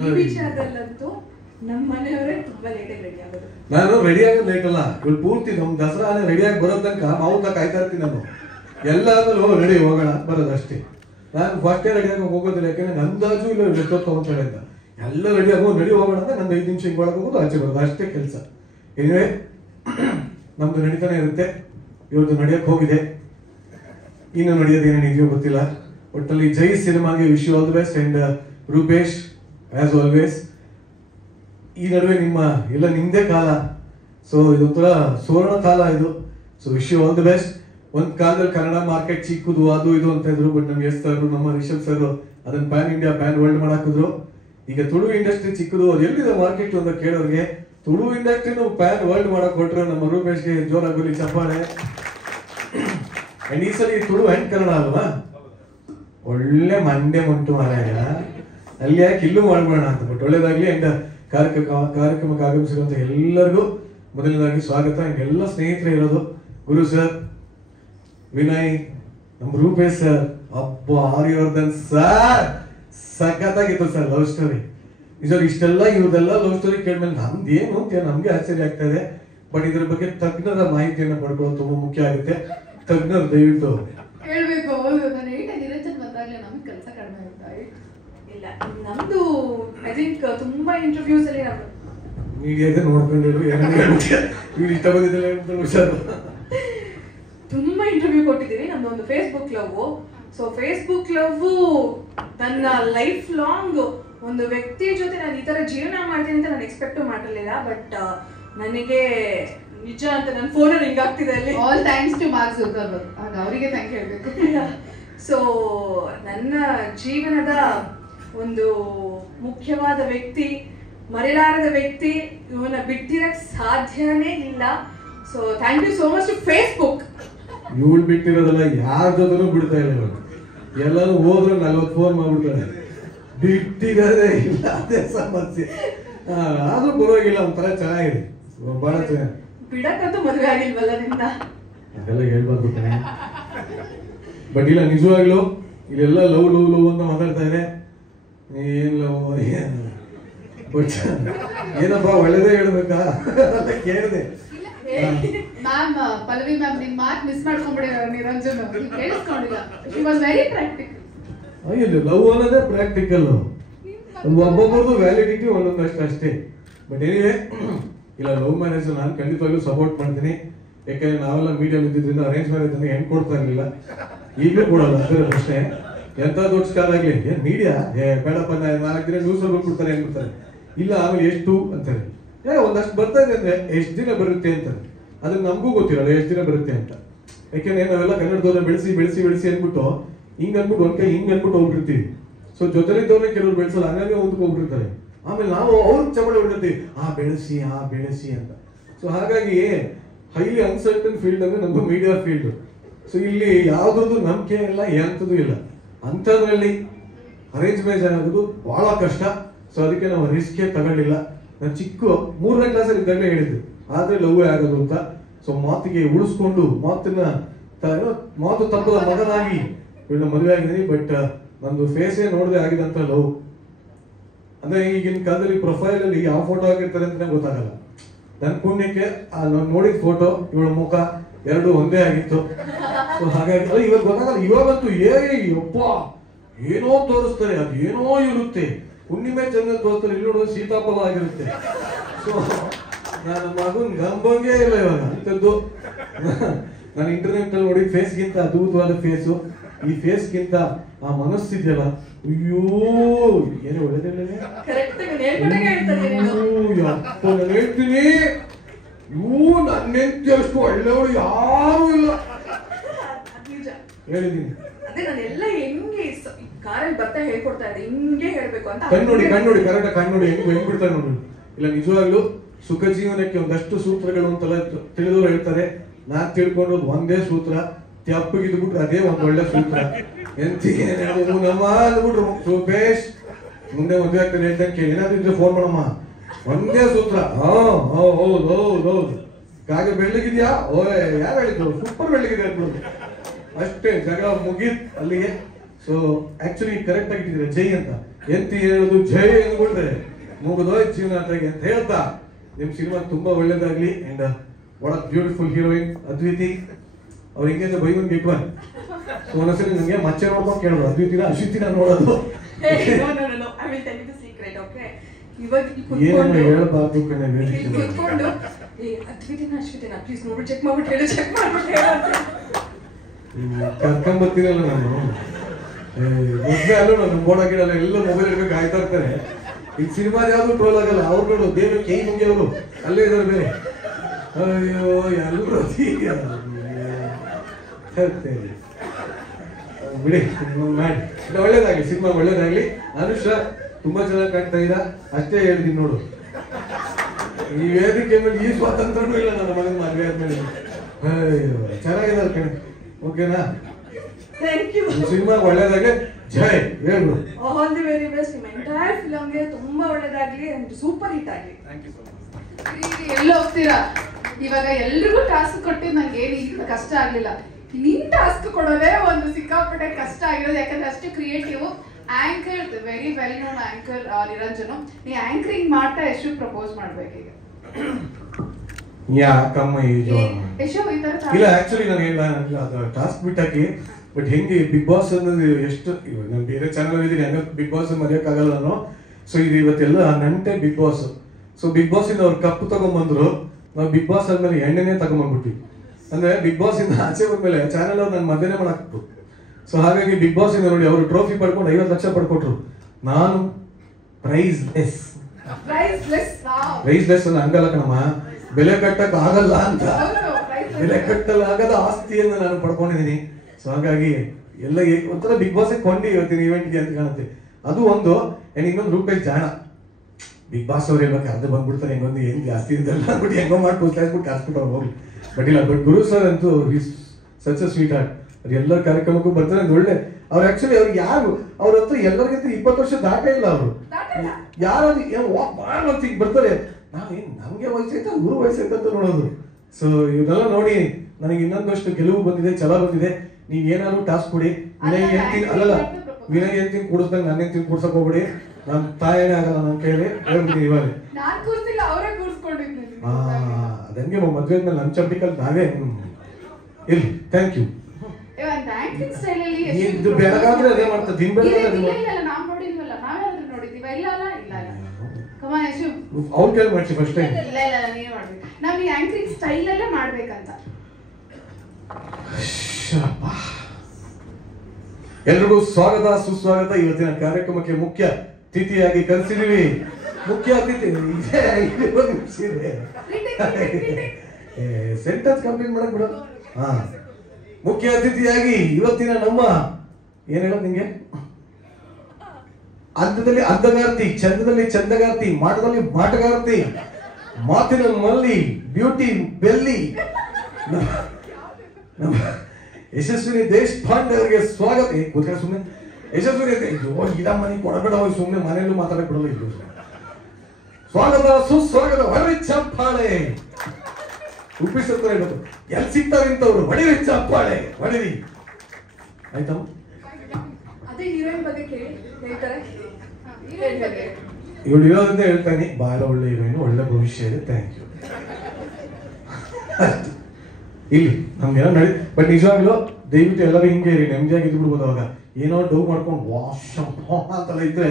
ಈ ವಿಚಾರದಲ್ಲಂತೂ ನಮ್ಮ ಮನೆಯವರೇ ತುಂಬಾ ಲೇಟಾಗಿ ರೆಡಿ ಆಗೋದು. ನಾನು ರೆಡಿ ಆಗೋದು ಲೇಟ್ ಅಲ್ಲ, ಇವಳು ಪೂರ್ತಿ ನಮ್ ದಸರಾ ರೆಡಿಯಾಗಿ ಬರೋ ತನಕ ಮಾವುತ ಕಾಯ್ತಾ ಇರ್ತೀನಿ ನಾನು. ಎಲ್ಲಾದ್ರೂ ರೆಡಿ ಹೋಗೋಣ ಬರೋದಷ್ಟೇ. ನಾನು ಫಸ್ಟೇ ರೆಡಿಯಾಗಿ ಹೋಗೋದಿಲ್ಲ, ಯಾಕಂದ್ರೆ ಅಂದಾಜು ಇಲ್ಲ ತಗೊಂತಾರೆ ಅಂತ. ಎಲ್ಲ ರೆಡಿ ಹೋಗೋಣ ಅಂತ ನಂದು 5 ನಿಮಿಷ ಒಳಗೆ ಹೋಗೋದು, ಆಚೆ ಬರೋದು, ಅಷ್ಟೇ ಕೆಲಸ. ಏನಿವೆ ನಮ್ದು ನಡೀತಾನೆ ಇರುತ್ತೆ. ಇವತ್ತು ನಡೆಯಕ್ಕೆ ಹೋಗಿದೆ, ಇನ್ನು ನಡೆಯೋದು ಏನೇನಿದೆಯೋ ಗೊತ್ತಿಲ್ಲ. ಒಟ್ಟಲ್ಲಿ ಜೈ ಸಿನಿಮಾಗೆ wish you all the best. And Rupesh as always, ಈ ನಡುವೆ ಎಲ್ಲ ನಿಮ್ದೇ ಕಾಲ. ಸೊ ಇದೊಂಥರ ಸುವರ್ಣ ಕಾಲ ಇದು. So wish you all the best. ಒಂದ್ ಕಾಲದಲ್ಲಿ ಕನ್ನಡ ಮಾರ್ಕೆಟ್ ಚಿಕ್ಕದು ಅದು ಇದು ಅಂತ ಇದ್ರು, ಬಟ್ ನಮ್ಗೆ ಎಸ್ ಸರ್, ನಮ್ಮ ರಿಷಬ್ ಸರ್ ಅದನ್ನ ಪ್ಯಾನ್ ಇಂಡಿಯಾ ಪ್ಯಾನ್ ವರ್ಲ್ಡ್ ಮಾಡಾಕಿದ್ರು. ಈಗ ತುಳು ಇಂಡಸ್ಟ್ರಿ ಚಿಕ್ಕದು, ಅದು ಎಲ್ಲಿದೆ ಮಾರ್ಕೆಟ್ ಅಂತ ಕೇಳೋರಿಗೆ, ತುಳು ಇಂಡಸ್ಟ್ರಿನೂ ಪ್ಯಾನ್ ವರ್ಲ್ಡ್ ಮಾಡಕ್ ಹೊರಟ್ರೆ ನಮ್ಮ ರೂಪೇಶ್ಗೆ ಜೋರಾಗಿ ಚಪ್ಪಾಳೆ. ಅಂಡ್ ಈ ಸಲ ತುಳು ಅಂಡ್ ಕನ್ನಡ ಅಲ್ವಾ, ಒಳ್ಳೆ ಮಂಡೆ ಮುಂಟು ಮಾರಾಯ, ಅಲ್ಲಿ ಯಾಕೆ ಇಲ್ಲೂ ಮಾಡ್ಬೋಣ ಅಂತ. ಬಟ್ ಒಳ್ಳೇದಾಗ್ಲಿ. ಅಂಡ್ ಕಾರ್ಯಕ್ರಮಕ್ಕೆ ಆಗಮಿಸಿರುವಂತ ಎಲ್ಲರಿಗೂ ಮೊದಲನೇದಾಗಿ ಸ್ವಾಗತ. ಅಂಡ್ ಎಲ್ಲ ಸ್ನೇಹಿತರೆ ಇರೋದು, ಗುರು ಸರ್, ವಿನಯ್, ನಮ್ಮ ರೂಪೇಶ್ ಸರ್, ಅಬ್ಬಾ ಆರ್ಯವರ್ಧನ್ ಸರ್, ಸಖತ್ತಾಗಿತ್ತು ಸರ್ ಲವ್ ಸ್ಟೋರಿ. ನಿಜವಾಗಿ ಇಷ್ಟೆಲ್ಲ ಇವ್ರದೆಲ್ಲ ಲವ್ ಸ್ಟೋರಿ ಕೇಳ್ಮೇಲೆ ನಮ್ದು ಏನು ಅಂತ ನಮ್ಗೆ ಆಶ್ಚರ್ಯ ಆಗ್ತಾ ಇದೆ. ಬಟ್ ಇದ್ರ ಬಗ್ಗೆ ತಜ್ಞರ ಮಾಹಿತಿಯನ್ನು ಪಡ್ಕೊಳ್ಳೋದು ತುಂಬಾ ಮುಖ್ಯ ಆಗುತ್ತೆ. ತಜ್ಞರು ದಯವಿಟ್ಟು ಹೇಳ್ಬೇಕು. ಹೌದು, ನಾನು ನಿರಂಜನ್ ಬಂದಾಗಲೇ ನಮ್ಗೆ ಕೆಲಸ ಕಡಿಮೆ ಆಯ್ತಾ? ಇಲ್ಲ, ನಮ್ದು ಐ ಥಿಂಕ್ ತುಂಬಾ ಇಂಟರ್ವ್ಯೂಸ್ ಅಲ್ಲಿ ನಾವು ಮೀಡಿಯಾಗೆ ನೋಡ್ಕೊಂಡಿರು ಇವ್ರು ಇಷ್ಟ ಬಂದಿದ್ದಲ್ಲ ಹುಷಾರು. ತುಂಬಾ ಇಂಟರ್ವ್ಯೂ ಕೊಟ್ಟಿದ್ದೀವಿ. ನಮ್ದು ಒಂದು Facebook love. So Facebook love ನನ್ನ ಲೈಫ್ ಲಾಂಗ್ ಒಂದು ವ್ಯಕ್ತಿ ಜೊತೆ ನಾನು ಈ ತರ ಜೀವನ ಮಾಡ್ತೀನಿ ಅಂತ ನಾನು ಎಕ್ಸ್ಪೆಕ್ಟ್ ಮಾಡಿರಲಿಲ್ಲ. ಬಟ್ ನನಗೆ ನಿಜ ಅಂತ ನನ್ನ ಫೋನಲ್ಲಿ ಹಿಂಗಾಗ್ತಿದೆ ಅಲ್ಲಿ. All thanks to Mark Zuckerberg. ಆಗ ಅವರಿಗೆ ಥ್ಯಾಂಕ್ ಹೇಳ್ಬೇಕು. ಸೊ ನನ್ನ ಜೀವನದ ಒಂದು ಮುಖ್ಯವಾದ ವ್ಯಕ್ತಿ, ಮರೆಯಲಾರದ ವ್ಯಕ್ತಿ, ಇವನ್ನ ಬಿಟ್ಟಿರಕ್ ಸಾಧ್ಯನೇ ಇಲ್ಲ. So thank you so much to Facebook. ಇವಳು ಬಿಟ್ಟಿರೋದಲ್ಲ, ಯಾರ ಜೊತೆನೂ ಬಿಡ್ತಾ ಇಲ್ಲ. ಎಲ್ಲರೂ ಹೋದ್ರು 40 ಫೋನ್ ಮಾಡ್ಬಿಡ್ತಾರೆ, ಬಿಟ್ಟಿರೋದೇ ಇಲ್ಲ. ಅದೇ ಸಮಸ್ಯೆ. ಆದ್ರೂ ಪರವಾಗಿಲ್ಲ, ಒಂಥರ ಚೆನ್ನಾಗಿದೆ, ಬಹಳ ಚೆನ್ನಾಗಿ. ಬಿಡಕ್ಕಂತೂ ಮದುವೆ ಆಗಿಲ್ವಲ್ಲ ನಿನ್ನ? ಅದೆಲ್ಲ ಹೇಳ್ಬಾರ್ದು. ಬಟ್ ಇಲ್ಲ, ನಿಜವಾಗ್ಲು ಇಲ್ಲೆಲ್ಲ ಲವ್ ಲವ್ ಲವ್ ಅಂತ ಮಾತಾಡ್ತಾ ಇದೆ. ಏನ್ ಲವ್ ಬಟ್ ಏನಪ್ಪಾ ಒಳ್ಳೇದೇ ಹೇಳ್ಬೇಕಾ ಅಂತ ಕೇಳಿದೆ. ಮ್ಯಾಮ್, ಪಲ್ಲವಿ ಮ್ಯಾಮ್, ನಿಮ್ ಮಾತ್ ಮಿಸ್ ಮಾಡ್ಕೊಂಡ್ಬಿಡಿದಾರೆ ನಿರಂಜನ್. ಕೇಳಿಸ್ಕೊಂಡಿಲ್ಲ. She was very practical. ಅಯ್ಯೋ, ಲವ್ ಅನ್ನೋದೇ ಪ್ರಾಕ್ಟಿಕಲ್. ಒಬ್ಬೊಬ್ಬರದು ವ್ಯಾಲಿಡಿಟಿ ಒಂದೊಂದಷ್ಟು ಅಷ್ಟೇ. ಬಟ್ ಏನಿದೆ, ಇಲ್ಲ ಲವ್ ಮ್ಯಾರೇಜ್ ನಾನು ಖಂಡಿತವಾಗ್ಲೂ ಸಪೋರ್ಟ್ ಮಾಡ್ತೀನಿ. ಯಾಕಂದ್ರೆ ನಾವೆಲ್ಲ ಮೀಡಿಯಾ ಇದ್ದಿದ್ರಿಂದ ಅರೇಂಜ್ ಮ್ಯಾರೇಜ್ ಅನ್ನು ಹೆಣ್ಣು ಕೊಡ್ತಾ ಇರಲಿಲ್ಲ, ಈಗಲೂ ಕೊಡಲ್ಲ. ಅದರ ಪ್ರಶ್ನೆ ಎಂತ ದೊಡ್ಡ ಸ್ಟಾರ್ ಆಗ್ಲಿ, ಏನ್ ಮೀಡಿಯಾ ಬೇಡಪ್ಪ, 4 ದಿನ ನ್ಯೂಸ್ ಅಲ್ಲಿ ಕೊಡ್ತಾರೆ ಏನ್ಬಿಡ್ತಾರೆ. ಇಲ್ಲ ಆಮೇಲೆ ಎಷ್ಟು ಅಂತಾರೆ, ಒಂದಷ್ಟು ಬರ್ತಾ ಇದೆ ಅಂದ್ರೆ ಎಷ್ಟು ದಿನ ಬರುತ್ತೆ ಅಂತಾರೆ. ಅದನ್ನ ನಮಗೂ ಗೊತ್ತಿರಲ್ಲ ಎಷ್ಟು ದಿನ ಬರುತ್ತೆ ಅಂತ. ಯಾಕೆಂದ್ರೆ ನಾವೆಲ್ಲ ಕನ್ನಡದವ್ರ ಬೆಳೆಸಿ ಬೆಳೆಸಿ ಬೆಳೆಸಿ ಅಂದ್ಬಿಟ್ಟು ಹಿಂಗ್ ಅನ್ಬಿಟ್ಟು ಒಂದ್ ಕೈ ಹಿಂಗ್ ಅನ್ಬಿಟ್ಟು ಹೋಗ್ಬಿಡ್ತೀವಿ. ಸೊ ಜೊತೆಲಿದ್ದವ್ರನ್ನ ಕೆಲವ್ರು ಬೆಳೆಸಲ್ಲ, ಹಂಗಾಗಿ ಒಂದಕ್ಕೆ ಹೋಗ್ಬಿಡ್ತಾರೆ. ಆಮೇಲೆ ನಾವು ಅವ್ರಿಗೆ ಚಮಡ ಹೊಡಿತೀವಿ, ಬೆಳೆಸಿ ಅಂತ. ಸೊ ಹಾಗಾಗಿ ಹೈಲಿ ಅನ್ಸರ್ಟನ್ ಫೀಲ್ಡ್ ಅಂದ್ರೆ ನಮ್ದು ಮೀಡಿಯಾ ಫೀಲ್ಡ್. ಸೊ ಇಲ್ಲಿ ಯಾವ್ದು ನಂಬಿಕೆ ಇಲ್ಲ, ಎಂಥದ್ದು ಇಲ್ಲ. ಅಂಥದ್ರಲ್ಲಿ ಅರೇಂಜ್ ಮ್ಯಾರೇಜ್ ಆಗೋದು ಬಹಳ ಕಷ್ಟ. ಸೊ ಅದಕ್ಕೆ ನಾವು ರಿಸ್ಕೇ ತಗೊಳ್ಳಿಲ್ಲ. ನಾನು ಚಿಕ್ಕ 3ನೇ ಕ್ಲಾಸಲ್ಲಿ ಇದ್ದಾಗಲೇ ಹೇಳಿದ್ದೆ, ಆದ್ರೆ ಲವ್ ಆಗೋದು ಅಂತ. ಸೊ ಮಾತಿಗೆ ಉಳಿಸ್ಕೊಂಡು ಮಾತು ತಪ್ಪದ ಮಗನಾಗಿ ಇವನ್ನ ಮದುವೆ ಆಗಿದ್ದೀನಿ. ಬಟ್ ನಂದು ಫೇಸೇ ನೋಡದೆ ಆಗಿದಂತ ಲವ್. ಅಂದ್ರೆ ಈಗಿನ ಕಾಲದಲ್ಲಿ ಪ್ರೊಫೈಲ್ ಅಲ್ಲಿ ಯಾವ ಫೋಟೋ ಹಾಕಿರ್ತಾರೆ ಅಂತ ಗೊತ್ತಾಗಲ್ಲ. ನನ್ನ ಪುಣ್ಯಕ್ಕೆ ನಾನು ನೋಡಿದ ಫೋಟೋ ಇವಳ ಮುಖ ಎರಡು ಒಂದೇ ಆಗಿತ್ತು. ಸೊ ಹಾಗಾಗಿ ಇವಾಗ ಗೊತ್ತಾಗಲ್ಲ. ಇವಾಗಂತೂ ಯಪ್ಪ ಏನೋ ತೋರಿಸ್ತಾರೆ, ಅದು ಏನೋ ಇರುತ್ತೆ. ಹುಣ್ಣಿಮೆ ಚಂದ ತೋರಿಸ್ತಾರೆ, ಇಲ್ಲಿ ನೋಡೋದು ಸೀತಾಫಲ ಆಗಿರುತ್ತೆ. ಸೊ ನನ್ನ ಮಗನ್ ಗಂಬಂಗೇ ಇಲ್ಲ ಇವಾಗ ಅಂಥದ್ದು. ನಾನು ಇಂಟರ್ನೆಟ್ ಅಲ್ಲಿ ನೋಡಿದ ಫೇಸ್ಗಿಂತ ಅದ್ಭುತವಾದ ಫೇಸು. ಈ ಫೇಸ್ಗಿಂತ ಆ ಮನಸ್ಸಿದೆಯಲ್ಲ, ಅಯ್ಯೋ ಏನು ಒಳ್ಳೆದಿಲ್ಲ. ಯಪ್ಪ ನಾನು ಹೇಳ್ತೀನಿ, ನನ್ನ ಹೆಂಡತಿ ಅಷ್ಟು ಒಳ್ಳೆಯವಳು ಯಾರು ಇಲ್ಲ ಹೇಳಿದೀನಿ. ಅದೇ ನಾನೆಲ್ಲ ಹೆಂಗೆ ಕಾರಲ್ಲಿ ಬರ್ತಾ ಹೇಳ್ಕೊಡ್ತಾ ಇದ್ದೆ, ಹಿಂಗೆ ಹೇಳ್ಬೇಕು ಅಂತ. ಕಣ್ಣುಡಿ ಕರೆಕ್ಟ್ ಕಣ್ಣುಡಿ ಹೆಂಗ್ ಬಿಡ್ತಾರೆ ನೋಡಿ. ಇಲ್ಲ ನಿಜವಾಗ್ಲು ಸುಖ ಜೀವನಕ್ಕೆ ಒಂದಷ್ಟು ಸೂತ್ರಗಳು ಅಂತೆಲ್ಲ ತಿಳಿದವರು ಹೇಳ್ತಾರೆ. ನಾನ್ ತಿಳ್ಕೊಂಡದ್ದು ಒಂದೇ ಸೂತ್ರ, ತೆಪ್ಪಗಿದ್ಬಿಟ್ರೆ ಅದೇ ಒಂದ್ ಒಳ್ಳೆ ಸೂತ್ರ. ಎಂತಿಗೆ ನಮ್ಮ ಅಂದ್ಬಿಟ್ರು ರೂಪೇಶ್ ಮುಂದೆ ಮದುವೆ ಆಗ್ತದೆ ಹೇಳ್ದಂಗೆ ಏನಾದ್ರು ಇದ್ರೆ ಫೋನ್ ಮಾಡಮ್ಮ, ಒಂದೇ ಸೂತ್ರ. ಹೌದು ಕಾಗೆ ಬೆಳ್ಳಗಿದ್ಯಾ? ಓಯ್ ಯಾರು ಹೇಳಿದ್ರು? ಸೂಪರ್ ಬೆಳ್ಳಗಿದೆ ಅಂತ ಅಷ್ಟೇ, ಜಗಳ ಮುಗೀತ್ ಅಲ್ಲಿಗೆ. ಸೊ ಆಕ್ಚುಲಿ ಕರೆಕ್ಟ್ ಆಗಿಟ್ಟಿದ್ರೆ ಜೈ ಅಂತ ಎಂತಿ ಹೇಳುದು ಜೈ ಅಂದ್ಬಿಟ್ರೆ ಮುಗಿದೋಯ್ ಜೀವನ ಅಂತ ಹೇಳ್ತಾ ನಿಮ್ ಸಿನಿಮಾ ತುಂಬಾ ಒಳ್ಳೇದಾಗ್ಲಿ. And what a beautiful heroine ಅದ್ವಿತಿ. ಅವ್ರು ಹೆಂಗೆ by one get one. So ಒಂದ್ಸರಿ ನಂಗೆ ಮಚ್ಚೆ ನೋಡ್ಕೊಂಡು ಕೇಳೋದು, ಅದ್ವಿತಿನ ಅಶ್ವಿತಿನ ನೋಡೋದು. ಏನು ಹೇಳ್ಬಾರ್ದು ಕಣೆ. ಕರ್ಕೊಂಬರ್ತೀನಲ್ಲ ನಾನು ಮದ್ವೆ ಅಲ್ಲೂ ನಾನು ಮೋಡ ಗಿಡ ಎಲ್ಲ ಮೊಬೈಲ್ ಇಡ್ಬೇಕು ಆಯ್ತಾ ಇರ್ತಾರೆ. ಈಗ ಸಿನಿಮಾದ ಯಾವ್ದು ಟ್ರೋಲ್ ಆಗಲ್ಲ. ಅವ್ರು ನೋಡು ದೇವ್ರ ಕೈ ಮುಗಿ ಅವರು ಅಲ್ಲೇ ಇದಾರೆ ಬೇರೆ. ಅಯ್ಯೋ ಎಲ್ಲರೂ ಬಿಡಿ ಮಾಡಿ. ಒಳ್ಳೇದಾಗ್ಲಿ, ಸಿನಿಮಾ ಒಳ್ಳೇದಾಗ್ಲಿ. ಅನುಷ ತುಂಬಾ ಚೆನ್ನಾಗಿ ಕಾಣ್ತಾ ಇದ್ದೀರಾ, ಅಷ್ಟೇ ಹೇಳಿದೀನಿ ನೋಡು. ಈ ವೇದಿಕೆ ಮೇಲೆ ಈ ಸ್ವಾತಂತ್ರ್ಯನೂ ಇಲ್ಲ ನನ್ನ ಮಗನ ಮದುವೆ ಆದ್ಮೇಲೆ. ಅಯ್ಯೋ ಚೆನ್ನಾಗಿದೆ ಕಣೆ. ಓಕೆನಾ? ಸಿನಿಮಾ ಒಳ್ಳೇದಾಗ್ಲಿ. ಜೈ ಹೇಳ್ಬಿಡು. All the very best. ನಿಮ್ಮ ಎಂಟೈರ್ ಫಿಲಮ್ಗೆ ತುಂಬಾ ಒಳ್ಳೇದಾಗ್ಲಿ ಅಂಡ್ ಸೂಪರ್ ಹಿಟ್ ಆಗ್ಲಿ. ಎಲ್ಲ ಹೋಗ್ತೀರಾ? ಇವಾಗ ಎಲ್ರಿಗೂ ಟಾಸ್ಕ್ ಕೊಟ್ಟು ನಂಗೆ ಏನು ಕಷ್ಟ ಆಗ್ಲಿಲ್ಲ. ನಿನ್ ಟಾಸ್ಕ್ ಕೊಡೋದೇ ಒಂದು ಸಿಕ್ಕಾಪಟ್ಟೆ ಕಷ್ಟ ಆಗಿರೋದು. ಯಾಕಂದ್ರೆ ಅಷ್ಟು creative. Anchor very well known anchor Niranjan. ನೀ ಆಂಕರಿಂಗ್ ಮಾಡ್ತಾ ಎಷ್ಟು ಪ್ರಪೋಸ್ ಮಾಡ್ಬೇಕೀಗ? ಯಾಕಮ್ಮ ಇಲ್ಲ ಆಕ್ಚುಲಿ ನಾನು ಟಾಸ್ಕ್ ಬಿಟ್ಟಾಕಿ. ಬಟ್ ಹೆಂಗೆ ಬಿಗ್ ಬಾಸ್ ಅನ್ನೋದು ಎಷ್ಟು ಇವಾಗ ನಾನು ಬೇರೆ ಚಾನಲ್ ಇದ್ದೀನಿ, ಹಂಗ ಬಿಗ್ ಬಾಸ್ ಮರೆಯೋಕ್ಕಾಗಲ್ಲ ನಾನು. ಸೊ ಇದು ಇವತ್ತೆಲ್ಲ ನಂಟೆ big boss. So big boss ಇಂದ ಅವ್ರು ಕಪ್ ತಗೊಂಡ್ಬಂದ್ರು. ನಾವು ಬಿಗ್ ಬಾಸ್ ಆದ್ಮೇಲೆ ಎಣ್ಣೆನೇ ತಗೊಂಡ್ಬಂದ್ಬಿಟ್ವಿ. ಅಂದ್ರೆ ಬಿಗ್ ಬಾಸ್ ಇಂದ ಆಚೆ ಬಂದ್ಮೇಲೆ ಚಾನಲ್ ಅವ್ರು ನನ್ನ ಮದುವೆನೇ ಮಾಡಾಕ್ತು. ಸೊ ಹಾಗಾಗಿ ಬಿಗ್ ಬಾಸ್ ಇಂದ ನೋಡಿ ಅವರು ಟ್ರೋಫಿ ಪಡ್ಕೊಂಡು 50 ಲಕ್ಷ ಪಡ್ಕೊಟ್ರು. ನಾನು ಪ್ರೈಸ್ ಲೆಸ್ ಅಂದ್ರೆ ಹಂಗಲ್ಲ ಕಣಮ್ಮ, ಬೆಲೆ ಕಟ್ಟಕ್ ಆಗಲ್ಲ ಅಂತ. ಬೆಲೆ ಕಟ್ಟಲಾಗದ ಆಸ್ತಿಯನ್ನು ನಾನು ಪಡ್ಕೊಂಡಿದ್ದೀನಿ. ಸೊ ಹಾಗಾಗಿ ಎಲ್ಲ ಒಂಥರ ಬಿಗ್ ಬಾಸ್ ಕೊಂಡಿ ಇವತ್ತಿನ ಇವೆಂಟ್ಗೆ ಅಂತ ಕಾಣುತ್ತೆ. ಅದು ಒಂದು. ಇನ್ನೊಂದು ರೂಪೇಶ್ ಜಾಣ. ಬಿಗ್ ಬಾಸ್ ಅವ್ರು ಹೇಳ್ಬೇಕು ಅರ್ಧ ಬಂದ್ಬಿಡ್ತಾರೆ, ಹೆಂಗೊಂದು ಏನ್ ಜಾಸ್ತಿ ಇದೆಲ್ಲ ಅಂದ್ಬಿಟ್ಟು ಹೆಂಗೋ ಮಾಡಿ ಕೂತ್ಬಿಟ್ಟು ಕಾಸ್ಬಿಟ್ಟು ಅವ್ರು ಹೋಗಿ. ಬಟ್ ಇಲ್ಲ, ಬಟ್ ಗುರು ಸರ್ ಅಂತೂ ಸಚ್ ಅ ಸ್ವೀಟ್ ಹಾರ್ಟ್. ಅವ್ರು ಎಲ್ಲರ ಕಾರ್ಯಕ್ರಮಕ್ಕೂ ಬರ್ತಾರೆ. ಅದು ಒಳ್ಳೆ ಅವ್ರು ಆಕ್ಚುಲಿ ಅವ್ರು ಯಾರು ಅವ್ರ ಹತ್ರ ಎಲ್ಲರಿಗಿಂತ 20 ವರ್ಷ ದಾಟೇ ಇಲ್ಲ ಅವರು. ಯಾರು ಈಗ ಬರ್ತಾರೆ, ನಾವೇನ್ ನಮ್ಗೆ ವಯಸ್ಸೈತ ಗುರು ವಯಸ್ಸೈತ ಅಂತ ನೋಡೋದು. ಸೊ ಇವನ್ನೆಲ್ಲ ನೋಡಿ ನನಗೆ ಇನ್ನೊಂದಷ್ಟು ಗೆಲುವು ಬಂದಿದೆ, ಛಲ ಬಂದಿದೆ. ನೀವ್ ಏನಾದ್ರು ಟಾಸ್ಕ್ ಕೊಡಿ. ವಿನಯ್ ಎಂತಿನ ಅಲ್ಲಲ್ಲ, ವಿನಯ್ ಎಂತಿನ ಕೂಡಿಸ್ದಂಗೆ ನನ್ನ ಎಂತಿನ ಕೂಡ್ಸಕ್ ಹೋಗ್ಬಿಡಿ. ನನ್ ತಾಯೇನೇ ಆಗಲ್ಲ ನನ್ನ ಕೈಯಲ್ಲಿ ಹೇಳ್ಬಿಡ್ತೀನಿ ಇವಾಗ. ಅದಂಗೆ ಮದ್ವೆ ಮೇಲೆ ನನ್ ಚಂಪಿಕಲ್ ನಾವೇ ಇರ್ಲಿ. Thank you. ಇದು ಬೆಳಗಾದ್ರೆ ಅದೇ ಮಾಡ್ತಾರೆ, ದಿನ ಬೆಳಗಾದ್ರೆ ಅದೇ ಅವ್ರ ಕೇಳಿ ಮಾಡ್ಸಿ ಫಸ್ಟ್ ಟೈಮ್. ನಾವ್ ಈ ಆಂಕರಿಂಗ್ ಸ್ಟೈಲ್ ಅಲ್ಲೇ ಮಾಡ್ಬೇಕಂತ. ಎಲ್ರಿಗೂ ಸ್ವಾಗತ ಸುಸ್ವಾಗತ. ಇವತ್ತಿನ ಕಾರ್ಯಕ್ರಮಕ್ಕೆ ಮುಖ್ಯ ಅತಿಥಿಯಾಗಿ ಕರೆಸಿದೀವಿ. ಮುಖ್ಯ ಅತಿಥಿ ಸೆಂಟೆನ್ಸ್ ಕಂಪ್ಲೀಟ್ ಮಾಡಕ್ ಬಿಡೋದು. ಹಾ, ಮುಖ್ಯ ಅತಿಥಿಯಾಗಿ ಇವತ್ತಿನ ನಮ್ಮ ಏನ್ ಹೇಳೋದು ನಿಂಗೆ, ಅಂದದಲ್ಲಿ ಅಂದಗಾರ್ತಿ, ಚಂದದಲ್ಲಿ ಚಂದಗಾರ್ತಿ, ಮಾಟದಲ್ಲಿ ಮಾಟಗಾರ್ತಿ, ಮಾತಿನ ಮಲ್ಲಿ, ಬ್ಯೂಟಿ ಬೆಲ್ಲಿ, ನಮ್ಮ ಯಶಸ್ವಿನಿ ದೇಶಪಾಂಡೆ ಅವರಿಗೆ ಸ್ವಾಗತ. ಗೊತ್ತಿಲ್ಲ ಸುಮ್ಮನೆ ಯಶಸ್ವಿನಿ ಇದ ಮನೆ ಕೊಡಬೇಡ, ಸುಮ್ಮನೆ ಮನೆಯಲ್ಲೂ ಮಾತಾಡಕ್ ಬಿಡಲ್ಲ. ಇದು ಸ್ವಾಗತ ಸುಸ್ವಾಗತ. ಹೊಡಿ ಚಪ್ಪಾಳೆ. ಉಪ್ಪಿಸತ್ರ ಇರೋದು ಎಲ್ಲಿ ಸಿಗ್ತಾರೆ ಇಂಥವ್ರು. ಹೊಡಿರಿ ಚಪ್ಪಾಳೆ, ಹೊಡಿರಿ. ಆಯ್ತಾ? ಅದೇ ಹೀರೋಯಿನ್ ಬಗ್ಗೆ ಕೇಳಿ ಹೇಳ್ತಾರೆ. ಇವಳು ಇರೋದ್ರಿಂದ ಹೇಳ್ತಾನೆ ಬಹಳ ಒಳ್ಳೆ ಹೀರೋಯಿನ್, ಒಳ್ಳೆ ಭವಿಷ್ಯ ಇದೆ, ಥ್ಯಾಂಕ್ ಯು. ಇಲ್ಲಿ ನಮ್ಗೆಲ್ಲ ನಡಿ, ಬಟ್ ನಿಜವಾಗ್ಲೂ ದಯವಿಟ್ಟು ಎಲ್ಲರೂ ಹಿಂಗೆ ಇರಿ, ನೆಮ್ಮದಿಯಾಗಿ ಇದ್ದು ಬಿಡ್ಬೋದು. ಅವಾಗ ಏನೋ ಡೌ ಮಾಡ್ಕೊಂಡು ವಾಶ್ ಅಂತೆಲ್ಲ ಇದ್ರೆ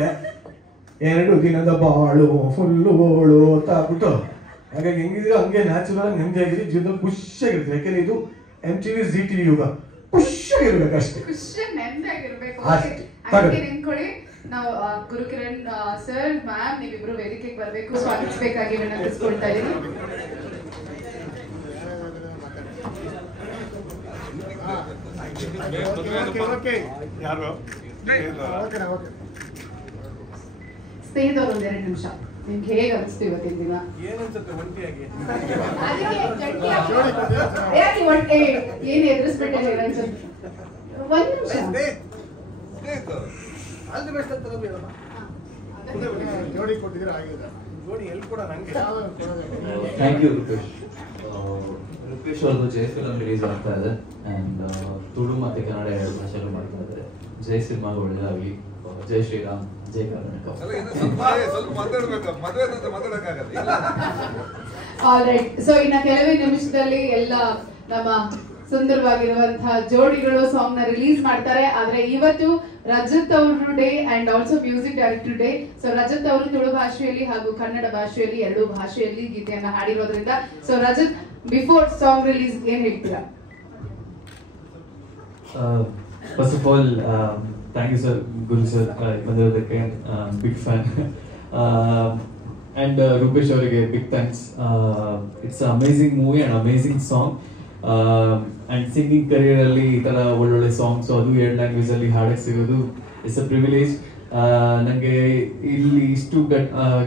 2 ದಿನದ ಬಾಳು ಫುಲ್ಲು ಗೋಳು ಅಂತ ಆಗ್ಬಿಟ್ಟು, ಹಾಗಾಗಿ ಹೆಂಗಿದ್ರು ಹಂಗೆ ನ್ಯಾಚುರಲ್ ಆಗಿ ನೆಮ್ಮದಿಯಾಗಿರಿ, ಜೀವನದಲ್ಲಿ ಖುಷಿಯಾಗಿರುತ್ತೆ. ಯಾಕೆಂದ್ರೆ ಇದು MTV ZTV ಯುಗ, ಖುಷಿಯಾಗಿರ್ಬೇಕು ಅಷ್ಟೇ. ನೆಮ್ಮದಿಯಾಗಿರ್ಬೇಕು. ಅದಕ್ಕೆ ನಿಂತ್ಕೊಳ್ಳಿ. ನಾವು ಗುರುಕಿರಣ್ ಸರ್, ಮ್ಯಾಮ್, ನೀವಿಬ್ರು ವೇದಿಕೆಗೆ ಬರಬೇಕು, ಸ್ವಾಗತಿಸಬೇಕಾಗಿ ವಿನಂತಿಸ್ಕೊಳ್ತಾ ಇದ್ದೀನಿ. ಸ್ನೇಹಿತರು, 1-2 ನಿಮಿಷ, ನಿಮ್ಗೆ ಹೇಗೆ ಅನಿಸ್ತು ಇವತ್ತಿನ ದಿನ? ಏನ್ ಎದುರಿಸ್ಬಿಟ್ಟೆ ನಿರಂಜನ್? 1 ನಿಮಿಷ. Thank you Rupesh. ರೂಪೇಶ್ ಅವ್ರದ್ದು ಜೈ ಫಿಲಮ್ ರಿಲೀಸ್ ಆಗ್ತಾ ಇದೆ ಆ್ಯಂಡ್ ತುಳು ಮತ್ತು ಕನ್ನಡ 2 ಭಾಷೆಗಳು ಮಾಡ್ತಾ ಇದ್ದಾರೆ. ಜೈ ಸಿನಿಮಾಗೆ ಒಳ್ಳೆಯದಾಗಲಿ. ಜೈ ಶ್ರೀರಾಮ್, ಜೈ ಕರ್ನಾಟಕ. ಆಲ್ರೈಟ್, ಸೊ ಇನ್ನ ಕೆಲವೇ ನಿಮಿಷದಲ್ಲಿ ಎಲ್ಲ ನಮ್ಮ ಸುಂದರವಾಗಿರುವಂತಹ ಜೋಡಿಗಳು ಸಾಂಗ್ ನ ರಿಲೀಸ್ ಮಾಡ್ತಾರೆ. ಆದ್ರೆ ಇವತ್ತು ರಜತ್ ಅವರು day and also music director day. So Rajat ಅವರು ತುಳು ಭಾಷೆಯಲ್ಲಿ ಹಾಗೂ ಕನ್ನಡ ಭಾಷೆಯಲ್ಲಿ 2 ಭಾಷೆಯಲ್ಲಿ ಗೀತೆಯನ್ನ ಹಾಡಿರೋದ್ರಿಂದ, so Rajat, before song release ಏನ್ ಹೇಳ್ತೀರಾ? First of all thank you sir, Guru sir ಬಂದಿರೋದಕ್ಕೆ, ಬಿಗ್ ಫ್ಯಾನ್. ಅಂಡ್ ರೂಪೇಶ್ ಅವರಿಗೆ big thanks. It's amazing movie and amazing song. And singing career ಅಲ್ಲಿ ಈ ತರ ಒಳ್ಳೊಳ್ಳೆ ಸಾಂಗ್ಸ್, ಅದು 2 ಲ್ಯಾಂಗ್ವೇಜ್ ಅಲ್ಲಿ ಹಾಡಕ್ಕೆ ಸಿಗೋದು ಇಟ್ಸ್ ಅ ಪ್ರಿವಿಲೇಜ್. ನನಗೆ ಇಲ್ಲಿ ಇಷ್ಟು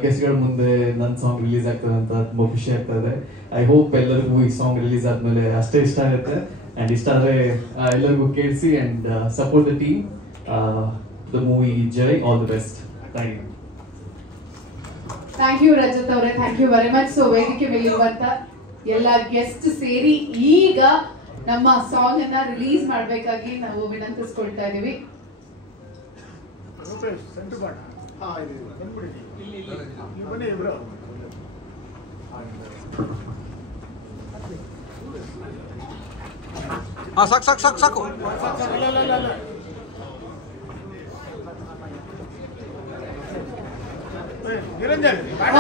ಗೆಸ್ಟ್ಗಳ ಮುಂದೆ ನನ್ನ ಸಾಂಗ್ ರಿಲೀಸ್ ಆಗ್ತದೆ ಅಂತ ತುಂಬಾ ಖುಷಿ ಆಗ್ತಾ ಇದೆ. ಐ ಹೋಪ್ ಎಲ್ಲರಿಗೂ ಈ ಸಾಂಗ್ ರಿಲೀಸ್ ಆದ್ಮೇಲೆ ಅಷ್ಟೇ ಇಷ್ಟ ಆಗುತ್ತೆ. ಅಂಡ್ ಇಷ್ಟ ಆದ್ರೆ ಎಲ್ಲರಿಗೂ ಕೇಳಿಸಿ and support the team, the movie Jai. All the best. Thank you. Thank you Rajat ಅವರೇ, thank you very much. So ವೇದಿಕೆ ಮೇಲಿರುವಂತ ಎಲ್ಲ ಗೆಸ್ಟ್ ಸೇರಿ ಈಗ ನಮ್ಮ ಸಾಂಗ್ ಅನ್ನ ರಿಲೀಸ್ ಮಾಡಬೇಕಾಗಿ ನಾವು ವಿನಂತಿಸ್ಕೊಳ್ತಾ ಇದೀವಿ. ಸಾಕು.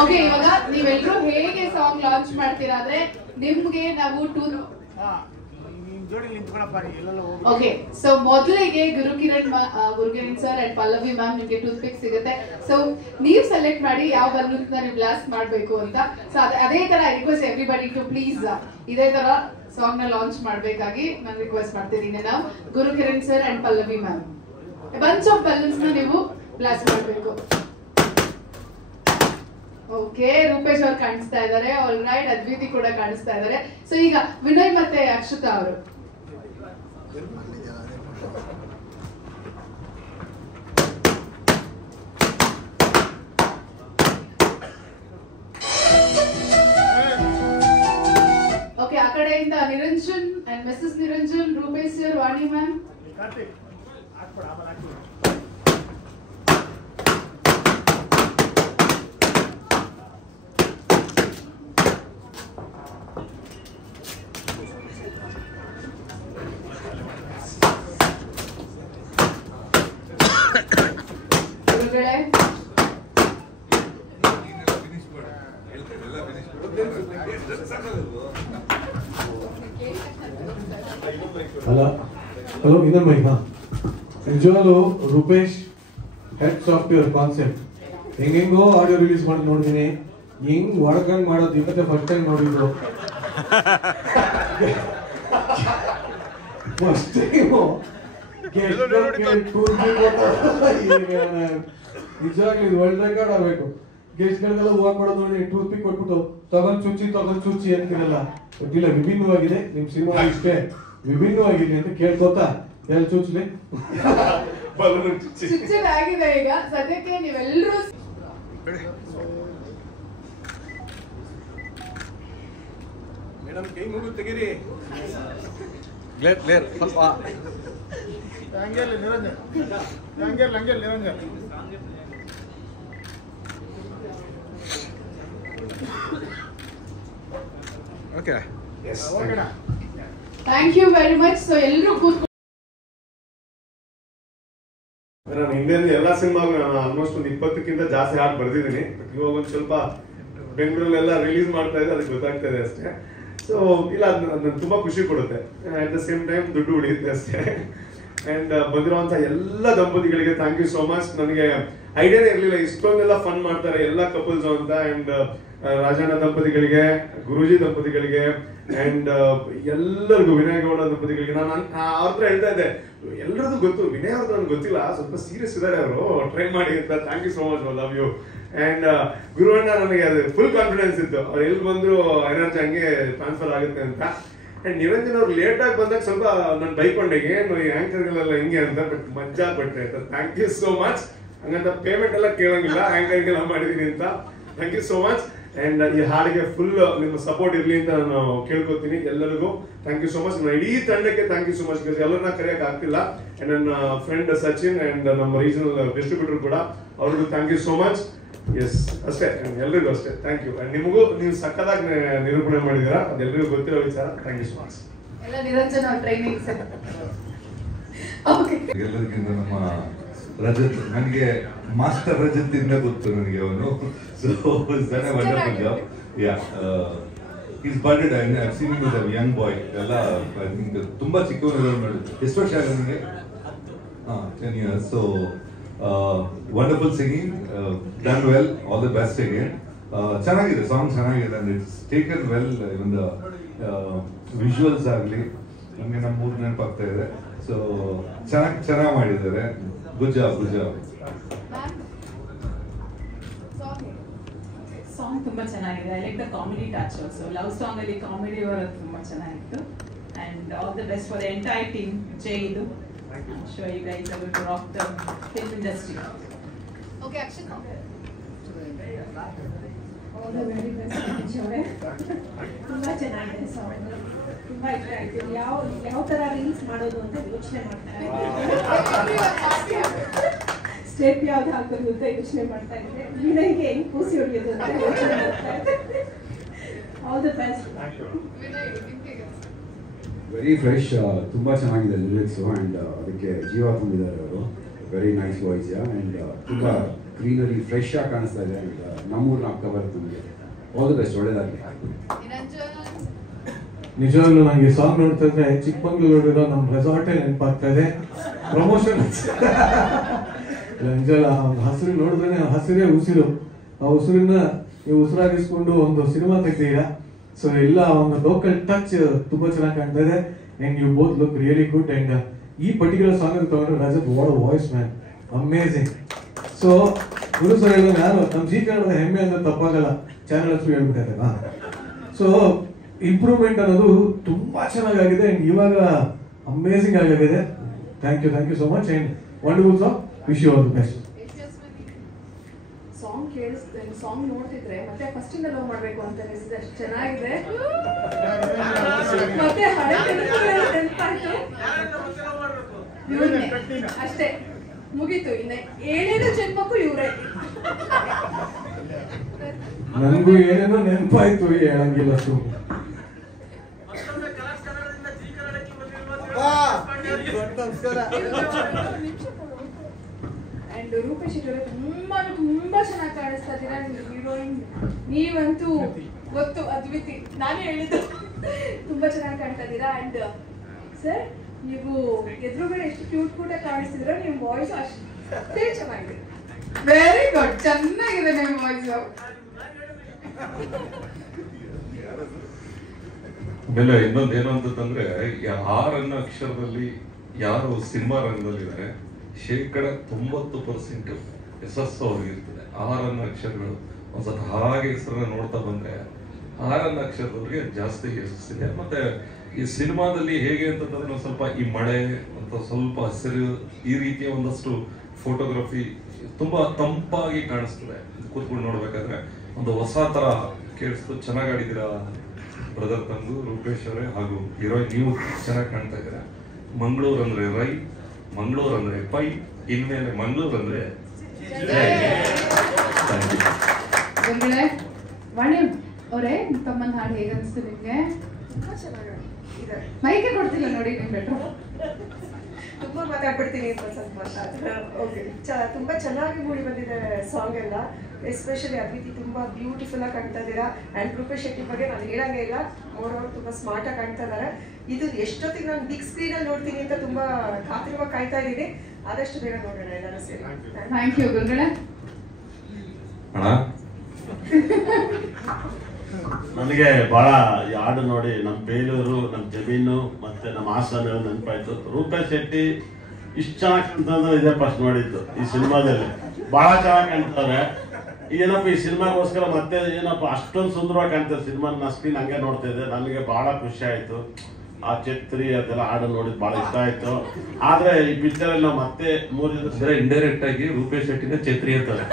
ಓಕೆ, ಇವಾಗ ನೀವೆಲ್ಲರೂ ಹೇಗೆ ಸಾಂಗ್ ಲಾಂಚ್ ಮಾಡ್ತೀರಾ ಅಂದ್ರೆ ನಿಮ್ಗೆ ನಾವು ಓಕೆ. ಸೊ ಮೊದಲಿಗೆ Gurukiran sir and Pallavi ma'am ನಿಮ್ಗೆ ಟೂತ್ ಪಿಕ್ ಸಿಗುತ್ತೆ. ಸೊ ನೀವು ಸೆಲೆಕ್ಟ್ ಮಾಡಿ ಯಾವ ಬಲೂನ್ ನೀವು ಬ್ಲಾಸ್ಟ್ ಮಾಡ್ಬೇಕು ಅಂತ. ಸೊ ಅದೇ ತರ ರಿಕ್ವೆಸ್ಟ್ ಎವ್ರಿಬಡಿ ಟು ಪ್ಲೀಸ್ ಇದೇ ತರ ಸಾಂಗ್ ನ ಲಾಂಚ್ ಮಾಡ್ಬೇಕಾಗಿ ನಾನು ರಿಕ್ವೆಸ್ಟ್ ಮಾಡ್ತಿದ್ದೀನಿ. ನಾವು Gurukiran sir and Pallavi ma'am bunch of balloons ನ ನೀವು ಬ್ಲಾಸ್ಟ್ ಮಾಡ್ಬೇಕು. ಓಕೆ, ರೂಪೇಶ್ ಅವ್ರು ಕಾಣಿಸ್ತಾ ಇದ್ದಾರೆ. ಆಲ್ ರೈಟ್, ಅದ್ವಿತಿ ಕೂಡ ಕಾಣಿಸ್ತಾ ಇದ್ದಾರೆ. ಸೊ ಈಗ ವಿನಯ್ ಮತ್ತೆ ಅಕ್ಷತಾ ಅವರು. ಓಕೆ, ಆ ಕಡೆಯಿಂದ Niranjan and Mrs Niranjan, Rupesh sir, Vani ma'am. Hello, ಇದನ್ನ ಮೈ. ನಿಜವಾಗ್ಲೂ Rupesh, hats off your concept. ಹೆಂಗೆಂಗೋ ಆಡಿಯೋ ರಿಲೀಸ್ ಮಾಡಿ ನೋಡಿದೀನಿ, ಹೆಂಗ್ ಒಳಗಂಗ್ ಮಾಡೋದು ಇವತ್ತೇ ಫಸ್ಟ್ ಟೈಮ್ ನೋಡಿದ್ರು. ಫಸ್ಟ್ ಟೈಮು ನಿಜವಾಗ್ಲೂ ಇದು ವರ್ಲ್ಡ್ ರೆಕಾರ್ಡ್ ಆಗ್ಬೇಕು. ಗೆಸ್ಟ್ಗಳಿಗೆಲ್ಲ ಹೂವು ಕೊಡೋದು ನೋಡಿ, ಟೂತ್ ಪಿಕ್ ಕೊಟ್ಬಿಟ್ಟು ತಗೊಂಡ್ ಚುಚ್ಚಿ ಅಂತಿರಲ್ಲ. ಗೊತ್ತಿಲ್ಲ, ವಿಭಿನ್ನವಾಗಿದೆ ನಿಮ್ ಸಿನಿಮಾ, ಇಷ್ಟೇ ವಿಭಿನ್ನವಾಗಿದೆ ಅಂತ ಕೇಳ್ಕೋತಾ ಎಲ್ಲಿ ಚುಚ್ಚಲಿ ಚುಚ್ಚದಾಗಿದೆ. ಈಗ ಸದ್ಯಕ್ಕೆ ನೀವೆಲ್ಲರೂ ಮೇಡಮ್ ಕೈ ಮುಗಿದು ತೆಗೀರಿ. ಕ್ಲಿಯರ್ ಸ್ವಲ್ಪ Niranjan okay thank you very much. So ಎಲ್ಲರೂ ಕೂತ್ಕೊಂಡು ನಾನು ಹಿಂದೆ ಎಲ್ಲ ಸಿನಿಮಾಗೂ ನಾನು ಆಲ್ಮೋಸ್ಟ್ ಒಂದು 20ಕ್ಕಿಂತ ಜಾಸ್ತಿ ಹಾಡು ಬರ್ದಿದ್ದೀನಿ. ಇವಾಗ ಒಂದು ಸ್ವಲ್ಪ ಬೆಂಗಳೂರಲ್ಲೆಲ್ಲ ರಿಲೀಸ್ ಮಾಡ್ತಾ ಇದೆ, ಅದಕ್ಕೆ ಗೊತ್ತಾಗ್ತಾ ಇದೆ ಅಷ್ಟೇ. ಸೊ ಇಲ್ಲ, ಅದು ತುಂಬಾ ಖುಷಿ ಕೊಡುತ್ತೆ. ಅಟ್ ದ ಸೇಮ್ ಟೈಮ್ ದುಡ್ಡು ಉಳಿಯುತ್ತೆ ಅಷ್ಟೇ. ಅಂಡ್ ಬಂದಿರುವಂತ ಎಲ್ಲ ದಂಪತಿಗಳಿಗೆ ಥ್ಯಾಂಕ್ ಯು ಸೋ ಮಚ್. ನನಗೆ ಐಡಿಯಾನೇ ಇರಲಿಲ್ಲ ಇಷ್ಟೊಂದೆಲ್ಲ ಫನ್ ಮಾಡ್ತಾರೆ ಎಲ್ಲ ಕಪಲ್ಸ್ ಅಂತ. ಅಂಡ್ ರಾಜಣ್ಣ ದಂಪತಿಗಳಿಗೆ, ಗುರೂಜಿ ದಂಪತಿಗಳಿಗೆ, ಅಂಡ್ ಎಲ್ಲರಿಗೂ, ವಿನಯ್ ಗೌಡ ದಂಪತಿಗಳಿಗೆ ನಾನು ಅವ್ರ ಹತ್ರ ಹೇಳ್ತಾ ಇದ್ದೆ, ಎಲ್ಲರದ್ದು ಗೊತ್ತು, ವಿನಯ್ ಅವ್ರದ್ದು ನನಗೆ ಗೊತ್ತಿಲ್ಲ, ಸ್ವಲ್ಪ ಸೀರಿಯಸ್ ಇದ್ದಾರೆ ಅವರು, ಟ್ರೈ ಮಾಡಿ ಅಂತ. Thank you so much, love you. And ಗುರುವಣ್ಣ ನನಗೆ ಅದು ಫುಲ್ ಕಾನ್ಫಿಡೆನ್ಸ್ ಇತ್ತು, ಅವ್ರು ಎಲ್ಲಿ ಬಂದ್ರು ಎನರ್ಜಿ ಹಂಗೆ ಟ್ರಾನ್ಸ್ಫರ್ ಆಗುತ್ತೆ ಅಂತ. ಅಂಡ್ ನಿರಂಜನ್ ಅವ್ರು ಲೇಟ್ ಆಗಿ ಬಂದಾಗ ಸ್ವಲ್ಪ ನಾನು ಬೈಕೊಂಡೆ, ಏನು ಈ ಆಂಕರ್ಗಳೆಲ್ಲ ಹಿಂಗೆ ಅಂತ. ಬಟ್ ಮಜಾ ಪಟ್ರೆ ಅಂತ. Thank you so much. ಹಂಗಂತ ಪೇಮೆಂಟ್ ಎಲ್ಲ ಕೇಳಂಗಿಲ್ಲ, ಆಂಕರ್ಗೆಲ್ಲ ಮಾಡಿದೀನಿ ಅಂತ. Thank you so much. And ಈ ಹಾಡಿಗೆ ಫುಲ್ ನಿಮ್ಮ ಸಪೋರ್ಟ್ ಇರಲಿ ಅಂತ ನಾನು ಕೇಳ್ಕೊತೀನಿ ಎಲ್ಲರಿಗೂ. Thank you so much. ನನ್ನ ಇಡೀ ತಂಡಕ್ಕೆ ಥ್ಯಾಂಕ್ ಯು ಸೋ ಮಚ್. ಎಲ್ಲರನ್ನ ಕರೆಯಕ್ಕೆ ಆಗ್ತಿಲ್ಲ. ಅಂಡ್ ನನ್ನ ಫ್ರೆಂಡ್ ಸಚಿನ್ ಅಂಡ್ ನಮ್ಮ ರೀಜನಲ್ ಡಿಸ್ಟ್ರಿಬ್ಯೂಟರ್ ಕೂಡ, ಅವ್ರಿಗೂ thank you so much. Yes, ಅಷ್ಟೇ, ಎಲ್ರಿಗೂ ಅಷ್ಟೇ ಥ್ಯಾಂಕ್ ಯು. ಅಂಡ್ ನಿಮಗೂ ನೀವು ಸಕ್ಕದಾಗಿ ನಿರೂಪಣೆ ಮಾಡಿದ್ದೀರಾ, ಅದೆಲ್ಲರಿಗೂ ಗೊತ್ತಿರೋ ವಿಚಾರ. Thank you so much. ಎಲ್ಲ ನಿರಂಜನ ಟ್ರೈನಿಂಗ್. ಓಕೆ, ಎಲ್ಲರಿಗಿಂತ ನಮ್ಮ ರಜತ್, ನನಗೆ ಮಾಸ್ಟರ್ ರಜತ್ ಇಂದ ಗೊತ್ತು ನನಗೆ ಅವನು. So that a wonderful job. Yeah, is budded. I have seen him as a young boy. ಎಲ್ಲ ಐ ಥಿಂಕ್ ತುಂಬಾ ಚಿಕ್ಕವನು ಮಾಡಿದ್ದು. ಎಷ್ಟು ವರ್ಷ ಆಗಿದೆ ನನಗೆ? 10 years. So wonderful singing, done well, all the best again. ಚೆನ್ನಾಗಿದೆ ಸಾಂಗ್, ಚೆನ್ನಾಗಿದೆ. And it's taken well. Even the visuals ಆಗಲಿ ನಮಗೆ ನಮ್ಮ ಊರು ನೆನಪಾಗ್ತಾ ಇದೆ. ಸೊ ಚೆನ್ನಾಗಿ ಮಾಡಿದ್ದಾರೆ. Good job, good job. Song ತುಂಬಾ ಚೆನ್ನಾಗಿದೆ. I like the comedy touch also. Love song ಅಲ್ಲಿ ಕಾಮಿಡಿ ಬರೋದು ತುಂಬಾ ಚೆನ್ನಾಗಿತ್ತು. And all the best for the entire team. Jai ಇದು. I'm sure you guys are going to rock the film industry. Okay, action. All the very best. ತುಂಬಾ ಚೆನ್ನಾಗಿದೆ song. ತುಂಬಾ ಇಷ್ಟ ಆಯ್ತು. ಯಾವ ತರ ರೀಲ್ಸ್ ಮಾಡೋದು ಅಂತ ಯೋಚನೆ ಮಾಡ್ತಾ ಇದ್ದೆ. ಸ್ಟೆಪ್ ಯಾವ್ದು ಹಾಕೋದು ಅಂತ ಯೋಚನೆ ಮಾಡ್ತಾ ಇದ್ದೆ. ವಿನಯ್ಗೆ ಹೆಂಗ್ ಕೂಸಿ ಹೊಡೆಯೋದು ಅಂತ ಯೋಚನೆ ಮಾಡ್ತಾ ಇದ್ದೆ. All the best. Very fresh, ತುಂಬ ಚೆನ್ನಾಗಿದೆ ಲಿರಿಕ್ಸು. ಆ್ಯಂಡ್ ಅದಕ್ಕೆ ಜೀವ ತುಂಬಿದ್ದಾರೆ ಅವರು. Very nice voice. ಆ್ಯಂಡ್ ತುಂಬ ಗ್ರೀನರಿ, ಫ್ರೆಶ್ ಆಗಿ ಕಾಣಿಸ್ತಾ ಇದೆ. ಆ್ಯಂಡ್ ನಮ್ಮೂರಿನ ಅಕ್ಕ ಬರುತ್ತೆ ನಮಗೆ. ಆಲ್ ದ ಬೆಸ್ಟ್, ಒಳ್ಳೇದಾಗಲಿ. ನಿಜವಾಗ್ಲೂ ನನಗೆ ಸಾಂಗ್ ನೋಡ್ತಾ ಇದ್ರೆ ಚಿಕ್ಕಮಂಗ್ಳೂರಿರೋ ನಮ್ಮ ರೆಸಾರ್ಟೇ ನೆನಪಾಗ್ತಾ ಇದೆ. ಪ್ರಮೋಷನ್ ನಿಜಲ್ಲ, ಹಸಿರು ನೋಡಿದ್ರೆ ಹಸಿರೇ ಉಸಿರು. ಆ ಉಸಿರನ್ನ ನೀವು ಉಸಿರಾಗಿಸ್ಕೊಂಡು ಒಂದು ಸಿನಿಮಾ ತೆಗ್ದೀರಾ. ಸೊ ಎಲ್ಲ ಒಂದು ಲೋಕಲ್ ಟಚ್ ತುಂಬಾ ಚೆನ್ನಾಗಿ ಕಾಣ್ತಾ ಇದೆ. And you both look really good. And ಈ ಪರ್ಟಿಕ್ಯುಲರ್ ಸಾಂಗ್ ಅಂತ ತಗೊಂಡ್ರೆ Rajat, what a voice man, amazing. So Guru sir ಹೇಳಿದ್ರೆ ನಾನು ನಮ್ಮ ಜಿ ಕನ್ನಡದ ಹೆಮ್ಮೆ ಅಂತ ತಪ್ಪಾಗಲ್ಲ, ಚಾನಲ್ ಹತ್ರ ಹೇಳ್ಬಿಟ್ಟಿದ್ದೆ. ಸೊ ಇಂಪ್ರೂವ್ಮೆಂಟ್ ಅನ್ನೋದು ತುಂಬಾ ಚೆನ್ನಾಗಿದೆ. ಅಂಡ್ ಇವಾಗ ಅಮೇಝಿಂಗ್ ಆಗಿದೆ. Thank you so much. And wonderful song. Wish you all the best. Song ಕೇಳಿಸ್ದೆ, ಸಾಂಗ್ ನೋಡ್ತಿದ್ರೆ ಮತ್ತೆ ಫಸ್ಟ್ ಇಂದ ಲವ್ ಮಾಡ್ಬೇಕು ಅಂತ ಅನಿಸಿದೆ. ಅಷ್ಟು ಚೆನ್ನಾಗಿದೆ. ಮತ್ತೆ ಹಳೆ ನೆನಪಾಯ್ತು. ಅಷ್ಟೇ ಮುಗೀತು. ಇನ್ನ ಏನೇನು ಜನ್ಮಕ್ಕೂ ಇವ್ರೆ. ನನಗೂ ಏನೇನೋ ನೆನಪಾಯ್ತು, ಹೇಳಂಗಿಲ್ಲ. ಅಂಡ್ ರೂಪೇಶ್ ಶೆಟ್ಟಿ ತುಂಬಾ ಚೆನ್ನಾಗಿ ಕಾಣಿಸ್ತಾ ಇದ್ದೀರಾ. ಹೀರೋಯಿನ್ ನೀವಂತೂ ಗೊತ್ತು, ಅದ್ವಿತಿ, ನಾನೇ ಹೇಳಿದ್ದು. ತುಂಬಾ ಚೆನ್ನಾಗಿ ಕಾಣ್ತಾ ಇದ್ದೀರಾ. ಅಂಡ್ ಸರ್, ನೀವು ಎದುರುಗಡೆ ಎಷ್ಟು ಕ್ಯೂಟ್ ಕಾಣಿಸ್ತಿದ್ರ, ನಿಮ್ಮ ವಾಯ್ಸ್ ಅಷ್ಟೇ ಚೆನ್ನಾಗಿದೆ. ವೆರಿ ಗುಡ್, ಚೆನ್ನಾಗಿದೆ ನಿಮ್ಮ ವಾಯ್ಸ್. ಆಮೇಲೆ ಇನ್ನೊಂದೇನು ಅಂತಂದ್ರೆ, 6 ಅನ್ನೋ ಅಕ್ಷರದಲ್ಲಿ ಯಾರು ಸಿನಿಮಾ ರಂಗದಲ್ಲಿದ್ದಾರೆ 90% ಯಶಸ್ಸು ಅವ್ರಿಗೆ ಇರ್ತದೆ. 6 ಅನ್ನೋ ಅಕ್ಷರಗಳು ಒಂದ್ಸತ ಹಾಗೆ ಹೆಸರನ್ನ ನೋಡ್ತಾ ಬಂದ್ರೆ 6 ಅನ್ನೋ ಅಕ್ಷರದವ್ರಿಗೆ ಜಾಸ್ತಿ ಯಶಸ್ಸಿದೆ. ಮತ್ತೆ ಈ ಸಿನಿಮಾದಲ್ಲಿ ಹೇಗೆ ಅಂತಂದ್ರೆ ಒಂದು ಸ್ವಲ್ಪ ಈ ಮಳೆ ಅಂತ ಸ್ವಲ್ಪ ಹಸಿರು ಈ ರೀತಿಯ ಒಂದಷ್ಟು ಫೋಟೋಗ್ರಫಿ ತುಂಬಾ ತಂಪಾಗಿ ಕಾಣಿಸ್ತದೆ. ಕೂತ್ಕೊಂಡು ನೋಡ್ಬೇಕಾದ್ರೆ ಒಂದು ಹೊಸ ತರ ಕೇಳಿಸ್ತು. ಚೆನ್ನಾಗಿ ಆಡಿದ್ದೀರಾ ಬ್ರದರ್ ತಂದು ರೂಪೇಶ್ ಅವರೇ, ಹಾಗೂ ಹೀರೋಯಿನ್ ನೀವು ಚೆನ್ನಾಗಿ ಕಾಣ್ತಾ ಇದ್ದೀರಾ. ಮಂಗಳೂರು ಅಂದ್ರೆ ರೈ, ಮಂಗಳೂರು ಅಂದ್ರೆ ಪೈ, ಇನ್ಮೇಲೆ ಮಂಗಳೂರು ಅಂದ್ರೆ ಅವರೇ ತಮ್ಮನ ಹಾಡು ಹೇಗೆ ಅನಿಸ್ತು ನಿಮ್ಗೆ? ತುಂಬಾ ಚೆನ್ನಾಗಿದೆ. ಮೈಕೆ ಕೊಡ್ತಿಲ್ಲ ನೋಡಿ ನಿಮ್ ಬೆಟ್ರು. ತುಂಬಾ ಮಾತಾಡ್ಬಿಡ್ತೀನಿ ಅಂತ ಸ್ವಲ್ಪ. ಓಕೆ, ತುಂಬಾ ಚೆನ್ನಾಗಿ ಮೂಡಿ ಬಂದಿದೆ ಸಾಂಗ್ ಎಲ್ಲ. ಎಸ್ಪೆಷಲಿ ಅದಿತಿ ತುಂಬಾ ಬ್ಯೂಟಿಫುಲ್ ಆಗಿ ಕಾಣ್ತಾ ಇದ್ದೀರಾ. ಅಂಡ್ ರೂಪೇಶ್ ಶೆಟ್ಟಿ ಬಗ್ಗೆ ನಾನು ಹೇಳಂಗೆ ಇಲ್ಲ, ಮೋರವರು ತುಂಬಾ ಸ್ಮಾರ್ಟ್ ಆಗಿ ಕಾಣ್ತಾ ಇದ್ದಾರೆ. ಇದು ಎಷ್ಟೊತ್ತಿಗೆ ನಾನು ಬಿಗ್ ಸ್ಕ್ರೀನ್ ಅಲ್ಲಿ ನೋಡ್ತೀನಿ ಅಂತ ತುಂಬಾ ಖಾತ್ರಿವಾಗಿ ಕಾಯ್ತಾ ಇದ್ದೀನಿ. ಆದಷ್ಟು ಬೇಗ ನೋಡೋಣ ಎಲ್ಲರೂ ಸೇರಿ. ಥ್ಯಾಂಕ್ ಯು ಗುರುಗಳೇ. ನನಗೆ ಬಹಳ ಈ ಹಾಡು ನೋಡಿ ನಮ್ಮ ಬೇಲೂರು, ನಮ್ಮ ಜಮೀನು ಮತ್ತೆ ನಮ್ಮ ಹಾಸನ ನೆನಪಾಯ್ತು. ರೂಪೇಶ್ ಶೆಟ್ಟಿ ಇಷ್ಟು ಚೆನ್ನಾಗಿ ಕಾಣ್ತಂದ್ರೆ ಇದೇ ಫಸ್ಟ್ ನೋಡಿದ್ದು ಈ ಸಿನಿಮಾದಲ್ಲಿ. ಬಹಳ ಚೆನ್ನಾಗಿ ಕಾಣ್ತಾರೆ. ಏನಪ್ಪ ಈ ಸಿನಿಮಾಗೋಸ್ಕರ ಮತ್ತೆ ಏನಪ್ಪ ಅಷ್ಟೊಂದು ಸುಂದರವಾಗಿ ಕಾಣ್ತಾರೆ ಸಿನಿಮಾನ ಸ್ಕ್ರೀನ್ ಹಂಗೆ ನೋಡ್ತಾ ಇದ್ದೆ. ನನಗೆ ಬಹಳ ಖುಷಿ ಆಯ್ತು. ಆ ಛತ್ರಿ ಅದೆಲ್ಲ ಹಾಡು ನೋಡಿದ್ ಬಹಳ ಇಷ್ಟ ಆಯ್ತು. ಆದ್ರೆ ಈ ಪಿಕ್ಚರ್ ಅಲ್ಲಿ ನಾವು ಮತ್ತೆ 3 ದಿನ ಇಂಡೈರೆಕ್ಟ್ ಆಗಿ ರೂಪೇಶ್ ಶೆಟ್ಟಿನ ಛತ್ರಿ ಅಂತಾರೆ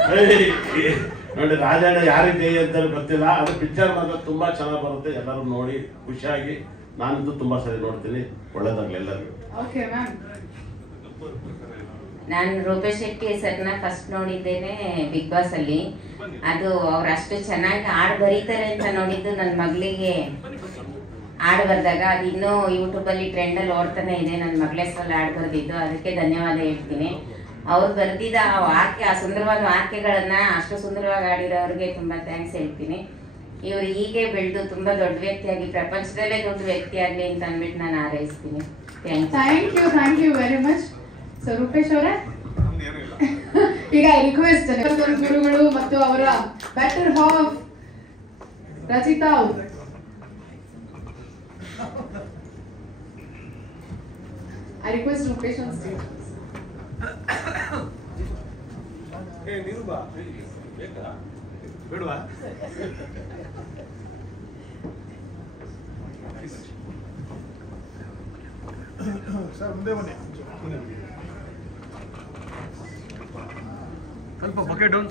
ನೋಡಿ. ರಾಜಣ್ಣ ಯಾರಿಗೆ ಜೈ ಅಂತ ಗೊತ್ತಿಲ್ಲ. ಅದು ಪಿಕ್ಚರ್ ಮಾತ್ರ ತುಂಬಾ ಚೆನ್ನಾಗಿ ಬರುತ್ತೆ. ಎಲ್ಲರೂ ನೋಡಿ ಖುಷಿಯಾಗಿ. ನಾನಿದ್ದು ತುಂಬಾ ಸರಿ ನೋಡ್ತೀನಿ. ಒಳ್ಳೇದಾಗ್ಲಿ ಎಲ್ಲರಿಗೂ. Okay ma'am. ನಾನು ರೂಪೇಶ್ ಶೆಟ್ಟಿ ಸರ್ನ ಫಸ್ಟ್ ನೋಡಿದ್ದೇನೆ ಬಿಗ್ ಬಾಸ್ ಅಲ್ಲಿ. ಅದು ಅವ್ರು ಅಷ್ಟು ಚೆನ್ನಾಗಿ ಹಾಡು ಬರೀತಾರೆ ಅಂತ ನೋಡಿದ್ದು ನನ್ನ ಮಗಳಿಗೆ ಹಾಡು ಬರ್ದಾಗ. ಅದು ಇನ್ನೂ ಯೂಟ್ಯೂಬಲ್ಲಿ ಟ್ರೆಂಡಲ್ಲಿ ಓಡ್ತಾನೆ ಇದೆ. ನನ್ನ ಮಗಳೇ ಸಲ ಹಾಡು ಬರೆದಿದ್ದು, ಅದಕ್ಕೆ ಧನ್ಯವಾದ ಹೇಳ್ತೀನಿ. ಅವ್ರು ಬರೆದಿದ್ದ ಆ ವಾಕ್ಯ, ಆ ಸುಂದರವಾದ ವಾಕ್ಯಗಳನ್ನ ಅಷ್ಟು ಸುಂದರವಾಗಿ ಆಡಿರೋರಿಗೆ ತುಂಬ ಥ್ಯಾಂಕ್ಸ್ ಹೇಳ್ತೀನಿ. ಇವರು ಹೀಗೆ ಬೆಳೆದು ತುಂಬ ದೊಡ್ಡ ವ್ಯಕ್ತಿಯಾಗಿ ಪ್ರಪಂಚದಲ್ಲೇ ದೊಡ್ಡ ವ್ಯಕ್ತಿ ಆಗಲಿ ಅಂತ ಅಂದ್ಬಿಟ್ಟು ನಾನು ಹಾರೈಸ್ತೀನಿ. Thank you very much. So Rupesh ಅವರೇ, ಈಗ ರಿಕ್ವೆಸ್ಟ್ ಗುರುಗಳು ಮತ್ತು ಅವರ ಬೆಟರ್ ಹಾಫ್ ರಚಿತಾ ಅವರು I request Rupesh on stage. Sir ಮುಂದೆ ಬನ್ನಿ. ಸ್ವಲ್ಪ bucket down.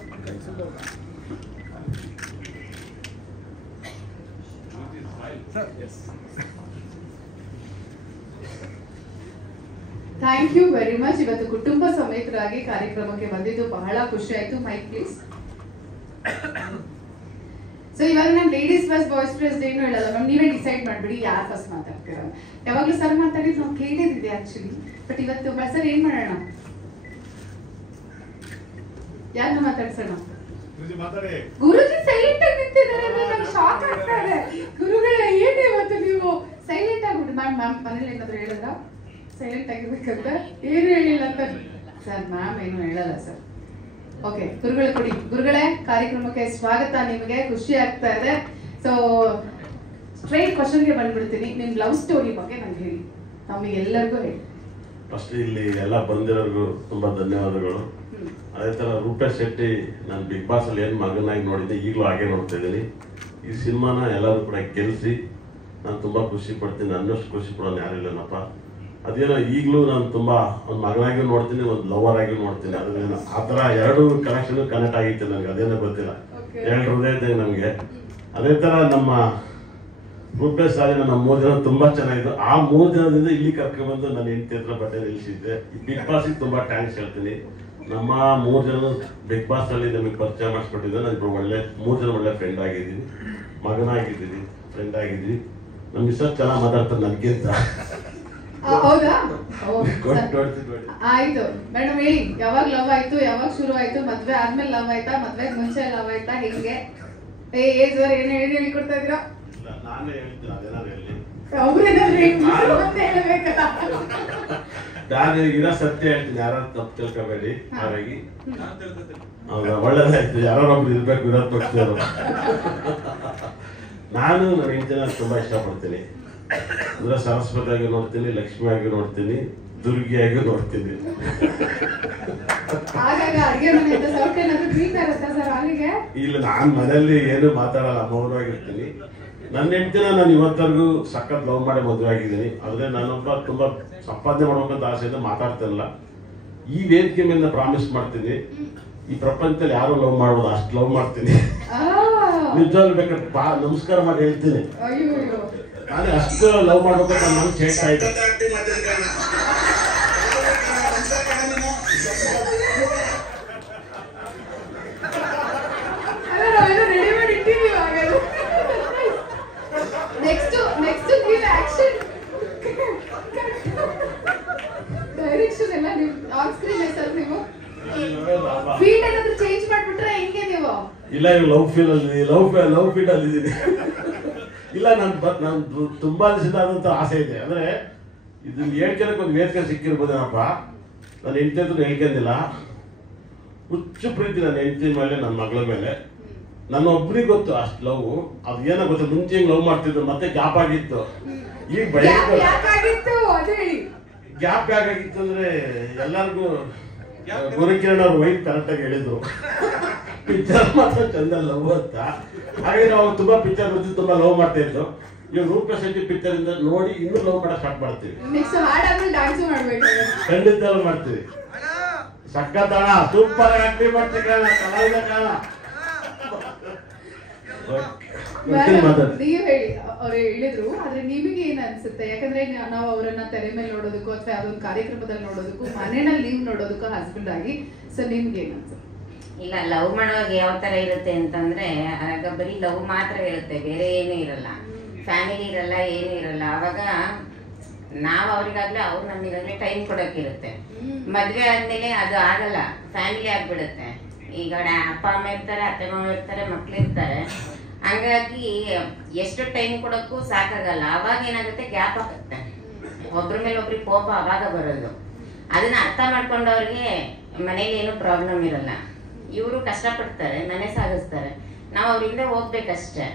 Thank you very much. ಇವತ್ತು ಕುಟುಂಬ ಸಮೇತರಾಗಿ ಕಾರ್ಯಕ್ರಮಕ್ಕೆ ಬಂದಿದ್ದು ಬಹಳ ಖುಷಿ ಆಯ್ತು. Mic please. ಸೊ ಇವಾಗ ನಾನು ಲೇಡೀಸ್ ಫಸ್ಟ್ ಬಾಯ್ಸ್ ಫಸ್ಟ್ ಏನು ಹೇಳಲ್ಲ ಮ್ಯಾಮ್, ನೀವೇ ಡಿಸೈಡ್ ಮಾಡ್ಬಿಡಿ ಯಾರು ಫಸ್ಟ್ ಮಾತಾಡ್ತೀರ. ಯಾವಾಗಲೂ ಸರ್ ಮಾತಾಡಿದ್ದು ನಾವು ಕೇಳಿದಿದೆ ಆಕ್ಚುಲಿ, ಬಟ್ ಇವತ್ತು ಸರ್ ಏನ್ ಮಾಡೋಣ, ಯಾರನ್ನ ಮಾತಾಡ್ಸೋಣ? ಗುರುಜಿ ಸೈಲೆಂಟ್ ಆಗಿ ನಿಂತಿದ್ದಾರೆ, ನನಗೆ ಶಾಕ್ ಆಗ್ತಾ ಇದೆ. ಗುರುಗಳೇ ಏನೇ ಇವತ್ತು ನೀವು ಸೈಲೆಂಟ್ ಆಗ್ಬಿಟ್ಟು ಮ್ಯಾಮ್ ಮನೇಲಿ ಏನಾದ್ರು ಹೇಳಿದ್ರ ಸೈಲೆಂಟ್ ಆಗಿರ್ಬೇಕಂತ? ಏನು ಹೇಳಿಲ್ಲ ಅಂತ ಸರ್. ಮ್ಯಾಮ್ ಏನು ಹೇಳಲ್ಲ ಸರ್. ಓಕೆ ಗುರುಗಳೇ ಕೊಡಿ. ಗುರುಗಳೇ, ಕಾರ್ಯಕ್ರಮಕ್ಕೆ ಸ್ವಾಗತ. ನಿಮಗೆ ಖುಷಿ ಆಗ್ತಾ ಇದೆ. ಸೊ ಸ್ಟ್ರೈಟ್ ಕ್ವಶನ್ಗೆ ಬಂದ್ಬಿಡ್ತೀನಿ. ನಿಮ್ ಲವ್ ಸ್ಟೋರಿ ಬಗ್ಗೆ ನಂಗೆ ಹೇಳಿ, ನಮಗೆಲ್ಲರಿಗೂ ಹೇಳಿ. ಫಸ್ಟ್ ಇಲ್ಲಿ ಎಲ್ಲ ಬಂದಿರೋರ್ಗು ತುಂಬಾ ಧನ್ಯವಾದಗಳು. ಅದೇ ತರ ರೂಪೇಶ್ ಶೆಟ್ಟಿ ನಾನು ಬಿಗ್ ಬಾಸ್ ಅಲ್ಲಿ ಏನ್ ಮಗನಾಗಿ ನೋಡಿದ್ದೆ, ಈಗಲೂ ಹಾಗೆ ನೋಡ್ತಾ ಇದ್ದೀನಿ. ಈ ಸಿನಿಮಾನ ಎಲ್ಲರೂ ಕೂಡ ಗೆಲ್ಸಿ ನಾನು ತುಂಬಾ ಖುಷಿ ಪಡ್ತೀನಿ. ನನ್ನಷ್ಟು ಖುಷಿ ಪಡೋನು ಯಾರಿಲ್ಲನಪ್ಪ. ಅದೇನೋ ಈಗಲೂ ನಾನು ತುಂಬಾ ಒಂದು ಮಗನಾಗಿ ನೋಡ್ತೀನಿ, ಒಂದು ಲವರ್ ಆಗಿ ನೋಡ್ತೀನಿ. ಅದೇನೋ ಆ ಥರ ಎರಡು ಕನೆಕ್ಷನ್ ಕನೆಕ್ಟ್ ಆಗಿತ್ತು ನನಗೆ. ಅದೇನೋ ಗೊತ್ತಿಲ್ಲ, ಎರಡು ಹೃದಯ ಇದೆ ನಮಗೆ. ಅದೇ ಥರ ನಮ್ಮ ರೂಪೇಶ್ ಸಾರಿ ನಮ್ಮ 3 ದಿನ ತುಂಬಾ ಚೆನ್ನಾಗಿತ್ತು. ಆ 3 ದಿನದಿಂದ ಇಲ್ಲಿ ಕರ್ಕೊಂಡ್ಬಂದು ನನ್ನ ಹೆಂಡತಿ ಹತ್ರ ಬಟ್ಟೆ ನಿಲ್ಲಿಸಿದ್ದೆ. ಬಿಗ್ ಬಾಸ್ಗೆ ತುಂಬಾ ಥ್ಯಾಂಕ್ಸ್ ಹೇಳ್ತೀನಿ. ನಮ್ಮ 3 ಜನ ಬಿಗ್ ಬಾಸ್ ಅಲ್ಲಿ ನಮಗೆ ಪರಿಚಯ ಮಾಡಿಸ್ಕೊಟ್ಟಿದ್ದೆ. ನಾನು ಒಳ್ಳೆ 3 ಜನ ಒಳ್ಳೆ ಫ್ರೆಂಡ್ ಆಗಿದ್ದೀನಿ, ಮಗನಾಗಿದ್ದೀನಿ, ಫ್ರೆಂಡ್ ಆಗಿದ್ದೀನಿ. ನಮ್ಮ ಮಿಸ್ಸಸ್ ಚೆನ್ನಾಗಿ ಮಾತಾಡ್ತಾರೆ ನನಗಿಂತ. ಹೌದಾ? ಆಯ್ತು ಮೇಡಮ್, ಹೇಳಿ ಯಾವಾಗ ಲವ್ ಆಯ್ತು, ಯಾವಾಗ ಶುರು ಆಯ್ತು? ಮದ್ವೆ ಆದ್ಮೇಲೆ ಲವ್ ಆಯ್ತಾ, ಮದ್ವೆ ಮುಂಚೆ ಲವ್ ಆಯ್ತಾ, ಹೆಂಗೆ? ಏ ಸರ್ ಏನು ಹೇಳ್ಕೊಡ್ತಾ ಇದ್ದೀರಾ? ನಾನೇ ಹೇಳ್ತೀನಿ, ಅದೇನಾದ್ರು ಹೇಳಿ. ನಾನು ಇರೋ ಸತ್ಯ ಹೇಳ್ತೀನಿ, ಯಾರು ತಪ್ಪು ತಿಳ್ಕೊಬೇಡಿ. ಹಾಗಾಗಿ ಒಳ್ಳೇದಾಯ್ತು, ಯಾರೊಬ್ರು ಇರ್ಬೇಕು ವಿರೋಧ ಪಕ್ಷದವರು. ನಾನು ನನ್ನ ಹೆಂಡತಿನ ತುಂಬಾ ಇಷ್ಟಪಡ್ತೀನಿ. ಅಂದ್ರೆ ಸರಸ್ವತಿಯಾಗಿ ನೋಡ್ತೀನಿ, ಲಕ್ಷ್ಮಿಯಾಗಿ ನೋಡ್ತೀನಿ, ದುರ್ಗಿಯಾಗಿ ನೋಡ್ತೀನಿ. ಇಲ್ಲ, ನಾನ್ ಮನೆಯಲ್ಲಿ ಏನು ಮಾತಾಡಲ್ಲ, ಮೌನವಾಗಿರ್ತೀನಿ. ನನ್ನ ಹೆಂಡತಿನ ನಾನು ಇವತ್ತರೆಗೂ ಸಖತ್ ಲವ್ ಮಾಡಿ ಮದುವೆ ಆಗಿದ್ದೀನಿ. ಆದ್ರೆ ನಾನೊಬ್ಬ ತುಂಬಾ ಸಂಪಾದನೆ ಮಾಡ್ಬೇಕಂತ ಆಸೆಯಿಂದ ಮಾತಾಡ್ತಿರಲ್ಲ. ಈ ವೇದಿಕೆ ಮೇಲೆ ಪ್ರಾಮಿಸ್ ಮಾಡ್ತೀನಿ, ಈ ಪ್ರಪಂಚದಲ್ಲಿ ಯಾರು ಲವ್ ಮಾಡ್ಬೋದು ಅಷ್ಟು ಲವ್ ಮಾಡ್ತೀನಿ. ನಿಜವಾಗ್ಲೂ ಬೇಕಾದ್ರೆ ನಮಸ್ಕಾರ ಮಾಡಿ ಹೇಳ್ತೀನಿ, ನಾನು ಅಷ್ಟು ಲವ್ ಮಾಡ್ಬೇಕಂತ ನನ್ನ ಮನಸ್ಸು ಹೇಳ್ತಾ ಇದ್ದೆ. ಫೀಲ್ಡ್ ಏನಾದ್ರು ಚೇಂಜ್ ಮಾಡ್ಬಿಟ್ರೆ ಹೆಂಗೆ ನೀವು? ಇಲ್ಲ, ಇವಾಗ ಲವ್ ಫೀಲ್ ಅಲ್ಲಿ ಲವ್ ಫೀಲ್ಡ್ ಅಲ್ಲಿ ಇದ್ದೀನಿ. ಇಲ್ಲ, ನಾನು ತುಂಬಾ ದಿವಸದ ಆದಂತ ಆಸೆ ಇದೆ. ಅಂದ್ರೆ ಇದನ್ನ ಹೇಳ್ಕೊಳಕ್ಕೆ ಒಂದು ವೇದಿಕೆ ಸಿಕ್ಕಿರ್ಬೋದೇನಪ್ಪ. ನಾನು ಹೆಂಡತಿ ಹತ್ರ ಹೇಳ್ಕೊಂಡಿಲ್ಲ. ಹುಚ್ಚು ಪ್ರೀತಿ ನನ್ನ ಹೆಂಡತಿ ಮೇಲೆ, ನನ್ನ ಮಗಳ ಮೇಲೆ. ನನ್ನ ಒಬ್ಬರಿಗೆ ಗೊತ್ತು ಅಷ್ಟು ಲವ್. ಅದು ಏನೋ ಗೊತ್ತು, ಮುಂಚೆ ಹಿಂಗ್ ಲವ್ ಮಾಡ್ತಿದ್ದು, ಮತ್ತೆ ಗ್ಯಾಪ್ ಆಗಿತ್ತು. ಈಗ ಭಯಂಕರ ಗ್ಯಾಪ್ ಯಾಕಾಗಿತ್ತು ಅಂದ್ರೆ ಎಲ್ಲರಿಗೂ ಗುರುಕಿರಣ್ ಅವ್ರ ವೈಫ್ ಕರೆಕ್ಟ್ ಆಗಿ ಹೇಳಿದ್ರು, ಪಿಕ್ಚರ್ ಮಾತ್ರ ಚಂದ ಲವ್ ಅಂತ. ಹಾಗೆ ನಾವು ತುಂಬಾ ಪಿಕ್ಚರ್ ಬರ್ತೀವಿ, ತುಂಬಾ ಲವ್ ಮಾಡ್ತಾ ಇದ್ದು. ಇವಾಗ ರೂಪೇಶ್ ಶೆಟ್ಟಿ ಪಿಕ್ಚರ್ ಇಂದ ನೋಡಿ ಇನ್ನೂ ಲವ್ ಮಾಡಕ್ ಸ್ಟಾರ್ಟ್ ಮಾಡ್ತೀವಿ. ಖಂಡಿತ ಮಾಡ್ತೀವಿ. ಸಕ್ಕತ್ತಾಣ, ಸೂಪರ್ ಆಗಿ ಮಾಡ್ತೀವಿ ಕಾಣ, ಕಲಾವಿದ ಕಾಣ. ನೀವು ಹೇಳಿ, ಅವ್ರು ಹೇಳಿದ್ರು. ಆದ್ರೆ ನಿಮಗೆ ಏನ್ ಅನ್ಸುತ್ತೆ? ಯಾಕಂದ್ರೆ ನಾವು ಅವರನ್ನ ತೆರೆ ಮೇಲೆ ನೋಡೋದಕ್ಕೂ ಅಥವಾ ಅದೊಂದು ಕಾರ್ಯಕ್ರಮದಲ್ಲಿ ನೋಡೋದಕ್ಕೂ, ಮನೆಯಲ್ಲಿ ನೀವು ನೋಡೋದಕ್ಕೂ ಹಸ್ಬೆಂಡ್ ಆಗಿ, ಸೊ ನಿಮ್ಗೆ ಏನ್ ಅನ್ಸುತ್ತೆ? ಇಲ್ಲ, ಲವ್ ಮಾಡುವಾಗ ಯಾವ ತರ ಇರುತ್ತೆ ಅಂತಂದ್ರೆ ಆಗ ಬರೀ ಲವ್ ಮಾತ್ರ ಇರುತ್ತೆ, ಬೇರೆ ಏನು ಇರಲ್ಲ, ಫ್ಯಾಮಿಲಿ ಇರಲ್ಲ, ಏನು ಇರಲ್ಲ. ಅವಾಗ ನಾವ್ ಅವ್ರಿಗಾಗ್ಲೇ ಅವ್ರು ನಮಗಾಗ್ಲೇ ಟೈಮ್ ಕೊಡೋಕಿರುತ್ತೆ. ಮದ್ವೆ ಆದ್ಮೇಲೆ ಅದು ಆಗಲ್ಲ, ಫ್ಯಾಮಿಲಿ ಆಗ್ಬಿಡುತ್ತೆ. ಈಗ ಅಪ್ಪ ಅಮ್ಮ ಇರ್ತಾರೆ, ಅತ್ತೆ ಮಾವ ಇರ್ತಾರೆ, ಮಕ್ಳು ಇರ್ತಾರೆ. ಹಂಗಾಗಿ ಎಷ್ಟು ಟೈಮ್ ಕೊಡೋಕ್ಕೂ ಸಾಕಾಗಲ್ಲ. ಅವಾಗ ಏನಾಗುತ್ತೆ, ಗ್ಯಾಪ್ ಆಗುತ್ತೆ. ಒಬ್ರ ಮೇಲೆ ಒಬ್ರಿಗೆ ಕೋಪ ಅವಾಗ ಬರೋದು. ಅದನ್ನ ಅರ್ಥ ಮಾಡ್ಕೊಂಡವ್ರಿಗೆ ಮನೇಲಿ ಏನು ಪ್ರಾಬ್ಲಮ್ ಇರಲ್ಲ. ಇವರು ಕಷ್ಟಪಡ್ತಾರೆ, ಮನೆ ಸಾಗಿಸ್ತಾರೆ, ನಾವು ಅವ್ರಿಂದ ಹೋಗ್ಬೇಕಷ್ಟೆ.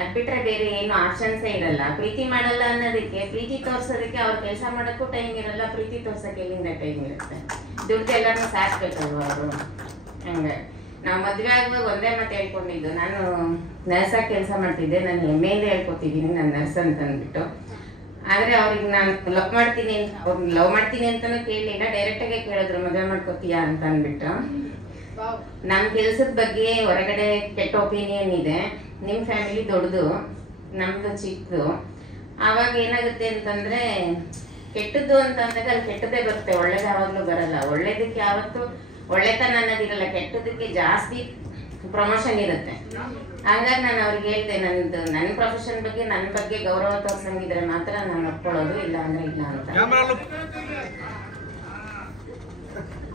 ಅದ್ಬಿಟ್ರೆ ಬೇರೆ ಏನು ಆಪ್ಷನ್ಸೇ ಇರಲ್ಲ. ಪ್ರೀತಿ ಮಾಡಲ್ಲ ಅನ್ನೋದಕ್ಕೆ, ಪ್ರೀತಿ ತೋರ್ಸೋದಕ್ಕೆ ಅವ್ರ ಕೆಲಸ ಮಾಡೋಕ್ಕೂ ಟೈಮ್ ಇರಲ್ಲ, ಪ್ರೀತಿ ತೋರ್ಸೋಕೆ ಎಲ್ಲಿಂದ ಟೈಮ್ ಇರುತ್ತೆ? ದುಡ್ಡು ಎಲ್ಲಾನು ಸಾಕ್ಬೇಕಲ್ವ ಅವರು. ಹಂಗೆ ನಾವು ಮದುವೆ ಆಗುವಾಗ ಒಂದೇ ಮಾತು ಹೇಳ್ಕೊಂಡಿದ್ದು, ನಾನು ನರ್ಸಾಗಿ ಕೆಲಸ ಮಾಡ್ತಿದ್ದೆ, ನಾನು ಹೆಮ್ಮೆಯಿಂದ ಹೇಳ್ಕೊತಿದ್ದೀನಿ ನಾನು ನರ್ಸ್ ಅಂತ ಅಂದ್ಬಿಟ್ಟು. ಆದರೆ ಅವ್ರಿಗೆ ನಾನು ಲವ್ ಮಾಡ್ತೀನಿ ಅಂತಾನು ಕೇಳಲಿಲ್ಲ, ಡೈರೆಕ್ಟಾಗೆ ಕೇಳಿದ್ರು ಮದುವೆ ಮಾಡ್ಕೋತೀಯಾ ಅಂತ ಅಂದ್ಬಿಟ್ಟು. ನಮ್ಮ ಕೆಲಸದ ಬಗ್ಗೆ ಹೊರಗಡೆ ಕೆಟ್ಟ ಒಪಿನಿಯನ್ ಇದೆ. ನಿಮ್ಮ ಫ್ಯಾಮಿಲಿ ದೊಡ್ಡದು, ನಮ್ದು ಚಿಕ್ಕದು. ಆವಾಗ ಏನಾಗುತ್ತೆ ಅಂತಂದ್ರೆ, ಕೆಟ್ಟದ್ದು ಅಂತ ಅಂದಾಗ ಅಲ್ಲಿ ಕೆಟ್ಟದೇ ಬರುತ್ತೆ, ಒಳ್ಳೇದು ಯಾವಾಗಲೂ ಬರಲ್ಲ. ಒಳ್ಳೇದಕ್ಕೆ ಯಾವತ್ತು ಒಳ್ಳೆತನ ಅನ್ನೋದಿರಲ್ಲ, ಕೆಟ್ಟದಕ್ಕೆ ಜಾಸ್ತಿ ಪ್ರಮೋಷನ್ ಇರುತ್ತೆ. ಹಂಗಾಗಿ ನಾನು ಅವ್ರಿಗೆ ಹೇಳ್ದೆ, ನನ್ನ ಪ್ರೊಫೆಷನ್ ಬಗ್ಗೆ, ನನ್ನ ಬಗ್ಗೆ ಗೌರವ ತೋರ್ಸಂಗಿದ್ರೆ ಮಾತ್ರ ನಾನು ಒಪ್ಕೊಳ್ಳೋದು, ಇಲ್ಲ ಅಂದ್ರೆ ಇಲ್ಲ ಅಂತ.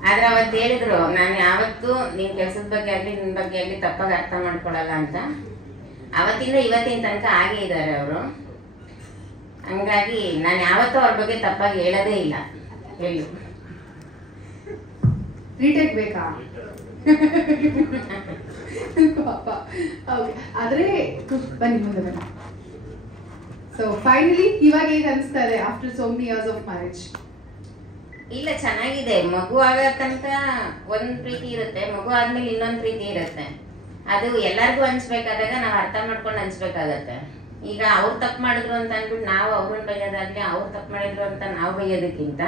ಆದ್ರೆ ಅವತ್ತು ಹೇಳಿದ್ರು, ನಾನು ಯಾವತ್ತೂ ನಿನ್ ಕೆಲ್ಸದ ಬಗ್ಗೆ ಆಗ್ಲಿ, ನಿನ್ ಬಗ್ಗೆ ಆಗ್ಲಿ ತಪ್ಪಾಗಿ ಅರ್ಥ ಮಾಡ್ಕೊಳಲ್ಲ ಅಂತ. ಅವತ್ತಿಂದ ಇವತ್ತಿನ ತನಕ ಆಗೇ ಇದ್ದಾರೆ ಅವರು. ಹಂಗಾಗಿ ನಾನು ಯಾವತ್ತೂ ಅವ್ರ ಬಗ್ಗೆ ತಪ್ಪಾಗಿ ಹೇಳೋದೇ ಇಲ್ಲ. ಹೇಳಿ ರೀಟೇಕ್ ಬೇಕಾ? ಪಾಪ. ಆದ್ರೆ ಬನ್ನಿ ಮುಂದೆ ಬನ್ನಿ. ಸೊ ಫೈನಲಿ ಇವಾಗ ಹೇಗೆ ಅನಿಸ್ತಾ ಇದೆ after so many years of marriage? ಇಲ್ಲ, ಚೆನ್ನಾಗಿದೆ. ಮಗು ಆಗೋ ತನಕ ಒಂದ್ ಪ್ರೀತಿ ಇರುತ್ತೆ, ಮಗು ಆದ್ಮೇಲೆ ಇನ್ನೊಂದ್ ಪ್ರೀತಿ ಇರುತ್ತೆ. ಅದು ಎಲ್ಲರಿಗೂ ಹಂಚ್ಬೇಕಾದಾಗ ನಾವು ಅರ್ಥ ಮಾಡ್ಕೊಂಡು ಹಂಚ್ಬೇಕಾಗತ್ತೆ. ಈಗ ಅವ್ರು ತಪ್ಪು ಮಾಡಿದ್ರು ಅಂತ ಅಂದ್ಬಿಟ್ಟು ನಾವು ಅವ್ರನ್ನ ಬೈಯೋದಾಗ್ಲಿ, ಅವ್ರು ತಪ್ಪು ಮಾಡಿದ್ರು ಅಂತ ನಾವು ಬೈಯೋದಕ್ಕಿಂತ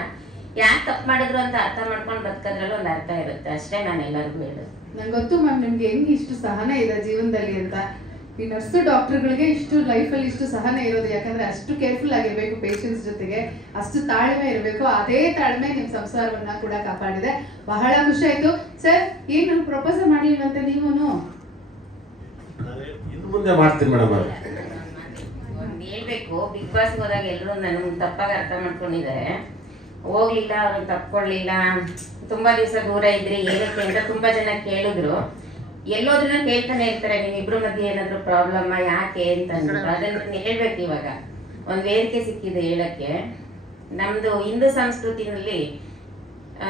ಯಾಕೆ ತಪ್ಪು ಮಾಡಿದ್ರು ಅಂತ ಅರ್ಥ ಮಾಡ್ಕೊಂಡು ಬದುಕೋದ್ರಲ್ಲೂ ಒಂದು ಅರ್ಥ ಇರುತ್ತೆ ಅಷ್ಟೇ. ನಾನು ಎಲ್ಲರಿಗೂ ಹೇಳೋದು. ನಂಗೆ ಗೊತ್ತು ಮ್ಯಾಮ್, ನಿಮ್ಗೆ ಹೆಂಗೆ ಇಷ್ಟು ಸಹನೆ ಇದೆ ಜೀವನದಲ್ಲಿ ಅಂತ. ಈ ನರ್ಸು ಡಾಕ್ಟರ್ಗಳಿಗೆ ಇಷ್ಟು ಲೈಫಲ್ಲಿ ಇಷ್ಟು ಸಹನೆ ಇರೋದು ಯಾಕಂದ್ರೆ ಅಷ್ಟು ಕೇರ್ಫುಲ್ ಆಗಿರ್ಬೇಕು ಪೇಷಂಟ್ಸ್ ಜೊತೆಗೆ, ಅಷ್ಟು ತಾಳ್ಮೆ ಇರಬೇಕು. ಅದೇ ತಾಳ್ಮೆ ನಿಮ್ ಸಂಸಾರವನ್ನ ಕೂಡ ಕಾಪಾಡಿದೆ. ಬಹಳ ಖುಷಿ ಆಯ್ತು. ಸರ್, ಏನು ಪ್ರಪೋಸ್ ಮಾಡ್ಲಿಲ್ವಂತೆ ನೀವೂನು? ಇನ್ನು ಮುಂದೆ ಮಾಡ್ತೀನಿ ಮೇಡಮ್. ಒಂದು ಹೇಳ್ಬೇಕು, ಬಿಗ್ ಬಾಸ್ ಹೋದಾಗ ಎಲ್ಲರೂ ನನಗೆ ತಪ್ಪಾಗಿ ಅರ್ಥ ಮಾಡ್ಕೊಂಡಿದ್ದಾರೆ. ಹೋಗ್ಲಿಲ್ಲ, ಅವ್ರಿಗೆ ತಪ್ಕೊಳ್ಳಿಲ್ಲ, ತುಂಬಾ ದಿವಸ ದೂರ ಇದ್ರಿ ಏನಕ್ಕೆ ಅಂತ ತುಂಬಾ ಜನ ಕೇಳಿದ್ರು. ಎಲ್ಲೋದ್ರೂ ಕೇಳ್ತಾನೆ ಇರ್ತಾರೆ, ನಿಮ್ಮಿಬ್ರು ಮಧ್ಯೆ ಏನಾದ್ರು ಪ್ರಾಬ್ಲಮ್ ಯಾಕೆ ಅಂತ ಅಂದ್ಬಿಟ್ಟು. ಅದನ್ನ ಹೇಳ್ಬೇಕು. ಇವಾಗ ಒಂದ್ ವೇದಿಕೆ ಸಿಕ್ಕಿದೆ ಹೇಳಕ್ಕೆ. ನಮ್ದು ಹಿಂದೂ ಸಂಸ್ಕೃತಿನಲ್ಲಿ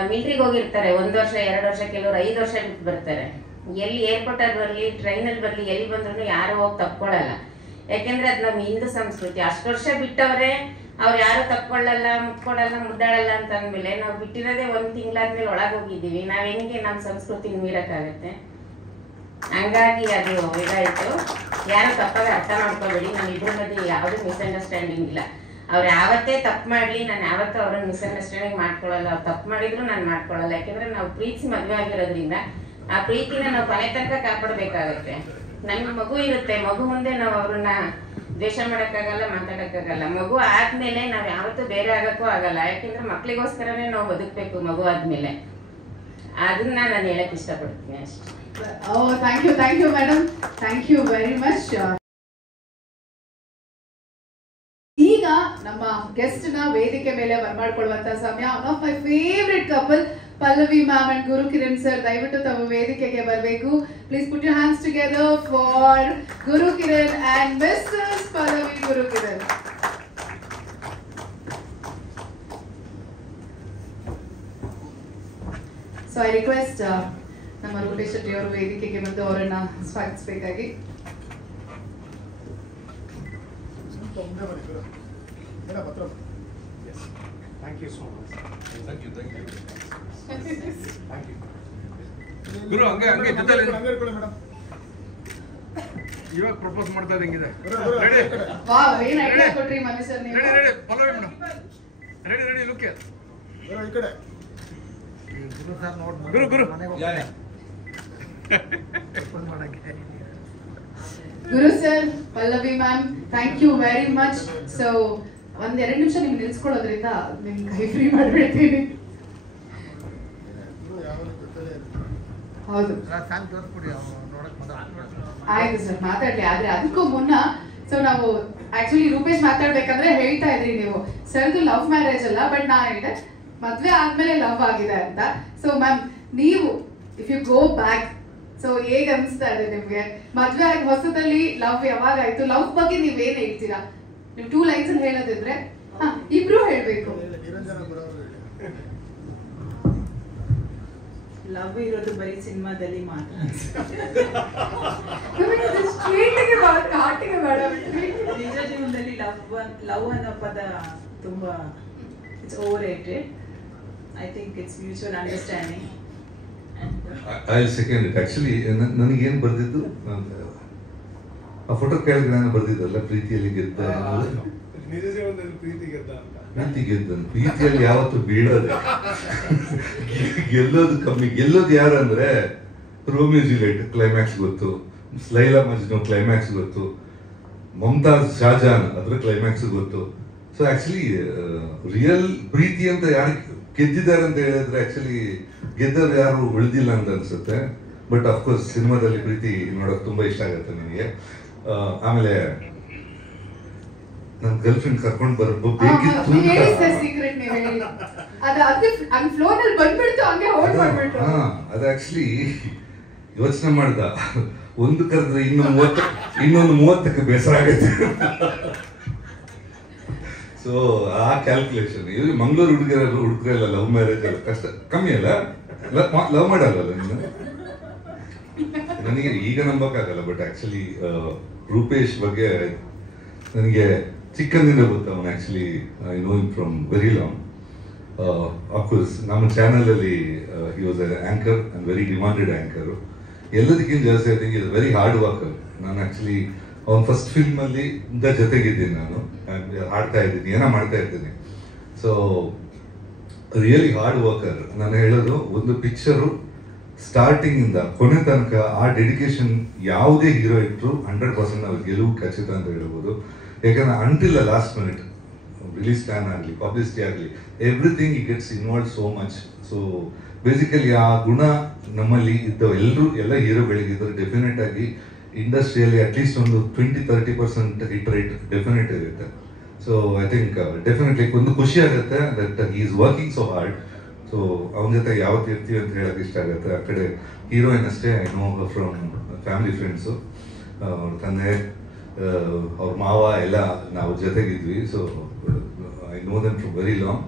ಮಿಲಿಟ್ರಿಗೆ ಹೋಗಿರ್ತಾರೆ 1 ವರ್ಷ 2 ವರ್ಷ, ಕೆಲವರು 5 ವರ್ಷ ಬಿಟ್ಟು ಬರ್ತಾರೆ. ಎಲ್ಲಿ ಏರ್ಪೋರ್ಟ್ ಅಲ್ಲಿ ಬರ್ಲಿ, ಟ್ರೈನಲ್ಲಿ ಬರ್ಲಿ, ಎಲ್ಲಿ ಬಂದ್ರು ಯಾರು ಹೋಗಿ ತಪ್ಕೊಳ್ಳಲ್ಲ. ಯಾಕೆಂದ್ರೆ ಅದ್ ನಮ್ ಹಿಂದೂ ಸಂಸ್ಕೃತಿ. ಅಷ್ಟು ವರ್ಷ ಬಿಟ್ಟವ್ರೆ, ಅವ್ರು ಯಾರು ತಪ್ಕೊಳ್ಳಲ್ಲ, ಮುಟ್ಕೊಡಲ್ಲ, ಮುದ್ದಾಡಲ್ಲ ಅಂತ ಅಂದ್ಮೇಲೆ ನಾವು ಬಿಟ್ಟಿರೋದೇ 1 ತಿಂಗಳಾದ್ಮೇಲೆ ಒಳಗೆ ಹೋಗಿದ್ದೀವಿ. ನಾವ್ ಹೆಂಗೆ ನಮ್ಮ ಸಂಸ್ಕೃತಿ ಮೀರಕ್ಕಾಗತ್ತೆ? ಹಂಗಾಗಿ ಅದು ಇದಾಯ್ತು. ಯಾರು ತಪ್ಪಾಗಿ ಅರ್ಥ ಮಾಡ್ಕೋಬೇಡಿ. ನಮ್ಮಿಬ್ರ ಮಧ್ಯೆ ಯಾವ್ದು ಮಿಸ್ಅಂಡರ್ಸ್ಟ್ಯಾಂಡಿಂಗ್ ಇಲ್ಲ. ಅವ್ರು ಯಾವತ್ತೇ ತಪ್ಪು ಮಾಡ್ಲಿ, ನಾನು ಯಾವತ್ತೂ ಅವ್ರನ್ನ ಮಿಸ್ಅಂಡರ್ಸ್ಟ್ಯಾಂಡಿಂಗ್ ಮಾಡ್ಕೊಳ್ಳಲ್ಲ. ಅವ್ರು ತಪ್ಪು ಮಾಡಿದ್ರು ನಾನು ಮಾಡ್ಕೊಳ್ಳಲ್ಲ. ಯಾಕೆಂದ್ರೆ ನಾವು ಪ್ರೀತಿಸಿ ಮದುವೆ ಆಗಿರೋದ್ರಿಂದ ಆ ಪ್ರೀತಿನ ನಾವು ಕೊನೆ ತನಕ ಕಾಪಾಡಬೇಕಾಗತ್ತೆ. ನಮ್ಗೆ ಮಗು ಇರುತ್ತೆ, ಮಗು ಮುಂದೆ ನಾವು ಅವ್ರನ್ನ ದ್ವೇಷ ಮಾಡೋಕ್ಕಾಗಲ್ಲ, ಮಾತಾಡೋಕ್ಕಾಗಲ್ಲ. ಮಗು ಆದ್ಮೇಲೆ ನಾವ್ ಯಾವತ್ತೂ ಬೇರೆ ಆಗಕ್ಕೂ ಆಗಲ್ಲ. ಯಾಕೆಂದ್ರೆ ಮಕ್ಳಿಗೋಸ್ಕರನೇ ನಾವು ಬದುಕಬೇಕು ಮಗು ಆದ್ಮೇಲೆ. ಅದನ್ನ ನಾನು ಹೇಳಕ್ ಇಷ್ಟಪಡ್ತೀನಿ ಅಷ್ಟೇ. Thank you madam, thank you very much. ಈಗ ನಮ್ಮ ಗೆಸ್ಟ್ ನ ವೇದಿಕೆ ಮೇಲೆ ಬರಮಾಡ್ಕೊಳ್ಳುವಂತ ಸಮಯ. One of my favourite couple Pallavi ma'am and Guru Kiran sir ದಯವಿಟ್ಟು ತಮ್ಮ ವೇದಿಕೆಗೆ ಬರಬೇಕು. Please put your hands together for Guru Kiran and Mrs Pallavi Guru Kiran. So I request ನಮ್ಮ ರೂಪೇಶ್ ಶೆಟ್ಟಿ ಅವರು ವೇದಿಕೆಗೆ ಬಂದು ಅವರನ್ನ ಸ್ವಾಗತಿಸಬೇಕಾಗಿ. ಗುರು ಹಂಗೆ ಜೊತೆಲಿ ಇವಾಗ ಪ್ರಪೋಸ್ ಮಾಡ್ತಾ ಇದ್ದಂಗಿದೆ. ರೆಡಿ ವಾವ್ ಏನು ಐಡಿಯಾ ಕೊಟ್ರಿ ಮನುಷ್ಯರ್ ನೀವು. Ready Pallavi madam ready look here. ಈ ಕಡೆ ಗುರು ಗುರು sir, Pallavi ma'am, thank you very much. So ಒಂದೆರಡು ನಿಮಿಷ ನಿಮ್ಗೆ ನಿಲ್ಸ್ಕೊಳ್ಳೋದ್ರಿಂದ ನಿಮ್ ಕೈ ಫ್ರೀ ಮಾಡ್ಬಿಡ್ತೀನಿ. ಹೌದು ಆಯ್ತು ಸರ್ ಮಾತಾಡ್ಲಿ. ಆದ್ರೆ ಅದಕ್ಕೂ ಮುನ್ನ ಸೊ ನಾವು ಆಕ್ಚುಲಿ ರೂಪೇಶ್ ಮಾತಾಡ್ಬೇಕಂದ್ರೆ ಹೇಳ್ತಾ ಇದ್ರಿ ನೀವು ಸರ್ದು ಲವ್ ಮ್ಯಾರೇಜ್ ಅಲ್ಲ, ಬಟ್ ನಾ ಹೇಳಿದೆ ಮದ್ವೆ ಆದ್ಮೇಲೆ ಲವ್ ಆಗಿದೆ ಅಂತ. ಸೊ ಮ್ಯಾಮ್ ನೀವು if you go back, so ಹೇಗ್ ಅನ್ಸ್ತಾ ಇದೆ ನಿಮ್ಗೆ ಮದ್ವೆ ಆಗಿ ಹೊಸದಲ್ಲಿ ಲವ್ ಯಾವಾಗ ಆಯ್ತು? ಲವ್ ಬಗ್ಗೆ ನೀವೇನ್ ಹೇಳ್ತೀರಾ? ನೀವು 2 ಲೈನ್ಸ್ ಅಲ್ಲಿ ಹೇಳೋದಿದ್ರೆ ಇಬ್ರು ಹೇಳ್ಬೇಕು. ಲವ್ ಇರೋದು ಬರೀ ಸಿನಿಮಾದಲ್ಲಿ ಮಾತ್ರ. ನಿಜ ಜೀವನದಲ್ಲಿ ಲವ್ ಅನ್ನೋ ಪದ ತುಂಬಾ it's over rated. I think it's mutual understanding. I second it. Actually ನನಗೇನು ಬರ್ದಿದ್ದು ಆ ಫೋಟೋ ಕೆಳಗೆ ನಾನು ಬರ್ದಿದ್ದಲ್ಲ, ಪ್ರೀತಿಯಲ್ಲಿ ಗೆದ್ದ ನಿಜ ಜೀವನದಲ್ಲಿ ಪ್ರೀತಿ ಗೆದ್ದ ಅಂತ. ಪ್ರೀತಿ ಗೆದ್ದನು. ಪ್ರೀತಿಯಲ್ಲಿ ಯಾವತ್ತು ಬೀಳೋದೆ, ಗೆಲ್ಲೋದು ಕಮ್ಮಿ. ಗೆಲ್ಲೋದು ಯಾರಂದ್ರೆ ರೋಮಿಯೋ ಜೂಲಿಯಟ್ ಕ್ಲೈಮ್ಯಾಕ್ಸ್ ಗೊತ್ತು, ಲೈಲಾ ಮಜ್ನು ಕ್ಲೈಮ್ಯಾಕ್ಸ್ ಗೊತ್ತು, ಮಮತಾಜ್ ಶಾಜಾನ್ ಅದ್ರ ಕ್ಲೈಮ್ಯಾಕ್ಸ್ ಗೊತ್ತು. ಸೊ ಆಕ್ಚುಲಿ ರಿಯಲ್ ಪ್ರೀತಿ ಅಂತ ಯಾರು ಗೆದ್ದಿದ್ದಾರೆ ಅಂತ ಹೇಳಿದ್ರೆ ಆಕ್ಚುಲಿ ಗೆದ್ದವ್ರು ಯಾರು ಉಳಿದಿಲ್ಲ ಅಂತ ಅನ್ಸುತ್ತೆ. ಬಟ್ ಅಫ್ಕೋರ್ಸ್ ಸಿನಿಮಾದಲ್ಲಿ ಪ್ರೀತಿ ನೋಡೋಕೆ ತುಂಬಾ ಇಷ್ಟ ಆಗುತ್ತೆ ನನಗೆ. ಆಮೇಲೆ ನನ್ನ ಗರ್ಲ್ ಫ್ರೆಂಡ್ ಕರ್ಕೊಂಡು ಬೇಕಿತ್ತು. ಅದು ಆಕ್ಚುಲಿ ಯೋಚನೆ ಮಾಡ್ದ, ಒಂದು ಕರೆದ್ರೆ ಇನ್ನೊಂದು 30ಕ್ಕೆ ಬೇಸರ ಆಗತ್ತೆ. ಸೊ ಆ ಕ್ಯಾಲ್ಕುಲೇಷನ್ ಇವ್ರಿಗೆ ಮಂಗಳೂರು ಹುಡುಗರೆಲ್ಲ ಲವ್ ಮ್ಯಾರೇಜ್ ಅಲ್ಲ ಕಷ್ಟ ಕಮ್ಮಿ ಅಲ್ಲ, ಲವ್ ಮಾಡಲ್ಲ ನೀನು. ನನಗೆ ಈಗ ನಂಬಕ್ಕಾಗಲ್ಲ, ಬಟ್ ಆಕ್ಚುಲಿ ರೂಪೇಶ್ ಬಗ್ಗೆ ನನಗೆ ಚಿಕ್ಕಂದಿನ ಗೊತ್ತು. ಅವನು actually I know him from very long. Of course ನಮ್ಮ ಚಾನಲಲ್ಲಿ he was anchor and very demanded anchor. ಎಲ್ಲದಕ್ಕಿಂತ ಜಾಸ್ತಿ I think is very hard worker. ನಾನು ಆಕ್ಚುಲಿ ಅವನ ಫಸ್ಟ್ ಫಿಲ್ಮಲ್ಲಿ ಜೊತೆಗಿದ್ದೀನಿ, ನಾನು ಹಾಡ್ತಾ ಇದ್ದೀನಿ, ಏನೋ ಮಾಡ್ತಾ ಇರ್ತೀನಿ. So really hard worker. ನಾನು ಹೇಳೋದು ಒಂದು ಪಿಕ್ಚರು ಸ್ಟಾರ್ಟಿಂಗ್ ಇಂದ ಕೊನೆ ತನಕ ಆ ಡೆಡಿಕೇಶನ್ ಯಾವುದೇ ಹೀರೋ ಇಟ್ಟರು 100% ಅವ್ರು ಗೆಲುವು ಖಚಿತ ಅಂತ ಹೇಳ್ಬೋದು. ಯಾಕಂದ್ರೆ until last minute release plan ಆಗಲಿ, ಪಬ್ಲಿಸಿಟಿ ಆಗಲಿ, everything it gets involve so much. So basically ಆ ಗುಣ ನಮ್ಮಲ್ಲಿ ಇದ್ದವು ಎಲ್ಲ ಹೀರೋಗಳಿಗಿದ್ರೆ ಡೆಫಿನೆಟ್ ಆಗಿ ಇಂಡಸ್ಟ್ರಿಯಲ್ಲಿ ಅಟ್ಲೀಸ್ಟ್ ಒಂದು 20-30% ಹಿಟ್ ರೇಟ್ ಡೆಫಿನೆಟ್ ಇರುತ್ತೆ. ಸೊ ಐ ಥಿಂಕ್ ಡೆಫಿನೆಟ್ಲಿ ಒಂದು ಖುಷಿ ಆಗುತ್ತೆ that he is working so hard. So ಅವನ ಜೊತೆ ಯಾವತ್ತು ಇರ್ತೀವಿ ಅಂತ ಹೇಳಕ್ ಇಷ್ಟ ಆಗುತ್ತೆ. ಆ ಕಡೆ ಹೀರೋಯಿನ್ ಅಷ್ಟೇ I know from family friends, ಅವ್ರ ತಂದೆ ಅವ್ರ ಮಾವ ಎಲ್ಲ ನಾವು ಜೊತೆಗಿದ್ವಿ. So I know them from very long.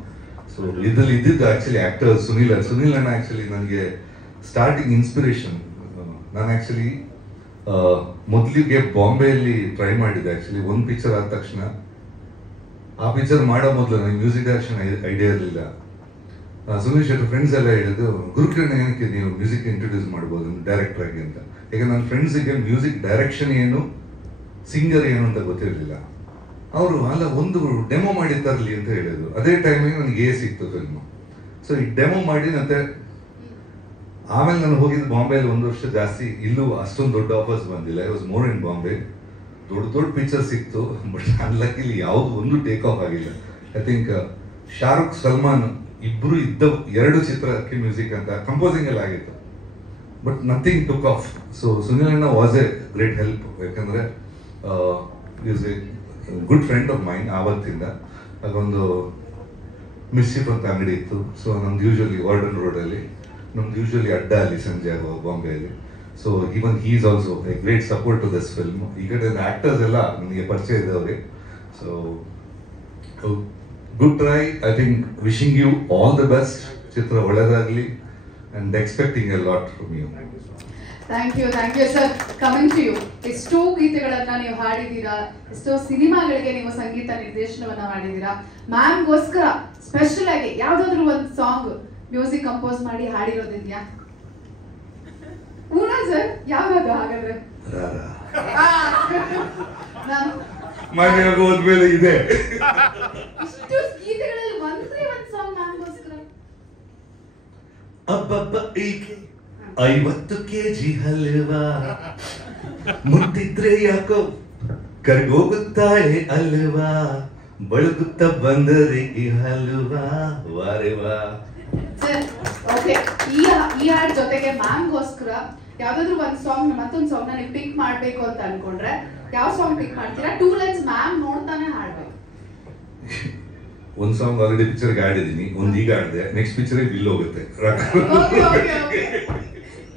So ಇದ್ರಲ್ಲಿ ಇದ್ದಿದ್ದು ಆಕ್ಚುಲಿ ಆಕ್ಟರ್ ಸುನೀಲ್ ಅಣ್ಣ ಆಕ್ಚುಲಿ ನನಗೆ ಸ್ಟಾರ್ಟಿಂಗ್ ಇನ್ಸ್ಪಿರೇಷನ್. ನಾನು ಆಕ್ಚುಲಿ ಮೊದಲಿಗೆ ಬಾಂಬೆಯಲ್ಲಿ ಟ್ರೈ ಮಾಡಿದ್ದೆ. ಆಕ್ಚುಲಿ ಒಂದು ಪಿಕ್ಚರ್ ಆದ ತಕ್ಷಣ ಆ ಪಿಕ್ಚರ್ ಮಾಡೋ ಮೊದಲು ನನಗೆ ಮ್ಯೂಸಿಕ್ ಡೈರೆಕ್ಷನ್ ಐಡಿಯಾ ಇರಲಿಲ್ಲ. ಸುನೀಲ್ ಶೆಟ್ಟಿ ಫ್ರೆಂಡ್ಸ್ ಎಲ್ಲ ಹೇಳಿದ್ದು, ಗುರುಕಿರಣ್ ಏನಕ್ಕೆ ನೀವು ಮ್ಯೂಸಿಕ್ ಇಂಟ್ರೊಡ್ಯೂಸ್ ಮಾಡ್ಬೋದು ಡೈರೆಕ್ಟರ್ ಆಗಿ ಅಂತ. ಯಾಕಂದ್ರೆ ನನ್ನ ಫ್ರೆಂಡ್ಸಿಗೆ ಮ್ಯೂಸಿಕ್ ಡೈರೆಕ್ಷನ್ ಏನು, ಸಿಂಗರ್ ಏನು ಅಂತ ಗೊತ್ತಿರಲಿಲ್ಲ. ಅವರು ಅಲ್ಲ ಒಂದು ಡೆಮೋ ಮಾಡಿ ತರಲಿ ಅಂತ ಹೇಳಿದ್ರು. ಅದೇ ಟೈಮಿಗೆ ನನಗೆ ಸಿಕ್ತು ಫಿಲ್ಮ್. ಸೊ ಈ ಡೆಮೋ ಮಾಡಿ ಮತ್ತೆ ಆಮೇಲೆ ನಾನು ಹೋಗಿದ್ದು ಬಾಂಬೆಯಲ್ಲಿ 1 ವರ್ಷ ಜಾಸ್ತಿ. ಇಲ್ಲೂ ಅಷ್ಟೊಂದು ದೊಡ್ಡ ಆಫರ್ಸ್ ಬಂದಿಲ್ಲ. I was more in Bombay. ದೊಡ್ಡ ಪಿಕ್ಚರ್ ಸಿಕ್ತು, ಬಟ್ ಅನ್ಲಕ್ಕಿಲಿ ಯಾವುದು ಒಂದು ಟೇಕ್ ಆಫ್ ಆಗಿಲ್ಲ. ಐ ಥಿಂಕ್ ಶಾರುಖ್ ಸಲ್ಮಾನ್ ಇಬ್ರು ಇದ್ದ 2 ಚಿತ್ರಕ್ಕೆ ಮ್ಯೂಸಿಕ್ ಅಂತ ಕಂಪೋಸಿಂಗ್ ಎಲ್ಲ ಆಗಿತ್ತು, but nothing took off. So Sunil ಅಣ್ಣ ವಾಸ್ ಎ ಗ್ರೇಟ್ ಹೆಲ್ಪ್. ಯಾಕಂದ್ರೆ is a good friend of mine ಆವತ್ತಿಂದ. ಅದೊಂದು ಮಿಸ್ಚಿಫ್ ಅಂತ ಅಂಗಡಿ ಇತ್ತು. ಸೊ ನಮ್ದು ಯೂಶಲಿ ವಾರ್ಡನ್ ರೋಡಲ್ಲಿ, ನಮ್ದು ಯೂಶಲಿ ಅಡ್ಡ ಅಲ್ಲಿ ಸಂಜೆ ಬಾಂಬೆಯಲ್ಲಿ. So even he is also a great support to this film. ಈ ಕಡೆ ಆಕ್ಟರ್ಸ್ ಎಲ್ಲ ನನಗೆ ಪರಿಚಯ ಇದ್ದವ್ರಿಗೆ. So good try. I think wishing you all the best. ಚಿತ್ರ ಒಳ್ಳೆದಾಗಲಿ and expecting a lot from you. Thank you sir. Coming to you, ಎಷ್ಟೋ ಗೀತೆಗಳನ್ನ ನೀವು ಹಾಡಿದ್ದೀರಾ, ಎಷ್ಟೋ ಸಿನಿಮಾಗಳಿಗೆ ನೀವು ಸಂಗೀತ ನಿರ್ದೇಶನವನ್ನ ಮಾಡಿದ್ದೀರಾ. ಮ್ಯಾಮ್ಗೋಸ್ಕರ ಸ್ಪೆಷಲ್ ಆಗಿ ಯಾವ್ದಾದ್ರು ಒಂದು ಸಾಂಗ್ ಮ್ಯೂಸಿಕ್ ಕಂಪೋಸ್ ಮಾಡಿ ಹಾಡಿರೋದಿದ್ಯಾ? ಹೂನಾ ಸರ್, ಯಾವಾಗ ಹಾಗಾದ್ರೆ? ಮನೆಯಾಗ ಹೋದ್ಮೇಲೆ ಇದೆ ಇಷ್ಟು ಗೀತೆಗಳಲ್ಲಿ ಒಂದೇ ಒಂದು ಸಾಂಗ್ ಮ್ಯಾಮ್ಗೋಸ್ಕರ. ಅಬ್ಬಬ್ಬ ಈಕೆ 50 kg ಹಲ್ವಾ, ಮುಟ್ಟಿದ್ರೆ ಯಾಕೋ ಕರ್ಗೋಗುತ್ತಾಳೆ ಅಲ್ವಾ, ಬಳಗುತ್ತ ಬಂದರೆ ಈ ಹಲ್ವಾ ವಾರೆವಾ. ಓಕೆ, ಈ ಹಾಡ್ ಜೊತೆಗೆ ಮ್ಯಾಮ್ಗೋಸ್ಕರ ಯಾವ್ದಾದ್ರು ಒಂದು ಸಾಂಗ್, ಮತ್ತೊಂದು ಸಾಂಗ್ ನ ನೀವು ಪಿಕ್ ಮಾಡ್ಬೇಕು ಅಂತ ಅನ್ಕೊಂಡ್ರೆ ಯಾವ ಸಾಂಗ್ ಪಿಕ್ ಮಾಡ್ತೀರಾ? 2 ಲೈನ್ಸ್ ಮ್ಯಾಮ್ ನೋಡ್ತಾನೆ ಹಾಡ್ಬೇಕು. ಒಂದು ಸಾಂಗ್ ಆಲ್ರೆಡಿ ಪಿಕ್ಚರ್ಗೆ ಆಡಿದ್ದೀನಿ, ಒಂದು ಈಗ ಆಡಿದೆ, ನೆಕ್ಸ್ಟ್ ಪಿಕ್ಚರ್ ಬಿಲ್ ಹೋಗುತ್ತೆ.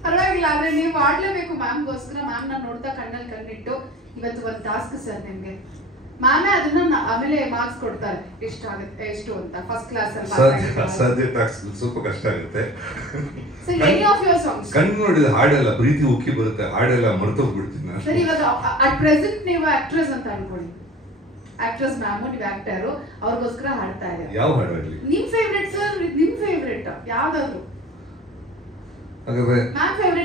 ಪರವಾಗಿಲ್ಲ, ಆದ್ರೆ ನೀವು ಆಡ್ಲೇಬೇಕು ಮ್ಯಾಮ್ಗೋಸ್ಕರ. ಮ್ಯಾಮ್ ನ ನೋಡ್ತಾ ಕಣ್ಣಲ್ಲಿ ಕಣ್ಣಿಟ್ಟು ಇವತ್ತು ಒಂದು ಟಾಸ್ಕ್ ಸರ್ ನಿಮ್ಗೆ. ಮ್ಯಾಮೇ ಅದನ್ನ ಆಮೇಲೆ ಮಾರ್ಕ್ಸ್ ಕೊಡ್ತಾರೆ, ಎಷ್ಟು ಆಗುತ್ತೆ ಎಷ್ಟು ಅಂತ. ಫಸ್ಟ್ ಕ್ಲಾಸ್ ಸದ್ಯ ಸ್ವಲ್ಪ ಕಷ್ಟ ಆಗುತ್ತೆ. ಕಣ್ಣು ನೋಡಿದ ಹಾಡೆಲ್ಲ ಪ್ರೀತಿ ಉಕ್ಕಿ ಬರುತ್ತೆ, ಹಾಡೆಲ್ಲ ಮರ್ತೋಗ್ಬಿಡ್ತೀನಿ ನಾನು. ಸರ್, ಇವಾಗ ಅಟ್ ಪ್ರೆಸೆಂಟ್ ನೀವು ಆಕ್ಟ್ರೆಸ್ ಅಂತ ಅನ್ಕೊಳ್ಳಿ. ಆಕ್ಟ್ರೆಸ್ ಮ್ಯಾಮ್, ನೀವು ಆಕ್ಟರ್, ಅವ್ರಿಗೋಸ್ಕರ ಹಾಡ್ತಾ ಇದ್ದಾರೆ. ಯಾವ ಹಾಡು ಹಾಡ್ಲಿ? ನಿಮ್ ಫೇವ್ರೆಟ್ ಸರ್, ನಿಮ್ ಫೇವ್ರೆಟ್ ಯಾವ್ದಾದ್ರು? ಹಾಗಾದ್ರೆ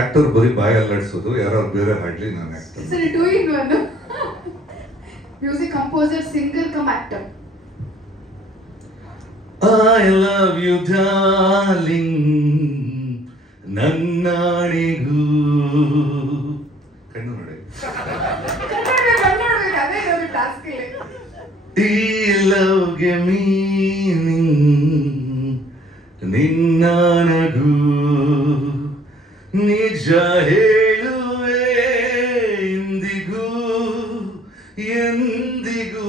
ಆಕ್ಟರ್ ಬರೀ ಬಾಯಿ ಅಲ್ಲಾಡ್ಸೋದು, ಯಾರು ಬೇರೆ ಹಾಡ್ಲಿ, ನಾನು ಆಕ್ಟರ್. ಸರಿ, 2 in 1. Music composer, singer come actor. I love you darling, ನನ್ನಾಣೆಗೂ. ಕಣ್ಣು ನೋಡಿ. ಅದೇ ಇರೋದು ಟಾಸ್ಕ್ ಇಲ್ಲಿ. ಈ ಲವ್ಗೆ ಮೀನಿಂಗ್ ನಿನ್ನ ನಗು, ನಿಜ ಹೇಳುವೆ ಇಂದಿಗೂ ಎಂದಿಗೂ.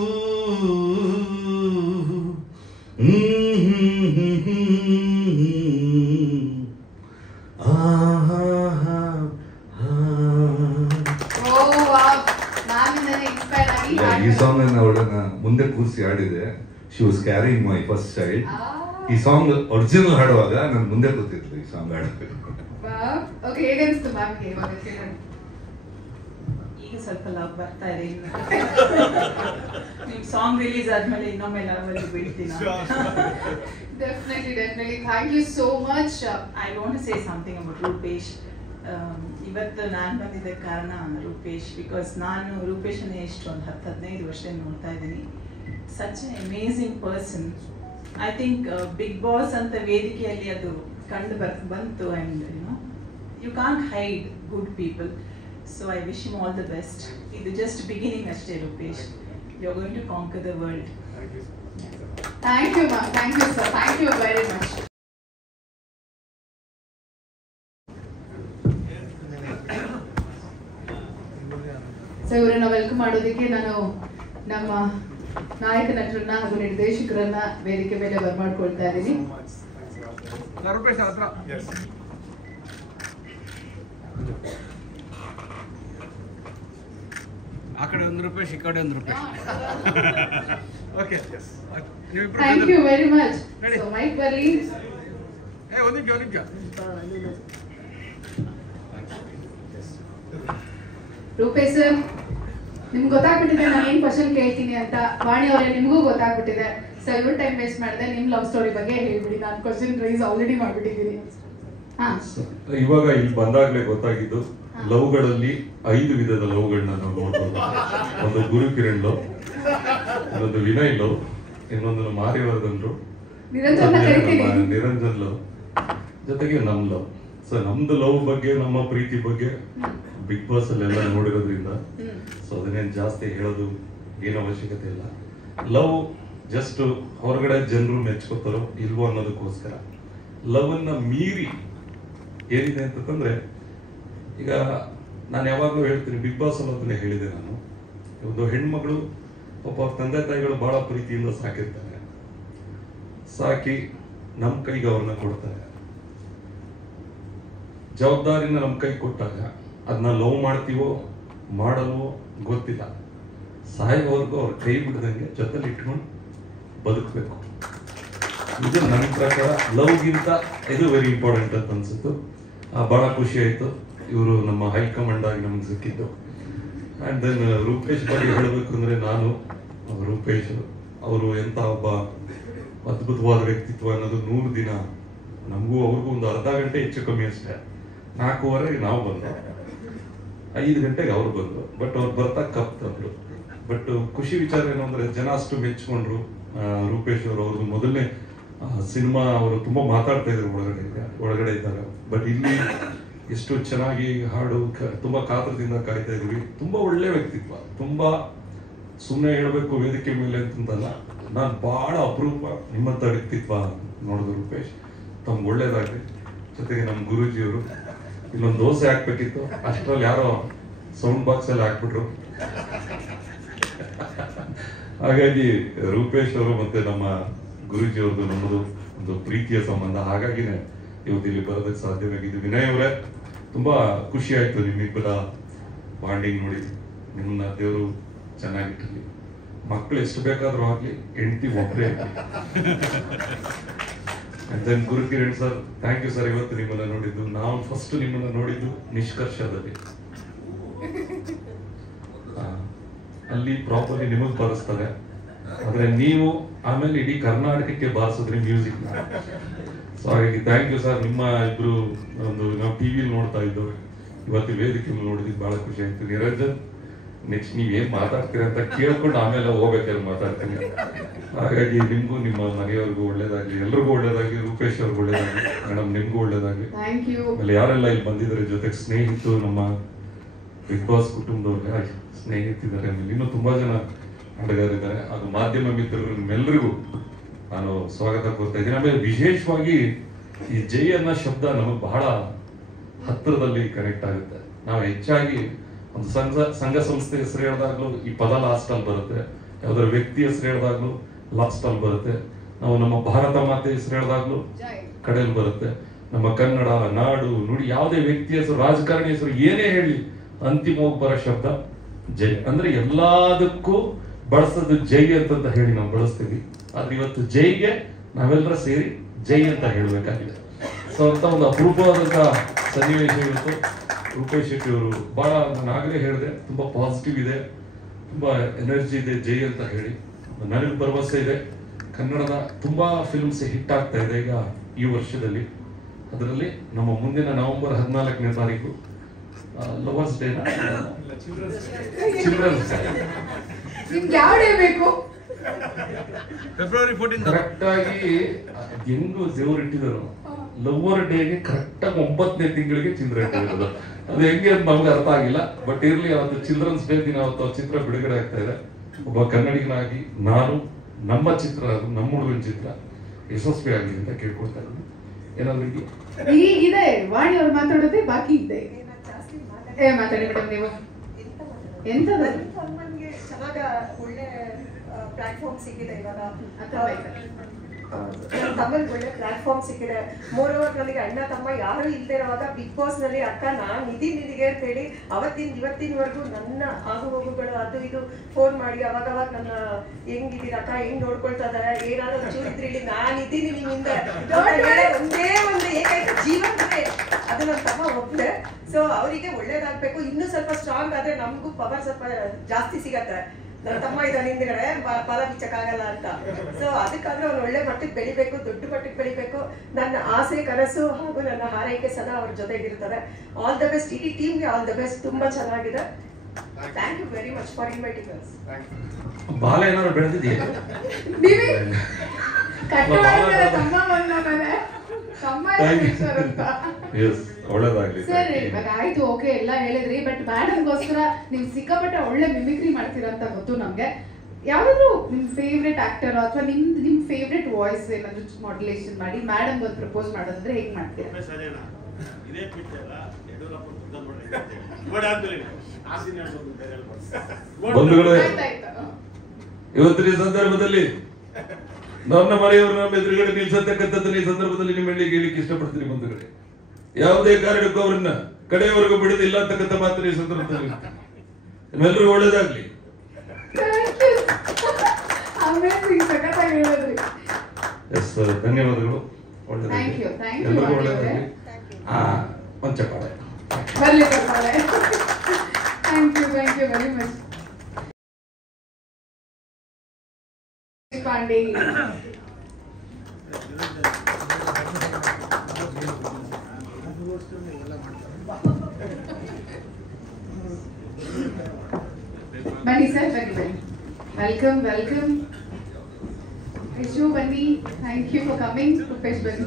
ಈ ಸಾಂಗ್ ಅವಳನ್ನ ಮುಂದೆ ಕೂರಿಸಿ ಹಾಡಿದೆ. She was carrying my first child. ಈ ಸಾಂಗ್ ಒರಿಜಿನಲ್ ಹಾಡುವಾಗ ನಾನು ಮುಂದೆ ಕೂತಿದ್ಲು ಈ ಸಾಂಗ್ ಹಾಡಬೇಕು. ಓಕೆ, ಹೇಗನ್ಸ್ತು ಮ್ಯಾಮ್ಗೆ ಇವಾಗ ಕೇಳೋಣ? ಈಗ ಸ್ವಲ್ಪ ಲವ್ ಬರ್ತಾ ಇದೆ. ನಿಮ್ ಸಾಂಗ್ ರಿಲೀಸ್ ಆದ್ಮೇಲೆ ಇನ್ನೊಮ್ಮೆ ಲವ್ ಅಲ್ಲಿ ಬೀಳ್ತೀನಿ. Definitely. Thank you so much. I want to say something about Rupesh. ಇವತ್ತು ನಾನು ಬಂದಿದ್ದ ಕಾರಣ ರೂಪೇಶ್, ಬಿಕಾಸ್ ನಾನು ರೂಪೇಶನ್ನೇ ಎಷ್ಟು ಒಂದು 10-15 ವರ್ಷ ನೋಡ್ತಾ ಇದ್ದೀನಿ. Such a amazing person. I think Bigg boss ಅಂತ ವೇದಿಕೆಯಲ್ಲಿ ಅದು ಕಂಡು ಬಂತು. And you can't hide good people. So I wish him all the best. ಇದು ಜಸ್ಟ್ ಬಿಗಿನಿಂಗ್ ಅಷ್ಟೇ Rupesh. You are going to conquer the world. Thank you ma'am. Thank you sir. Thank you very much. So ಇವರನ್ನ welcome ಮಾಡೋದಕ್ಕೆ ನಾನು ನಮ್ಮ ನಾಯಕ ನಟರನ್ನ ಹಾಗೂ ನಿರ್ದೇಶಕರನ್ನ ವೇದಿಕೆ ಮೇಲೆ ಬರ್ಮಾಡ್ಕೊಳ್ತಾ ಇದ್ದೀನಿ. ಆ ಕಡೆ ₹1, ಈ ಕಡೆ ₹1. Okay, thank you very much. So mic ಬರ್ಲಿ. ಒಂದು ನಿಮಿಷ. ರೂಪೇಶ್ ಸರ್, ನಿಮ್ಗೆ ಗೊತ್ತಾಗ್ಬಿಟ್ಟಿದೆ ನಾನು ಏನ್ ಕ್ವಶನ್ ಕೇಳ್ತೀನಿ ಅಂತ. ವಾಣಿ ಅವರೇ, ನಿಮಗೂ ಗೊತ್ತಾಗ್ಬಿಟ್ಟಿದೆ. ಸೊ ಇವ್ರು ಟೈಮ್ ವೇಸ್ಟ್ ಮಾಡಿದೆ, ನಿಮ್ ಲವ್ ಸ್ಟೋರಿ ಬಗ್ಗೆ ಹೇಳ್ಬಿಡಿ. ನಾನು ಕ್ವಶನ್ ರೈಸ್ ಆಲ್ರೆಡಿ ಮಾಡ್ಬಿಟ್ಟಿದ್ದೀನಿ. ಇವಾಗ ಇಲ್ಲಿ ಬಂದಾಗ್ಲೇ ಗೊತ್ತಾಗಿದ್ದು, ಲವ್ಗಳಲ್ಲಿ 5 ವಿಧದ ಲವ್ಗಳನ್ನ ನಾವು ನೋಡ್ಬೋದು. ಒಂದು ಗುರುಕಿರಣ್ ಲವ್, ಇನ್ನೊಂದು ವಿನಯ್ ಲವ್, ಇನ್ನೊಂದು ಮಾರ್ಯವರ್ಧನ್ ಲವ್, ನಿರಂಜನ್ ಲವ್, ಜೊತೆಗೆ ನಮ್ ಲವ್. ಸೊ ನಮ್ದು ಲವ್ ಬಗ್ಗೆ, ನಮ್ಮ ಪ್ರೀತಿ ಬಗ್ಗೆ ಬಿಗ್ ಬಾಸ್ ಅಲ್ಲೆಲ್ಲ ನೋಡಿರೋದ್ರಿಂದ ಸೊ ಅದನ್ನೇನು ಜಾಸ್ತಿ ಹೇಳೋದು ಏನು ಅವಶ್ಯಕತೆ ಇಲ್ಲ. ಲವ್ ಜಸ್ಟ್ ಹೊರಗಡೆ ಜನರು ಮೆಚ್ಕೋತಾರೋ ಇಲ್ವೋ ಅನ್ನೋದಕ್ಕೋಸ್ಕರ. ಲವ್ ಅನ್ನ ಮೀರಿ ಏನಿದೆ ಅಂತಂದ್ರೆ, ಈಗ ನಾನು ಯಾವಾಗಲೂ ಹೇಳ್ತೀನಿ, ಬಿಗ್ ಬಾಸ್ ಅನ್ನೋದನ್ನೇ ಹೇಳಿದೆ ನಾನು. ಒಂದು ಹೆಣ್ಮಗಳು ಪಾಪ ತಂದೆ ತಾಯಿಗಳು ಬಹಳ ಪ್ರೀತಿಯಿಂದ ಸಾಕಿರ್ತಾರೆ. ಸಾಕಿ ನಮ್ಮ ಕೈಗೆ ಅವ್ರನ್ನ ಕೊಡ್ತಾರೆ. ಜವಾಬ್ದಾರಿನ ನಮ್ಮ ಕೈ ಕೊಟ್ಟಾಗ ಅದನ್ನ ಲವ್ ಮಾಡ್ತೀವೋ ಮಾಡಲ್ವೋ ಗೊತ್ತಿಲ್ಲ, ಸಾಯೋವರೆಗೂ ಅವ್ರ ಕೈ ಬಿಡದಂಗೆ ಜೊತೆಲಿ ಇಟ್ಕೊಂಡು ಬದುಕಬೇಕು. ಇದು ನನ್ನ ಪ್ರಕಾರ ಲವ್ಗಿಂತ ಇದು ವೆರಿ ಇಂಪಾರ್ಟೆಂಟ್ ಅಂತ ಅನ್ಸುತ್ತು. ಬಹಳ ಖುಷಿ ಆಯ್ತು ಇವರು ನಮ್ಮ ಹೈಕಮಾಂಡ್ ಆಗಿ ನಮ್ಗೆ ಸಿಕ್ಕಿದ್ದು. ಆ್ಯಂಡ್ ದೆನ್ ರೂಪೇಶ್ ಬಗ್ಗೆ ಹೇಳಬೇಕು ಅಂದರೆ, ನಾನು ರೂಪೇಶ್ ಅವರು ಎಂಥ ಒಬ್ಬ ಅದ್ಭುತವಾದ ವ್ಯಕ್ತಿತ್ವ ಅನ್ನೋದು 100 ದಿನ ನಮಗೂ ಅವ್ರಿಗೂ ಒಂದು ಅರ್ಧ ಗಂಟೆ ಹೆಚ್ಚು ಕಮ್ಮಿ ಅಷ್ಟೇ. 4:15ಗೆ ನಾವು ಬಂದು 5 ಗಂಟೆಗೆ ಅವ್ರು ಬಂದು, ಬಟ್ ಅವ್ರು ಬರ್ತಾ ಕಪ್ ತಂದ್ರು. ಬಟ್ ಖುಷಿ ವಿಚಾರ ಏನು ಅಂದರೆ, ಜನ ಅಷ್ಟು ಮೆಚ್ಕೊಂಡ್ರು ರೂಪೇಶ್ ಅವರು. ಅವ್ರದ್ದು ಮೊದಲನೇ ಸಿನಿಮಾ ಅವರು ತುಂಬ ಮಾತಾಡ್ತಾ ಇದ್ರು ಒಳಗಡೆ ಇದ್ದಾಗ. ಬಟ್ ಇಲ್ಲಿ ಎಷ್ಟು ಚೆನ್ನಾಗಿ ಹಾಡು ತುಂಬ ಕಾತರದಿಂದ ಕಾಯ್ತಾ ಇದ್ವಿ. ತುಂಬ ಒಳ್ಳೆ ವ್ಯಕ್ತಿತ್ವ, ತುಂಬ ಸುಮ್ಮನೆ ಹೇಳ್ಬೇಕು ವೇದಿಕೆ ಮೇಲೆ ಅಂತಂತಲ್ಲ, ನಾನು ಭಾಳ ಅಪರೂಪ ನಿಮ್ಮಂಥ ವ್ಯಕ್ತಿತ್ವ ನೋಡಿದ್ರು ರೂಪೇಶ್. ತಮ್ಗೆ ಒಳ್ಳೇದಾಗಲಿ. ಜೊತೆಗೆ ನಮ್ಮ ಗುರೂಜಿಯವರು ಇಲ್ಲೊಂದು ದೋಸೆ ಹಾಕ್ಬೇಕಿತ್ತು, ಅಷ್ಟರಲ್ಲಿ ಯಾರೋ ಸೌಂಡ್ ಬಾಕ್ಸ್ ಅಲ್ಲಿ ಹಾಕ್ಬಿಟ್ರು. ಹಾಗಾಗಿ ರೂಪೇಶ್ ಅವರು ಮತ್ತೆ ನಮ್ಮ ಗುರೂಜಿ ಅವ್ರದ್ದು ನಮ್ಮದು ಒಂದು ಪ್ರೀತಿಯ ಸಂಬಂಧ. ಹಾಗಾಗಿನೇ ಇವತ್ತು ಇಲ್ಲಿ ಬರೋದಕ್ಕೆ ಸಾಧ್ಯವಾಗಿದ್ದು. ವಿನಯ್ ಅವರೇ, ತುಂಬಾ ಖುಷಿ ಆಯ್ತು ನಿಮ್ಮಿಬ್ಬರ ಬಾಂಡಿಂಗ್ ನೋಡಿ. ನಿಮ್ಮನ್ನ ದೇವರು ಚೆನ್ನಾಗಿಟ್ಟಿರ್ಲಿ. ಮಕ್ಕಳು ಎಷ್ಟು ಬೇಕಾದ್ರೂ ಆಗ್ಲಿ, ಹೆಂಡತಿ ಒಬ್ಬರೇ ಆಗಲಿ. Then Gurukiran sir, thank you sir. ಇವತ್ತು ನಿಮ್ಮನ್ನ ನೋಡಿದ್ದು, ನಾವು ಫಸ್ಟ್ ನಿಮ್ಮನ್ನ ನೋಡಿದ್ದು ನಿಷ್ಕರ್ಷದಲ್ಲಿ. ಅಲ್ಲಿ ಪ್ರಾಪರ್ಲಿ ನಿಮಗೆ ಬಾರಿಸ್ತಾರೆ, ಆದ್ರೆ ನೀವು ಆಮೇಲೆ ಇಡೀ ಕರ್ನಾಟಕಕ್ಕೆ ಬಾರಿಸಿದ್ರಿ ಮ್ಯೂಸಿಕ್. ಸೊ ಹಾಗಾಗಿ ಥ್ಯಾಂಕ್ ಯು ಸರ್. ನಿಮ್ಮ ಇಬ್ರು ಒಂದು ನಾವು ಟಿವಿಲಿ ನೋಡ್ತಾ ಇದ್ದು, ಇವತ್ತು ವೇದಿಕೆಯಲ್ಲಿ ನೋಡಿದ್ದು ಬಹಳ ಖುಷಿ ಆಯ್ತು. ನಿರಂಜನ್, ನೆಕ್ಸ್ಟ್ ನೀವೇನ್ ಮಾತಾಡ್ತೀರ ಅಂತ ಕೇಳ್ಕೊಂಡು ಆಮೇಲೆ ಹೋಗ್ಬೇಕಾದ್ರೆ ಮಾತಾಡ್ತೀನಿ. ಹಾಗಾಗಿ ನಿಮ್ಗೂ ನಿಮ್ಮ ಮನೆಯವ್ರಿಗೂ ಒಳ್ಳೇದಾಗ್ಲಿ, ಎಲ್ರಿಗೂ ಒಳ್ಳೇದಾಗ್ಲಿ. ರೂಪೇಶ್ ಅವ್ರಿಗೂ ಒಳ್ಳೇದಾಗ್ಲಿ, ಮೇಡಮ್ ನಿಮ್ಗೂ ಒಳ್ಳೇದಾಗ್ಲಿ. ಆಮೇಲೆ ಯಾರೆಲ್ಲ ಇಲ್ಲಿ ಬಂದಿದ್ದಾರೆ, ಜೊತೆಗೆ ಸ್ನೇಹಿತರು, ನಮ್ಮ ಬಿಗ್ ಬಾಸ್ ಕುಟುಂಬದವ್ರಿಗೆ ಸ್ನೇಹಿತಿದ್ದಾರೆ, ಆಮೇಲೆ ಇನ್ನೂ ತುಂಬಾ ಜನ ಆಟಗಾರಿದ್ದಾರೆ, ಅದು ಮಾಧ್ಯಮ ಮಿತ್ರರು, ನಿಮ್ಮೆಲ್ಲರಿಗೂ ನಾನು ಸ್ವಾಗತ ಕೋರ್ತಾ ಇದ್ದೀನಿ. ಆಮೇಲೆ ವಿಶೇಷವಾಗಿ ಈ ಜೈ ಅನ್ನೋ ಶಬ್ದ ನಮಗೆ ಬಹಳ ಹತ್ತಿರದಲ್ಲಿ ಕನೆಕ್ಟ್ ಆಗುತ್ತೆ. ನಾವು ಹೆಚ್ಚಾಗಿ ಒಂದು ಸಂಘ ಸಂಸ್ಥೆ ಹೆಸರು ಹೇಳಿದಾಗ್ಲೂ ಈ ಪದ ಲಾಸ್ಟ್ ಅಲ್ಲಿ ಬರುತ್ತೆ, ಯಾವ್ದಾರ ವ್ಯಕ್ತಿ ಹೆಸರು ಹೇಳಿದಾಗ್ಲೂ ಲಾಸ್ಟ್ ಅಲ್ಲಿ ಬರುತ್ತೆ. ನಾವು ನಮ್ಮ ಭಾರತ ಮಾತೆ ಹೆಸರು ಹೇಳಿದಾಗ್ಲೂ ಕಡೆಯಲ್ಲಿ ಬರುತ್ತೆ. ನಮ್ಮ ಕನ್ನಡ ನಾಡು ನುಡಿ, ಯಾವುದೇ ವ್ಯಕ್ತಿ ಹೆಸರು, ರಾಜಕಾರಣಿ ಹೆಸರು, ಏನೇ ಹೇಳಿ ಅಂತಿಮವಾಗಿ ಬರೋ ಶಬ್ದ ಜೈ. ಅಂದ್ರೆ ಎಲ್ಲದಕ್ಕೂ ಬಳಸೋದು ಜೈ ಅಂತ ಹೇಳಿ ನಾವು ಬಳಸ್ತೀವಿ. ಆದ್ರೆ ಇವತ್ತು ಜೈಗೆ ನಾವೆಲ್ಲರ ಸೇರಿ ಜೈ ಅಂತ ಹೇಳ್ಬೇಕಾಗಿದೆ. ಸೊ ಅಂತ ಒಂದು ಅಪರೂಪವಾದಂತ ಸನ್ನಿವೇಶ ಇವತ್ತು. ರೂಪೇಶ್ ಶೆಟ್ಟಿ ಅವರು ಬಹಳ, ನಾನು ಆಗಲೇ ಹೇಳಿದೆ, ತುಂಬಾ ಪಾಸಿಟಿವ್ ಇದೆ, ತುಂಬಾ ಎನರ್ಜಿ ಇದೆ ಜೈ ಅಂತ ಹೇಳಿ. ನನಗೆ ಭರವಸೆ ಇದೆ, ಕನ್ನಡದ ತುಂಬಾ ಫಿಲ್ಮ್ಸ್ ಹಿಟ್ ಆಗ್ತಾ ಇದೆ ಈಗ ಈ ವರ್ಷದಲ್ಲಿ. ಅದರಲ್ಲಿ ನಮ್ಮ ಮುಂದಿನ ನವೆಂಬರ್ 14ನೇ ತಾರೀಕು ಲವರ್ಸ್ ಡೇನ ಚಿಲ್ಡ್ರನ್ಸ್ ಫೆಬ್ರವರಿ 14 ಕರೆಕ್ಟ್ ಆಗಿ ಹೆಂಗು ದೇವ್ರು ಇಟ್ಟಿದ್ರು. ಲವರ್ ಡೇಗೆ ಕರೆಕ್ಟ್ ಆಗಿ 9ನೇ ತಿಂಗಳಿಗೆ ಚಿತ್ರ ಇಟ್ಟಿರೋದು. ಅದು ಹೆಂಗೆ ಅಂತ ನಮ್ಗೆ ಅರ್ಥ ಆಗಿಲ್ಲ. ಬಟ್ ಇರ್ಲಿ, ಅವತ್ತು ಚಿಲ್ಡ್ರನ್ಸ್ ಡೇ ದಿನ ಅವತ್ತು ಚಿತ್ರ ಬಿಡುಗಡೆ ಆಗ್ತಾ ಇದೆ. ಒಬ್ಬ ಕನ್ನಡಿಗನಾಗಿ ನಾನು ನಮ್ಮ ಚಿತ್ರ, ನಮ್ಮ ಹುಡುಗನ ಚಿತ್ರ ಯಶಸ್ವಿ ಆಗಲಿ ಅಂತ ಕೇಳ್ಕೊಳ್ತಾ ಇದ್ದೀನಿ. ಏನಾದ್ರು ಇದೆ ವಾಣಿ ಅವ್ರು ಮಾತಾಡೋದೇ ಬಾಕಿ ಇದೆ. ಮಾತಾಡಿ ಮೇಡಮ್ ನೀವು. ಎಂತದ್ದು ಚೆನ್ನಾಗ ಒಳ್ಳೆ ಪ್ಲಾಟ್ಫಾರ್ಮ್ ಸಿಕ್ಕಿದೆ ಇವಾಗ. ತಮ್ಮಲ್ಲಿ ಒಳ್ಳೆ ಪ್ಲಾಟ್ಫಾರ್ಮ್ ಸಿಕ್ಕಿದೆ. ಮೋರೋವರ್ ನನಗೆ ಅಣ್ಣ ತಮ್ಮ ಯಾರು ಇಲ್ಲದೆ ಇರುವಾಗ ಬಿಗ್ ಬಾಸ್ ನಲ್ಲಿ ಅಕ್ಕ ನಾನು ನಿಧಿಗೆ ಅಂತ ಹೇಳಿ ಇವತ್ತಿನವರೆಗೂ ನನ್ನ ಆಗು ಹೋಗುಗಳು ಅದು ಇದು ಫೋನ್ ಮಾಡಿ ಅವಾಗ ನನ್ನ ಹೆಂಗಿದ್ದೀರಕ್ಕ, ಹೆಂಗ್ ನೋಡ್ಕೊಳ್ತಾ ಇದಾರೆ, ಏನಾದ್ರು ಚೂರಿದ್ರಿ ಇಲ್ಲಿ ನಾನಿದ್ದೀನಿ ನಿಮ್ಮಿಂದ ಒಂದೇ ಒಂದು ಏಕೈಕ ಜೀವನಕ್ಕೆ ಅದು ನನ್ನ ತಮ್ಮ ಒಬ್ಬಳೆ. ಸೊ ಅವರಿಗೆ ಒಳ್ಳೇದಾಗ್ಬೇಕು, ಇನ್ನೂ ಸ್ವಲ್ಪ ಸ್ಟ್ರಾಂಗ್ ಆದ್ರೆ ನಮಗೂ ಪವರ್ ಸ್ವಲ್ಪ ಜಾಸ್ತಿ ಸಿಗತ್ತೆ. ನನ್ನ ತಮ್ಮ ಇದ್ದಾನೆ ಹಿಂದ್ಗಡೆ, ಪದ ಬಿಚ್ಚಕ್ಕಾಗಲ್ಲ ಅಂತ. ಸೊ ಅದಕ್ಕಾದ್ರೆ ಅವ್ರು ಒಳ್ಳೆ ಮಟ್ಟಕ್ಕೆ ಬೆಳಿಬೇಕು, ದೊಡ್ಡ ಮಟ್ಟಕ್ಕೆ ಬೆಳಿಬೇಕು. ನನ್ನ ಆಸೆ, ಕನಸು ಹಾಗೂ ನನ್ನ ಹಾರೈಕೆ ಸದಾ ಅವ್ರ ಜೊತೆಗಿರ್ತದೆ. ಆಲ್ ದ ಬೆಸ್ಟ್, ಇಡೀ ಟೀಮ್ಗೆ ಆಲ್ ದ ಬೆಸ್ಟ್. ತುಂಬಾ ಚೆನ್ನಾಗಿದೆ. Thank you very much for inviting us. ಬಾಲ ಏನಾದ್ರು ಬೆಳೆದಿದೆಯಾ? ಒಳ್ಳೇದಾಗ್ಲಿ ಸರ್. ಇವಾಗ ಆಯ್ತು, ಓಕೆ, ಎಲ್ಲ ಹೇಳಿದ್ರಿ. ಬಟ್ ಮೇಡಮ್ಗೋಸ್ಕರ ನೀವು ಸಿಕ್ಕಾಪಟ್ಟೆ ಒಳ್ಳೆ ಮಿಮಿಕ್ರಿ ಮಾಡ್ತೀರಾ ಅಂತ ಗೊತ್ತು ನಮ್ಗೆ. ಯಾವ್ದಾದ್ರು ನಿಮ್ ಫೇವ್ರೆಟ್ ಆಕ್ಟರ್ ಅಥವಾ ನಿಮ್ ಫೇವ್ರೆಟ್ ವಾಯ್ಸ್ ಏನಾದ್ರು ಮಾಡ್ಯುಲೇಷನ್ ಮಾಡಿ ಮೇಡಮ್ ಒಂದು ಪ್ರಪೋಸ್ ಮಾಡೋದಂದ್ರೆ ಹೇಗ್ ಮಾಡ್ತೀರಾ? ಬಂಧುಗಳೇ, ಇವತ್ತಿನ ಸಂದರ್ಭದಲ್ಲಿ ನನ್ನ ಮನೆಯವರು ನಮ್ಮ ಎದುರುಗಡೆ ನಿಲ್ಸತಕ್ಕಂಥದ್ದನ್ನ ಈ ಸಂದರ್ಭದಲ್ಲಿ ನಿಮ್ಮ ಹೇಳಿಕೆ ಹೇಳಿಕ್ಕೆ ಇಷ್ಟಪಡ್ತೀನಿ ಬಂಧುಗಳೇ. ಯಾವುದೇ ಕಾರಣಕ್ಕೂ ಅವರನ್ನ ಕಡೆಯವರೆಗೂ ಬಿಡುದಿಲ್ಲ ಅಂತಕ್ಕಂಥ ಮಾತ್ರ ಈ ಸಂದರ್ಭದಲ್ಲಿ ನಿಮ್ಮೆಲ್ಲರಿಗೂ ಒಳ್ಳೇದಾಗ್ಲಿ. ಎಸ್ ಧನ್ಯವಾದಗಳು. ಒಳ್ಳೆದಾಗ್ಲಿ ಎಲ್ಲರಿಗೂ ಒಳ್ಳೇದಾಗ್ಲಿ. ಒಂದು ಚಪ್ಪಾಳೆ. Thank you very much. Pandey ಬನ್ನಿ ಸರ್, ಬನ್ನಿ. ವೆಲ್ಕಮ್ ಯಶು, ಬನ್ನಿ. Thank you for coming. Rupesh ಬನ್ನಿ.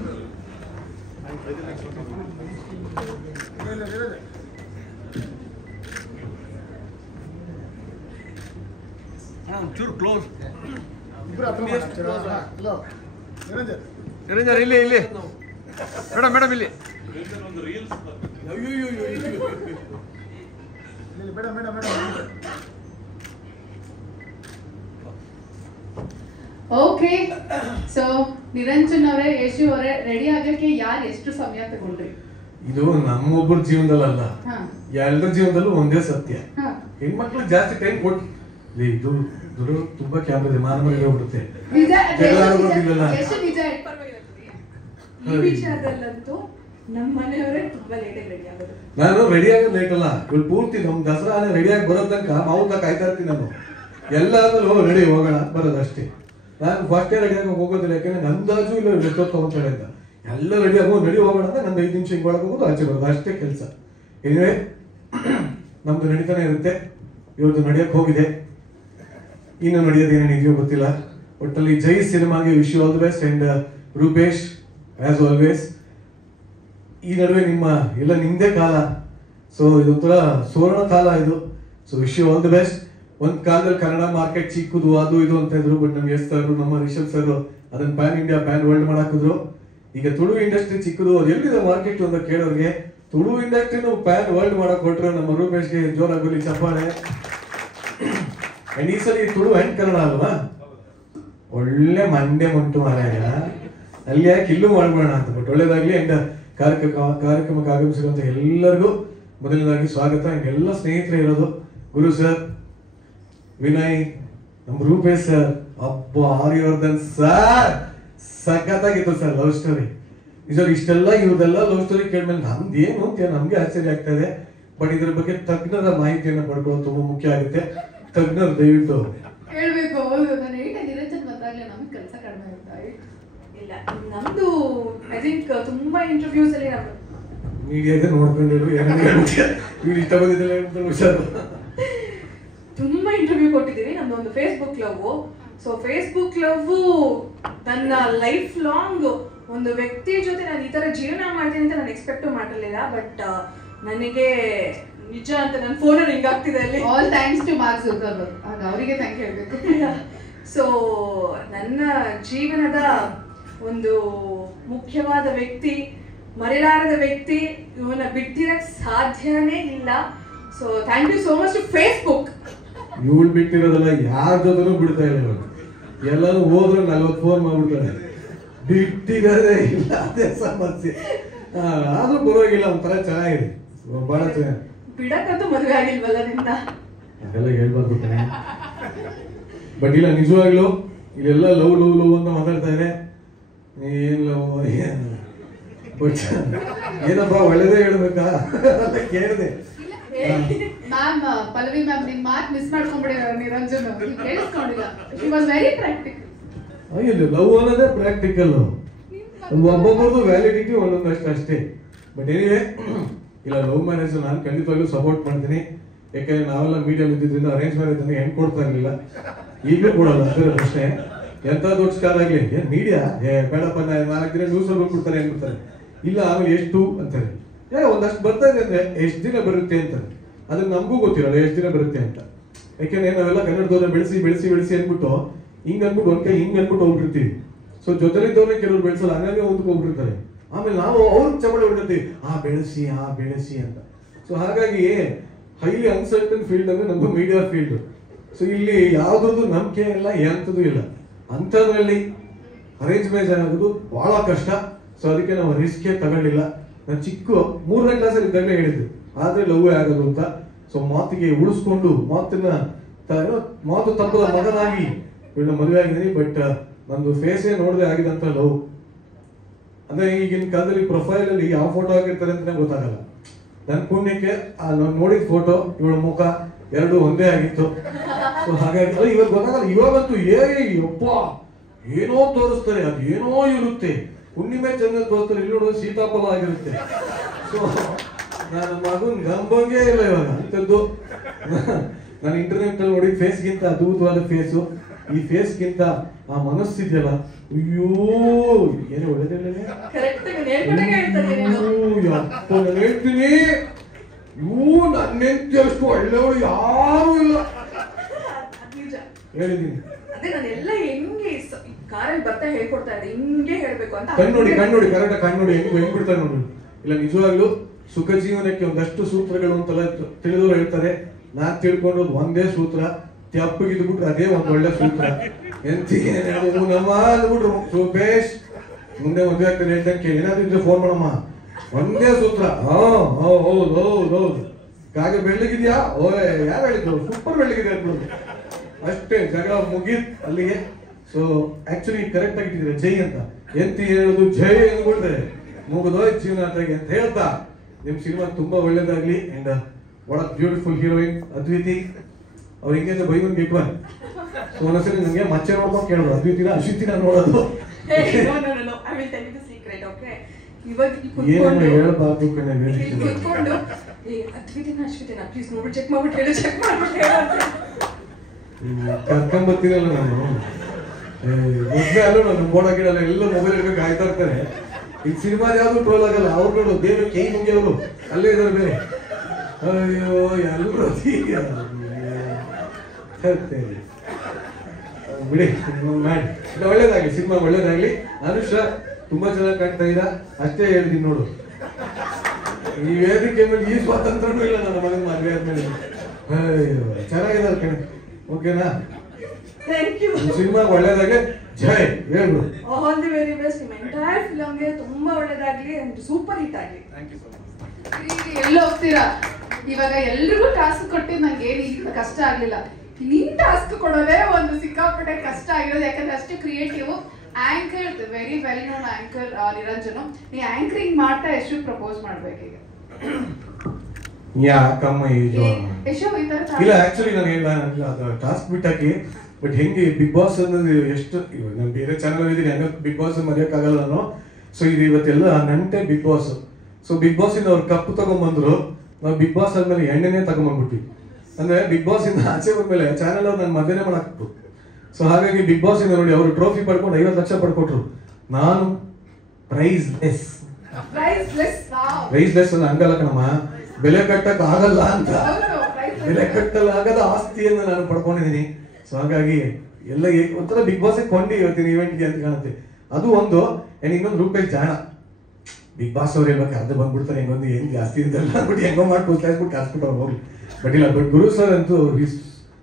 ಚೂರು ಕ್ಲೋಸ್. ನಿರಂಜನ್ ಇಲ್ಲಿ ಮೇಡಮ್ ಇಲ್ಲಿ. ಓಕೆ, ಸೊ ನಿರಂಜನ್ ಅವರೇ, ಯಶು ಅವರೇ, ರೆಡಿ ಆಗಕ್ಕೆ ಯಾರು ಎಷ್ಟು ಸಮಯ ತಗೊಂಡ್ರಿ? ಇದು ನಮ್ಮೊಬ್ಬರ ಜೀವನದಲ್ಲ, ಎಲ್ಲರ ಜೀವನದಲ್ಲೂ ಒಂದೇ ಸತ್ಯ. ಹೆಣ್ಮಕ್ಳು ಜಾಸ್ತಿ ಟೈಮ್ ಕೊಟ್ಟು ಇದು ತುಂಬಾ ಕ್ಯಾಮ್ರಾ ಇದೆ, ಮಾನವರಿಗೆ ಹೋಗ್ಬಿಡುತ್ತೆ. ಈ ವಿಚಾರದಲ್ಲಂತೂ ನಮ್ಮ ಮನೆಯವರೇ ತುಂಬಾ ಲೇಟಾಗಿ ರೆಡಿ ಆಗೋದು. ನಾನು ರೆಡಿ ಆಗೋದು ಲೇಟ್ ಅಲ್ಲ, ಇವಳು ಪೂರ್ತಿ ನಮ್ ದಸರಾ ರೆಡಿಯಾಗಿ ಬರೋ ತನಕ ಮಾವುತ ಕಾಯ್ತಾ ಇರ್ತೀನಿ ನಾನು. ಎಲ್ಲಾದ್ರೂ ರೆಡಿ ಹೋಗೋಣ ಬರೋದಷ್ಟೇ. ನಾನು ಫಸ್ಟೇ ರೆಡಿಯಾಗಿ ಹೋಗೋದಿಲ್ಲ, ಯಾಕಂದ್ರೆ ಅಂದಾಜು ಇಲ್ಲ ಎಷ್ಟೊತ್ತು ಅಂತ ಎಲ್ಲ ರೆಡಿ ಹೋಗೋಣ ಅಂದ್ರೆ ನಂದು 5 ನಿಮಿಷ ಒಳಗೆ ಹೋಗೋದು, ಆಚೆ ಬರೋದು, ಅಷ್ಟೇ ಕೆಲಸ. ಏನಿವೆ ನಮ್ದು ನಡೀತಾನೆ ಇರುತ್ತೆ. ಇವತ್ತು ನಡೆಯಕ್ಕೆ ಹೋಗಿದೆ, ಇನ್ನು ನಡೆಯೋದು ಏನೇನಿದೆಯೋ ಗೊತ್ತಿಲ್ಲ. ಒಟ್ಟಲ್ಲಿ ಜೈ ಸಿನಿಮಾಗೆ wish you all the best. And Rupesh as always, ಈ ನಡುವೆ ಎಲ್ಲ ನಿಮ್ದೇ ಕಾಲ. ಸೊ ಇದೊಂಥರ ಸುವರ್ಣ ಕಾಲ ಇದು. So wish you all the best. ಒಂದ್ ಕಾಲದಲ್ಲಿ ಕನ್ನಡ ಮಾರ್ಕೆಟ್ ಚಿಕ್ಕದು ಅದು ಇದು ಅಂತ ಇದ್ರು, ಬಟ್ ನಮ್ಗೆ ಎಸ್ ಸರ್, ನಮ್ಮ ರಿಷಬ್ ಸರ್ ಅದನ್ನ ಪ್ಯಾನ್ ಇಂಡಿಯಾ ಪ್ಯಾನ್ ವರ್ಲ್ಡ್ ಮಾಡಾಕಿದ್ರು. ಈಗ ತುಳು ಇಂಡಸ್ಟ್ರಿ ಚಿಕ್ಕದು, ಅದು ಎಲ್ಲಿದೆ ಮಾರ್ಕೆಟ್ ಅಂತ ಕೇಳೋರಿಗೆ, ತುಳು ಇಂಡಸ್ಟ್ರಿನೂ ಪ್ಯಾನ್ ವರ್ಲ್ಡ್ ಮಾಡಕ್ ಹೊರಟ್ರೆ ನಮ್ಮ ರೂಪೇಶ್ಗೆ ಜೋರಾಗಿ ಚಪ್ಪಾಳೆ. ಅಂಡ್ ಈ ಸಲ ತುಳು ಅಂಡ್ ಕನ್ನಡ ಅಲ್ವಾ, ಒಳ್ಳೆ ಮಂಡ್ಯ ಮುಂಟು ಮಾರಾಯ, ಅಲ್ಲಿ ಯಾಕೆ ಇಲ್ಲೂ ಮಾಡ್ಬೋಣ ಅಂತ. ಬಟ್ ಒಳ್ಳೇದಾಗ್ಲಿ. ಅಂಡ್ ಕಾರ್ಯಕ್ರಮಕ್ಕೆ ಆಗಮಿಸಿರುವಂತ ಎಲ್ಲರಿಗೂ ಮೊದಲನೇದಾಗಿ ಸ್ವಾಗತ. ಅಂಡ್ ಎಲ್ಲ ಸ್ನೇಹಿತರೆ ಇರೋದು, ಗುರು ಸರ್, ವಿನಯ್, ನಮ್ಮ ರೂಪೇಶ್ ಸರ್, ಅಬ್ಬಾ ಆರ್ಯವರ್ಧನ್ ಸರ್, ಸಖತ್ತಾಗಿತ್ತು ಸರ್ ಲವ್ ಸ್ಟೋರಿ. ಇದ್ರಲ್ಲಿ ಇಷ್ಟೆಲ್ಲ ಇವ್ರದೆಲ್ಲ ಲವ್ ಸ್ಟೋರಿ ಕೇಳ್ಮೇಲೆ ನಮ್ದೇನು ಅಂತ ನಮ್ಗೆ ಆಶ್ಚರ್ಯ ಆಗ್ತಾ ಇದೆ. ಬಟ್ ಇದ್ರ ಬಗ್ಗೆ ತಜ್ಞರ ಮಾಹಿತಿಯನ್ನು ಪಡ್ಕೊಳ್ಳೋದು ತುಂಬಾ ಮುಖ್ಯ ಆಗುತ್ತೆ. ತಜ್ಞರು ದಯವಿಟ್ಟು ಹೇಳ್ಬೇಕು. ಹೌದು, ನಾನು ನಿರಂಜನ್ ಬಂದಾಗಲೇ ನಮ್ಗೆ ಕೆಲಸ ಕಡಿಮೆ ಆಯ್ತಾ? ಇಲ್ಲ, ನಮ್ದು ಐ ಥಿಂಕ್ ತುಂಬಾ ಇಂಟರ್ವ್ಯೂಸ್ ಅಲ್ಲಿ ನಾವು ಮೀಡಿಯಾಗೆ ನೋಡ್ಕೊಂಡು ಇವ್ರು ಇಷ್ಟ ಬಂದಿದ್ದೆಲ್ಲ ಹುಷಾರು. ತುಂಬಾ ಇಂಟರ್ವ್ಯೂ ಕೊಟ್ಟಿದ್ದೀವಿ. ನಮ್ದು ಒಂದು Facebook love. So Facebook love ನನ್ನ ಲೈಫ್ ಲಾಂಗ್ ಒಂದು ವ್ಯಕ್ತಿ ಜೊತೆ ನಾನು ಈ ತರ ಜೀವನ ಮಾಡ್ತೀನಿ ಅಂತ ನಾನು ಎಕ್ಸ್ಪೆಕ್ಟ್ ಮಾಡಿರಲಿಲ್ಲ. ಬಟ್ ನನಗೆ ನಿಜ ಅಂತ ನನ್ನ ಫೋನ್ ರಿಂಗ್ ಆಗ್ತಿದೆ ಅಲ್ಲಿ. All thanks to Mark Zuckerberg, ಆಗ ಅವರಿಗೆ ಥ್ಯಾಂಕ್ ಹೇಳಬೇಕು. ಸೊ ನನ್ನ ಜೀವನದ ಒಂದು ಮುಖ್ಯವಾದ ವ್ಯಕ್ತಿ, ಮರೆಯಲಾರದ ವ್ಯಕ್ತಿ, ಇವನ್ನ ಬಿಟ್ಟಿರಕ್ ಸಾಧ್ಯನೇ ಇಲ್ಲ. So thank you so much to Facebook. ಇವಳು ಬಿಟ್ಟಿರೋದಲ್ಲ, ಯಾರ ಜೊತೆನೂ ಬಿಡ್ತಾ ಇಲ್ಲ. ಎಲ್ಲರೂ ಹೋದ್ರು 40 ಫೋನ್ ಮಾಡ್ಬಿಡ್ತಾರೆ, ಬಿಟ್ಟಿರೋದೇ ಇಲ್ಲ, ಅದೇ ಸಮಸ್ಯೆ. ಆದ್ರೂ ಪರವಾಗಿಲ್ಲ, ಒಂಥರ ಚೆನ್ನಾಗಿದೆ, ಬಹಳ ಚೆನ್ನಾಗಿ. ಬಿಡಕ್ಕಂತೂ ಮದುವೆ ಆಗಿಲ್ವಲ್ಲ ನಿಂದ, ಅದೆಲ್ಲ ಹೇಳ್ಬಾರ್ದು. ಬಟ್ ಇಲ್ಲ, ನಿಜವಾಗ್ಲು ಇಲ್ಲೆಲ್ಲ ಲವ್ ಲವ್ ಲವ್ ಅಂತ ಮಾತಾಡ್ತಾ ಇದೆ. ಏನ್ ಲವ್ ಬಟ್ ಏನಪ್ಪ ಒಳ್ಳೇದೇ ಹೇಳ್ಬೇಕಾ ಕೇಳಿದೆ. ಮ್ಯಾಮ್, ಪಲ್ಲವಿ ಮ್ಯಾಮ್, ನಿಮ್ ಮಾತ್ ಮಿಸ್ ಮಾಡ್ಕೊಂಡ್ಬಿಡಿದಾರೆ ನಿರಂಜನ್, ಕೇಳಿಸ್ಕೊಂಡಿಲ್ಲ. She was very practical. ಅಯ್ಯೋ, ಲವ್ ಅನ್ನೋದೇ ಪ್ರಾಕ್ಟಿಕಲ್. ಒಬ್ಬೊಬ್ಬರದು ವ್ಯಾಲಿಡಿಟಿ ಒಂದೊಂದಷ್ಟು ಅಷ್ಟೇ. ಬಟ್ ಏನಿದೆ, ಇಲ್ಲ ಲವ್ ಮ್ಯಾರೇಜ್ ನಾನು ಖಂಡಿತವಾಗ್ಲೂ ಸಪೋರ್ಟ್ ಮಾಡ್ತೀನಿ. ಯಾಕಂದ್ರೆ ನಾವೆಲ್ಲ ಮೀಡಿಯಲ್ಲಿ ಇದ್ದಿದ್ರಿಂದ ಅರೇಂಜ್ ಮ್ಯಾರೇಜ್ ಅಂದ್ರೆ ಹೆಣ್ಣು ಕೊಡ್ತಾ ಇರಲಿಲ್ಲ, ಈಗಲೂ ಕೊಡಲ್ಲ. ಅದರ ಪ್ರಶ್ನೆ ಎಂತ ದೊಡ್ಡ ಸ್ಟಾರ್ ಆಗ್ಲಿ, ಏನ್ ಮೀಡಿಯಾ ಬೇಡಪ್ಪ, 4 ದಿನ ನ್ಯೂಸ್ ಅಲ್ಲಿ ಕೊಡ್ತಾರೆ ಏನ್ಬಿಡ್ತಾರೆ, ಇಲ್ಲ ಆಮೇಲೆ ಎಷ್ಟು ಅಂತಾರೆ. ಒಂದಷ್ಟು ಬರ್ತಾ ಇದೆ ಅಂದ್ರೆ ಎಷ್ಟು ದಿನ ಬರುತ್ತೆ ಅಂತ, ಅದನ್ನ ನಮಗೂ ಗೊತ್ತಿರಲ್ಲ ಎಷ್ಟು ದಿನ ಬರುತ್ತೆ ಅಂತ. ಯಾಕೆಂದ್ರೆ ನಾವೆಲ್ಲ ಕನ್ನಡದವ್ರ ಬೆಳೆಸಿ ಬೆಳೆಸಿ ಬೆಳೆಸಿ ಅಂದ್ಬಿಟ್ಟು ಹಿಂಗ್ ಅನ್ಬಿಟ್ಟು ಒಂದ್ ಕೈ ಹಿಂಗ್ ಅನ್ಬಿಟ್ಟು ಹೋಗ್ಬಿಡ್ತೀವಿ. ಸೊ ಜೊತೆಲಿದ್ದವ್ರನ್ನ ಕೆಲವ್ರು ಬೆಳೆಸಲ್ಲ, ಹಂಗಾಗಿ ಒಂದಕ್ಕೆ ಹೋಗ್ಬಿಡ್ತಾರೆ. ಆಮೇಲೆ ನಾವು ಅವ್ರಿಗೆ ಚಮಡ ಹೊಡಿತೀವಿ, ಬೆಳೆಸಿ ಅಂತ. ಸೊ ಹಾಗಾಗಿ ಹೈಲಿ ಅನ್ಸರ್ಟನ್ ಫೀಲ್ಡ್ ಅಂದ್ರೆ ನಮ್ದು ಮೀಡಿಯಾ ಫೀಲ್ಡ್. ಸೊ ಇಲ್ಲಿ ಯಾವ್ದ್ರದ್ದು ನಂಬಿಕೆ ಇಲ್ಲ, ಎಂಥದ್ದು ಇಲ್ಲ. ಅಂಥದ್ರಲ್ಲಿ ಅರೇಂಜ್ ಮ್ಯಾರೇಜ್ ಆಗೋದು ಬಹಳ ಕಷ್ಟ. ಸೊ ಅದಕ್ಕೆ ನಾವು ರಿಸ್ಕೇ ತಗೊಳ್ಳಿಲ್ಲ. ನಾನು ಚಿಕ್ಕ 3ನೇ ಕ್ಲಾಸಲ್ಲಿ ಇದ್ದಾಗಲೇ ಹೇಳಿದ್ದು ಆದ್ರೆ ಲವ್ ಆಗೋದು ಅಂತ. ಸೊ ಮಾತಿಗೆ ಉಳಿಸ್ಕೊಂಡು ಮಾತು ತಪ್ಪದ ಮಗನಾಗಿ ಇವನ್ನ ಮದುವೆ ಆಗಿದ್ದೀನಿ. ಬಟ್ ನಂದು ಫೇಸೇ ನೋಡದೆ ಆಗಿದಂತ ಲವ್. ಅಂದ್ರೆ ಈಗಿನ ಕಾಲದಲ್ಲಿ ಪ್ರೊಫೈಲ್ ಅಲ್ಲಿ ಯಾವ ಫೋಟೋ ಆಗಿರ್ತಾರೆ ಅಂತ ಗೊತ್ತಾಗಲ್ಲ. ನನ್ನ ಪುಣ್ಯಕ್ಕೆ ನಾನು ನೋಡಿದ ಫೋಟೋ ಇವಳ ಮುಖ ಎರಡು ಒಂದೇ ಆಗಿತ್ತು. ಸೊ ಹಾಗಾಗಿ ಇವಾಗ ಗೊತ್ತಾಗಲ್ಲ. ಇವಾಗಂತೂ ಯಪ್ಪ ಏನೋ ತೋರಿಸ್ತಾರೆ, ಅದು ಏನೋ ಇರುತ್ತೆ. ಹುಣ್ಣಿಮೆ ಚಂದ ತೋರಿಸ್ತಾರೆ, ಇಲ್ಲಿ ನೋಡೋದು ಸೀತಾಫಲ ಆಗಿರುತ್ತೆ. ಸೊ ನನ್ನ ಮಗನ್ ಗಂಬಂಗೇ ಇಲ್ಲ ಇವಾಗ ಅಂಥದ್ದು. ನಾನು ಇಂಟರ್ನೆಟ್ ಅಲ್ಲಿ ನೋಡಿದ ಫೇಸ್ಗಿಂತ ಅದ್ಭುತವಾದ ಫೇಸು. ಈ ಫೇಸ್ಗಿಂತ ಆ ಮನಸ್ಸಿದೆಯಲ್ಲ, ಅಯ್ಯೋ ಏನು ಒಳ್ಳೆದಿಲ್ಲ. ನಾನು ಹೇಳ್ತೀನಿ ನನ್ನೆಂತ ಅಷ್ಟು ಒಳ್ಳೆಯವಳು ಯಾರು ಇಲ್ಲ ಹೇಳಿದೀನಿ. ಅದೇ ನಾನೆಲ್ಲ ಹೆಂಗೆ ಕಾರಲ್ಲಿ ಬರ್ತಾ ಹೇಳ್ಕೊಡ್ತಾ ಇದ್ದೆ, ಹಿಂಗೆ ಹೇಳ್ಬೇಕು ಅಂತ. ಕಣ್ಣುಡಿ ಕರೆಕ್ಟ್ ಕಣ್ಣುಡಿ ಹೆಂಗ್ ಬಿಡ್ತಾರೆ ನೋಡಿ. ಇಲ್ಲ ನಿಜವಾಗ್ಲು ಸುಖ ಜೀವನಕ್ಕೆ ಒಂದಷ್ಟು ಸೂತ್ರಗಳು ಅಂತೆಲ್ಲ ತಿಳಿದವರು ಹೇಳ್ತಾರೆ. ನಾನ್ ತಿಳ್ಕೊಂಡದ್ದು ಒಂದೇ ಸೂತ್ರ, ತೆಪ್ಪಗಿದ್ಬಿಟ್ರೆ ಅದೇ ಒಂದ್ ಒಳ್ಳೆ ಸೂತ್ರ. ನಮ್ಮ ಅಂದ್ಬಿಟ್ರು ರೂಪೇಶ್ ಮುಂದೆ ಮದುವೆ ಆಗ್ತದೆ ಹೇಳ್ತಂಗೆ ಏನಾದ್ರು ಇದ್ರೆ ಫೋನ್ ಮಾಡಮ್ಮ, ಒಂದೇ ಸೂತ್ರ. ಹೌದು ಕಾಗೆ ಬೆಳ್ಳಗಿದ್ಯಾ? ಓಯ್ ಯಾರು ಹೇಳಿದ್ರು? ಸೂಪರ್ ಬೆಳ್ಳಗಿದೆ ಅಂದ್ಬಿಟ್ಟು ಅಷ್ಟೇ, ಜಗಳ ಮುಗೀತ್ ಅಲ್ಲಿಗೆ. ಸೊ ಆಕ್ಚುಲಿ ಕರೆಕ್ಟ್ ಆಗಿಟ್ಟಿದ್ರೆ ಜೈ ಅಂತ ಎಂತಿ ಹೇಳೋದು ಜೈ ಅಂದ್ಬಿಟ್ರೆ ಮುಗಿದೋಯ್ ಜೀವನ ಅಂತ ಹೇಳ್ತಾ ನಿಮ್ ಸಿನಿಮಾ ತುಂಬಾ ಒಳ್ಳೇದಾಗ್ಲಿ. And what a beautiful heroine ಅದ್ವಿತಿ. ಅವ್ರು ಹಿಂಗೆ by one get one. So ಒಂದ್ಸರಿ ನಂಗೆ ಮಚ್ಚೆ ನೋಡ್ಕೊಂಡು ಕೇಳೋದು ಅದ್ವಿತಿನ ಅಶ್ವಿತಿನ ನೋಡೋದು. ಏನು ಹೇಳ್ಬಾರ್ದು ಕಣೆ. ಕರ್ಕೊಂಬತ್ತೀರಲ್ಲ ನಾನು ಮೊದ್ಲೇ ಅಲ್ಲೂ ನಾನು ಮೋಡ ಗಿಡ ಎಲ್ಲ ಮೊಬೈಲ್ ಇರ್ಬೇಕು ಆಯ್ತಾ ಇರ್ತಾರೆ. ಈಗ ಸಿನಿಮಾದ ಯಾವ್ದು ಟ್ರೋಲ್ ಆಗಲ್ಲ. ಅವ್ರು ನೋಡು ದೇವ್ರ ಕೈ ಮುಗಿ ಅವರು ಅಲ್ಲೇ ಇದಾರೆ ಬೇರೆ. ಅಯ್ಯೋ ಎಲ್ಲರೂ ಬಿಡಿ ಮಾಡಿ. ಒಳ್ಳೇದಾಗ್ಲಿ, ಸಿನಿಮಾ ಒಳ್ಳೇದಾಗ್ಲಿ. ಅನುಷ ತುಂಬಾ ಚೆನ್ನಾಗಿ ಕಾಣ್ತಾ ಇದ್ದ, ಅಷ್ಟೇ ಹೇಳ್ತೀನಿ ನೋಡು. ಈ ವೇದಿಕೆ ಮೇಲೆ ಈ ಸ್ವಾತಂತ್ರ್ಯನೂ ಇಲ್ಲ ನನ್ನ ಮಗನ ಮದುವೆ ಆದ್ಮೇಲೆ. ಅಯ್ಯೋ ಚೆನ್ನಾಗಿದೆ ಕಣೆ. ಓಕೆನಾ? ಸಿನಿಮಾ ಒಳ್ಳೇದಾಗ್ಲಿ. ಜೈ ಹೇಳ್ಬಿಡು. All the very best. ನಿಮ್ಮ ಎಂಟೈರ್ ಫಿಲಮ್ಗೆ ತುಂಬಾ ಒಳ್ಳೇದಾಗ್ಲಿ ಅಂಡ್ ಸೂಪರ್ ಹಿಟ್ ಆಗ್ಲಿ. ಎಲ್ಲೋ ಹೋಗ್ತೀರಾ? ಇವಾಗ ಎಲ್ರಿಗೂ ಟಾಸ್ಕ್ ಕೊಟ್ಟಿದ್ದು ನಂಗೆ ಏನು ಕಷ್ಟ ಆಗ್ಲಿಲ್ಲ. ನಿನ್ ಟಾಸ್ಕ್ ಕೊಡೋದೇ ಒಂದು ಸಿಕ್ಕಾಪಟ್ಟೆ ಕಷ್ಟ ಆಗಿರೋದು. ಯಾಕಂದ್ರೆ ಅಷ್ಟು creative. Anchor very well known anchor Niranjan. ನೀ ಆಂಕರಿಂಗ್ ಮಾಡ್ತಾ ಎಷ್ಟು ಪ್ರಪೋಸ್ ಮಾಡ್ಬೇಕೀಗ? ಯಾಕಮ್ಮ ಇಲ್ಲ ಆಕ್ಚುಲಿ ನಾನು ಹೇಳಿದ ಟಾಸ್ಕ್ ಬಿಟ್ಟಾಕಿ. ಬಟ್ ಹೆಂಗೆ ಬಿಗ್ ಬಾಸ್ ಅನ್ನೋದು ಎಷ್ಟು ನಾನು ಬೇರೆ ಚಾನಲ್ ಇದ್ದೀನಿ, ಹಂಗ ಬಿಗ್ ಬಾಸ್ ಮರೆಯೋಕ್ಕಾಗಲ್ಲ ನಾನು. ಸೊ ಇದು ಇವತ್ತೆಲ್ಲ ನಂಟೆ big boss. So big boss ಇಂದ ಅವ್ರು ಕಪ್ ತಗೊಂಡ್ಬಂದ್ರು. ನಾವು ಬಿಗ್ ಬಾಸ್ ಆದ್ಮೇಲೆ ಎಣ್ಣೆನೇ ತಗೊಂಡ್ಬಂದ್ಬಿಟ್ವಿ. ಅಂದ್ರೆ ಬಿಗ್ ಬಾಸ್ ಇಂದ ಆಚೆ ಬಂದ್ಮೇಲೆ ಚಾನಲ್ ಅವ್ರು ನನ್ನ ಮದುವೆನೇ ಮಾಡಾಕ್ತು. ಸೊ ಹಾಗಾಗಿ ಬಿಗ್ ಬಾಸ್ ಇಂದ ನೋಡಿ ಅವರು ಟ್ರೋಫಿ ಪಡ್ಕೊಂಡು 50 ಲಕ್ಷ ಪಡ್ಕೊಟ್ರು. ನಾನು ಪ್ರೈಸ್ ಲೆಸ್ ಅನ್ನ ಹಂಗಲ್ಲ ಕಣಮ್ಮ, ಬೆಲೆ ಕಟ್ಟಕ್ ಆಗಲ್ಲ ಅಂತ. ಬೆಲೆ ಕಟ್ಟಲಾಗದ ಆಸ್ತಿಯನ್ನು ನಾನು ಪಡ್ಕೊಂಡಿದ್ದೀನಿ. ಸೊ ಹಾಗಾಗಿ ಎಲ್ಲ ಒಂಥರ ಬಿಗ್ ಬಾಸ್ ಕೊಂಡಿ ಇವತ್ತಿನ ಇವೆಂಟ್ಗೆ ಅಂತ ಕಾಣುತ್ತೆ. ಅದು ಒಂದು. ಇನ್ನೊಂದು ರೂಪೇಶ್ ಜಾಣ. ಬಿಗ್ ಬಾಸ್ ಅವ್ರು ಹೇಳ್ಬೇಕು ಅರ್ಧ ಬಂದ್ಬಿಡ್ತಾರೆ, ಹೆಂಗೊಂದು ಏನ್ ಜಾಸ್ತಿ ಇದ್ದಲ್ಲ ಅಂದ್ಬಿಟ್ಟು ಹೆಂಗೋ ಮಾಡಿ ಕೂತ್ಬಿಟ್ಟು ಕಾಸ್ಬಿಟ್ಟು ಹೋಗ್ಲಿ. ಬಟ್ ಇಲ್ಲ, ಬಟ್ ಗುರು ಸರ್ ಅಂತೂ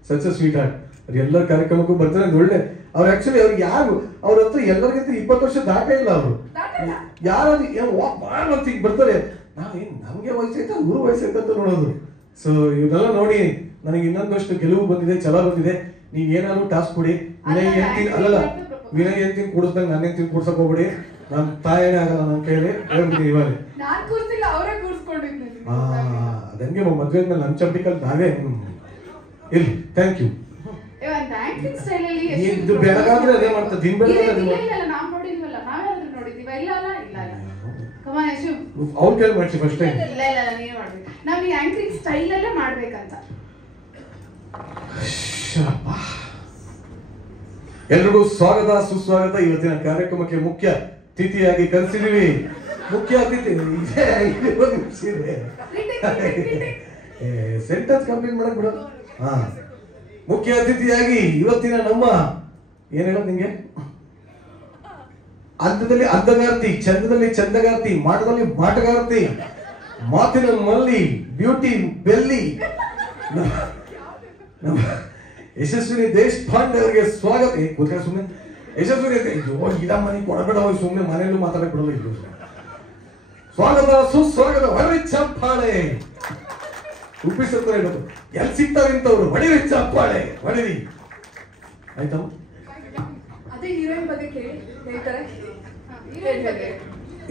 ಸಚ್ ಅ ಸ್ವೀಟ್ ಹಾರ್ಟ್. ಅವ್ರು ಎಲ್ಲರ ಕಾರ್ಯಕ್ರಮಕ್ಕೂ ಬರ್ತಾರೆ. ಅದು ಒಳ್ಳೆ. ಅವ್ರು ಆಕ್ಚುಲಿ ಅವ್ರು ಯಾರು ಅವ್ರ ಹತ್ರ ಎಲ್ಲರಿಗಿಂತ 20 ವರ್ಷ ದಾಟೇ ಇಲ್ಲ ಅವರು. ಯಾರು ಬರ್ತಾರೆ. ನಾವೇನ್ ನಮ್ಗೆ ವಯಸ್ಸೈತೆ ಗುರು ವಯಸ್ಸೈತೆ ಅಂತ ನೋಡೋದು. ಸೊ ಇವನ್ನೆಲ್ಲ ನೋಡಿ ನನಗೆ ಇನ್ನೊಂದಷ್ಟು ಗೆಲುವು ಬಂದಿದೆ, ಛಲ ಬಂದಿದೆ. ನೀವ್ ಏನಾದ್ರು ಟಾಸ್ಕ್ ಕೊಡಿ. ವಿನಯ್ ಎಂತಿನ ಅಲ್ಲಲ್ಲ, ವಿನಯ್ ಎಂತಿನ ಕೂಡಿಸ್ದಂಗೆ ನಾನು ಎಂತಿನ ಕೂಡ್ಸಕ್ ಹೋಗ್ಬಿಡಿ. ನನ್ ತಾಯೇನೇ ಆಗಲ್ಲ ನನ್ನ ಕೈಯಲ್ಲಿ ಹೇಳ್ಬಿಡ್ತೀನಿ ಇವಾಗ. ಅದಂಗೆ ಮದ್ವೆ ಮೇಲೆ ನನ್ ಚಂಪಿಕಲ್ ನಾವೇ ಇಲ್ಲಿ. Thank you. ಇದು ಬೆಳಗಾದ್ರೆ ಅದೇ ಮಾಡ್ತಾರೆ, ದಿನ ಬೆಳಗಾದ್ರೆ ಅವ್ರ ಕೇಳಿ ಮಾಡ್ಸಿ ಫಸ್ಟ್ ಟೈಮ್. ನಾವ್ ಈ ಆಂಕರಿಂಗ್ ಸ್ಟೈಲ್ ಅಲ್ಲೇ ಮಾಡ್ಬೇಕಂತ. ಎಲ್ರಿಗೂ ಸ್ವಾಗತ ಸುಸ್ವಾಗತ. ಇವತ್ತಿನ ಕಾರ್ಯಕ್ರಮಕ್ಕೆ ಮುಖ್ಯ ಅತಿಥಿಯಾಗಿ ಕರೆಸಿದೀವಿ. ಮುಖ್ಯ ಅತಿಥಿ ಸೆಂಟೆನ್ಸ್ ಕಂಪ್ಲೀಟ್ ಮಾಡಕ್ ಬಿಡೋದು. ಹಾ, ಮುಖ್ಯ ಅತಿಥಿಯಾಗಿ ಇವತ್ತಿನ ನಮ್ಮ ಏನ್ ಹೇಳೋದು ನಿಂಗೆ, ಅರ್ಥದಲ್ಲಿ ಅರ್ಧಗಾರ್ತಿ, ಚಂದದಲ್ಲಿ ಚಂದಗಾರ್ತಿ, ಮಾಟದಲ್ಲಿ ಮಾಟಗಾರ್ತಿ, ಮಾತಿನ ಮಲ್ಲಿ, ಬ್ಯೂಟಿ ಬೆಲ್ಲಿ, ನಮ್ಮ ಯಶಸ್ವಿನಿ ದೇಶಪಾಂಡೆ ಅವರಿಗೆ ಸ್ವಾಗತ. ಸುಮ್ಮನೆ ಯಶಸ್ವಿ ಅಂತ ಅಯ್ಯೋ ಇದ ಮನೆ ಕೊಡಬೇಡ ಹೋಗಿ ಸುಮ್ಮನೆ ಮನೆಯಲ್ಲೂ ಮಾತಾಡಕ್ ಬಿಡಲ್ಲ ಇದು. ಸ್ವಾಗತ ಸುಸ್ವಾಗತ ಹೊರರಿ ಚಪ್ಪಾಳೆ. ರೂಪಿಸತ್ರ ಹೇಳೋದು ಎಲ್ಲಿ ಸಿಗ್ತಾರೆ ಇಂಥವ್ರು ಹೊಡಿರಿ ಚಪ್ಪಾಳೆ ಹೊಡಿರಿ ಆಯ್ತಾ. ಅದೇ ಹೀರೋಯಿನ್ ಬಗ್ಗೆ ಕೇಳಿ ಹೇಳ್ತಾರೆ.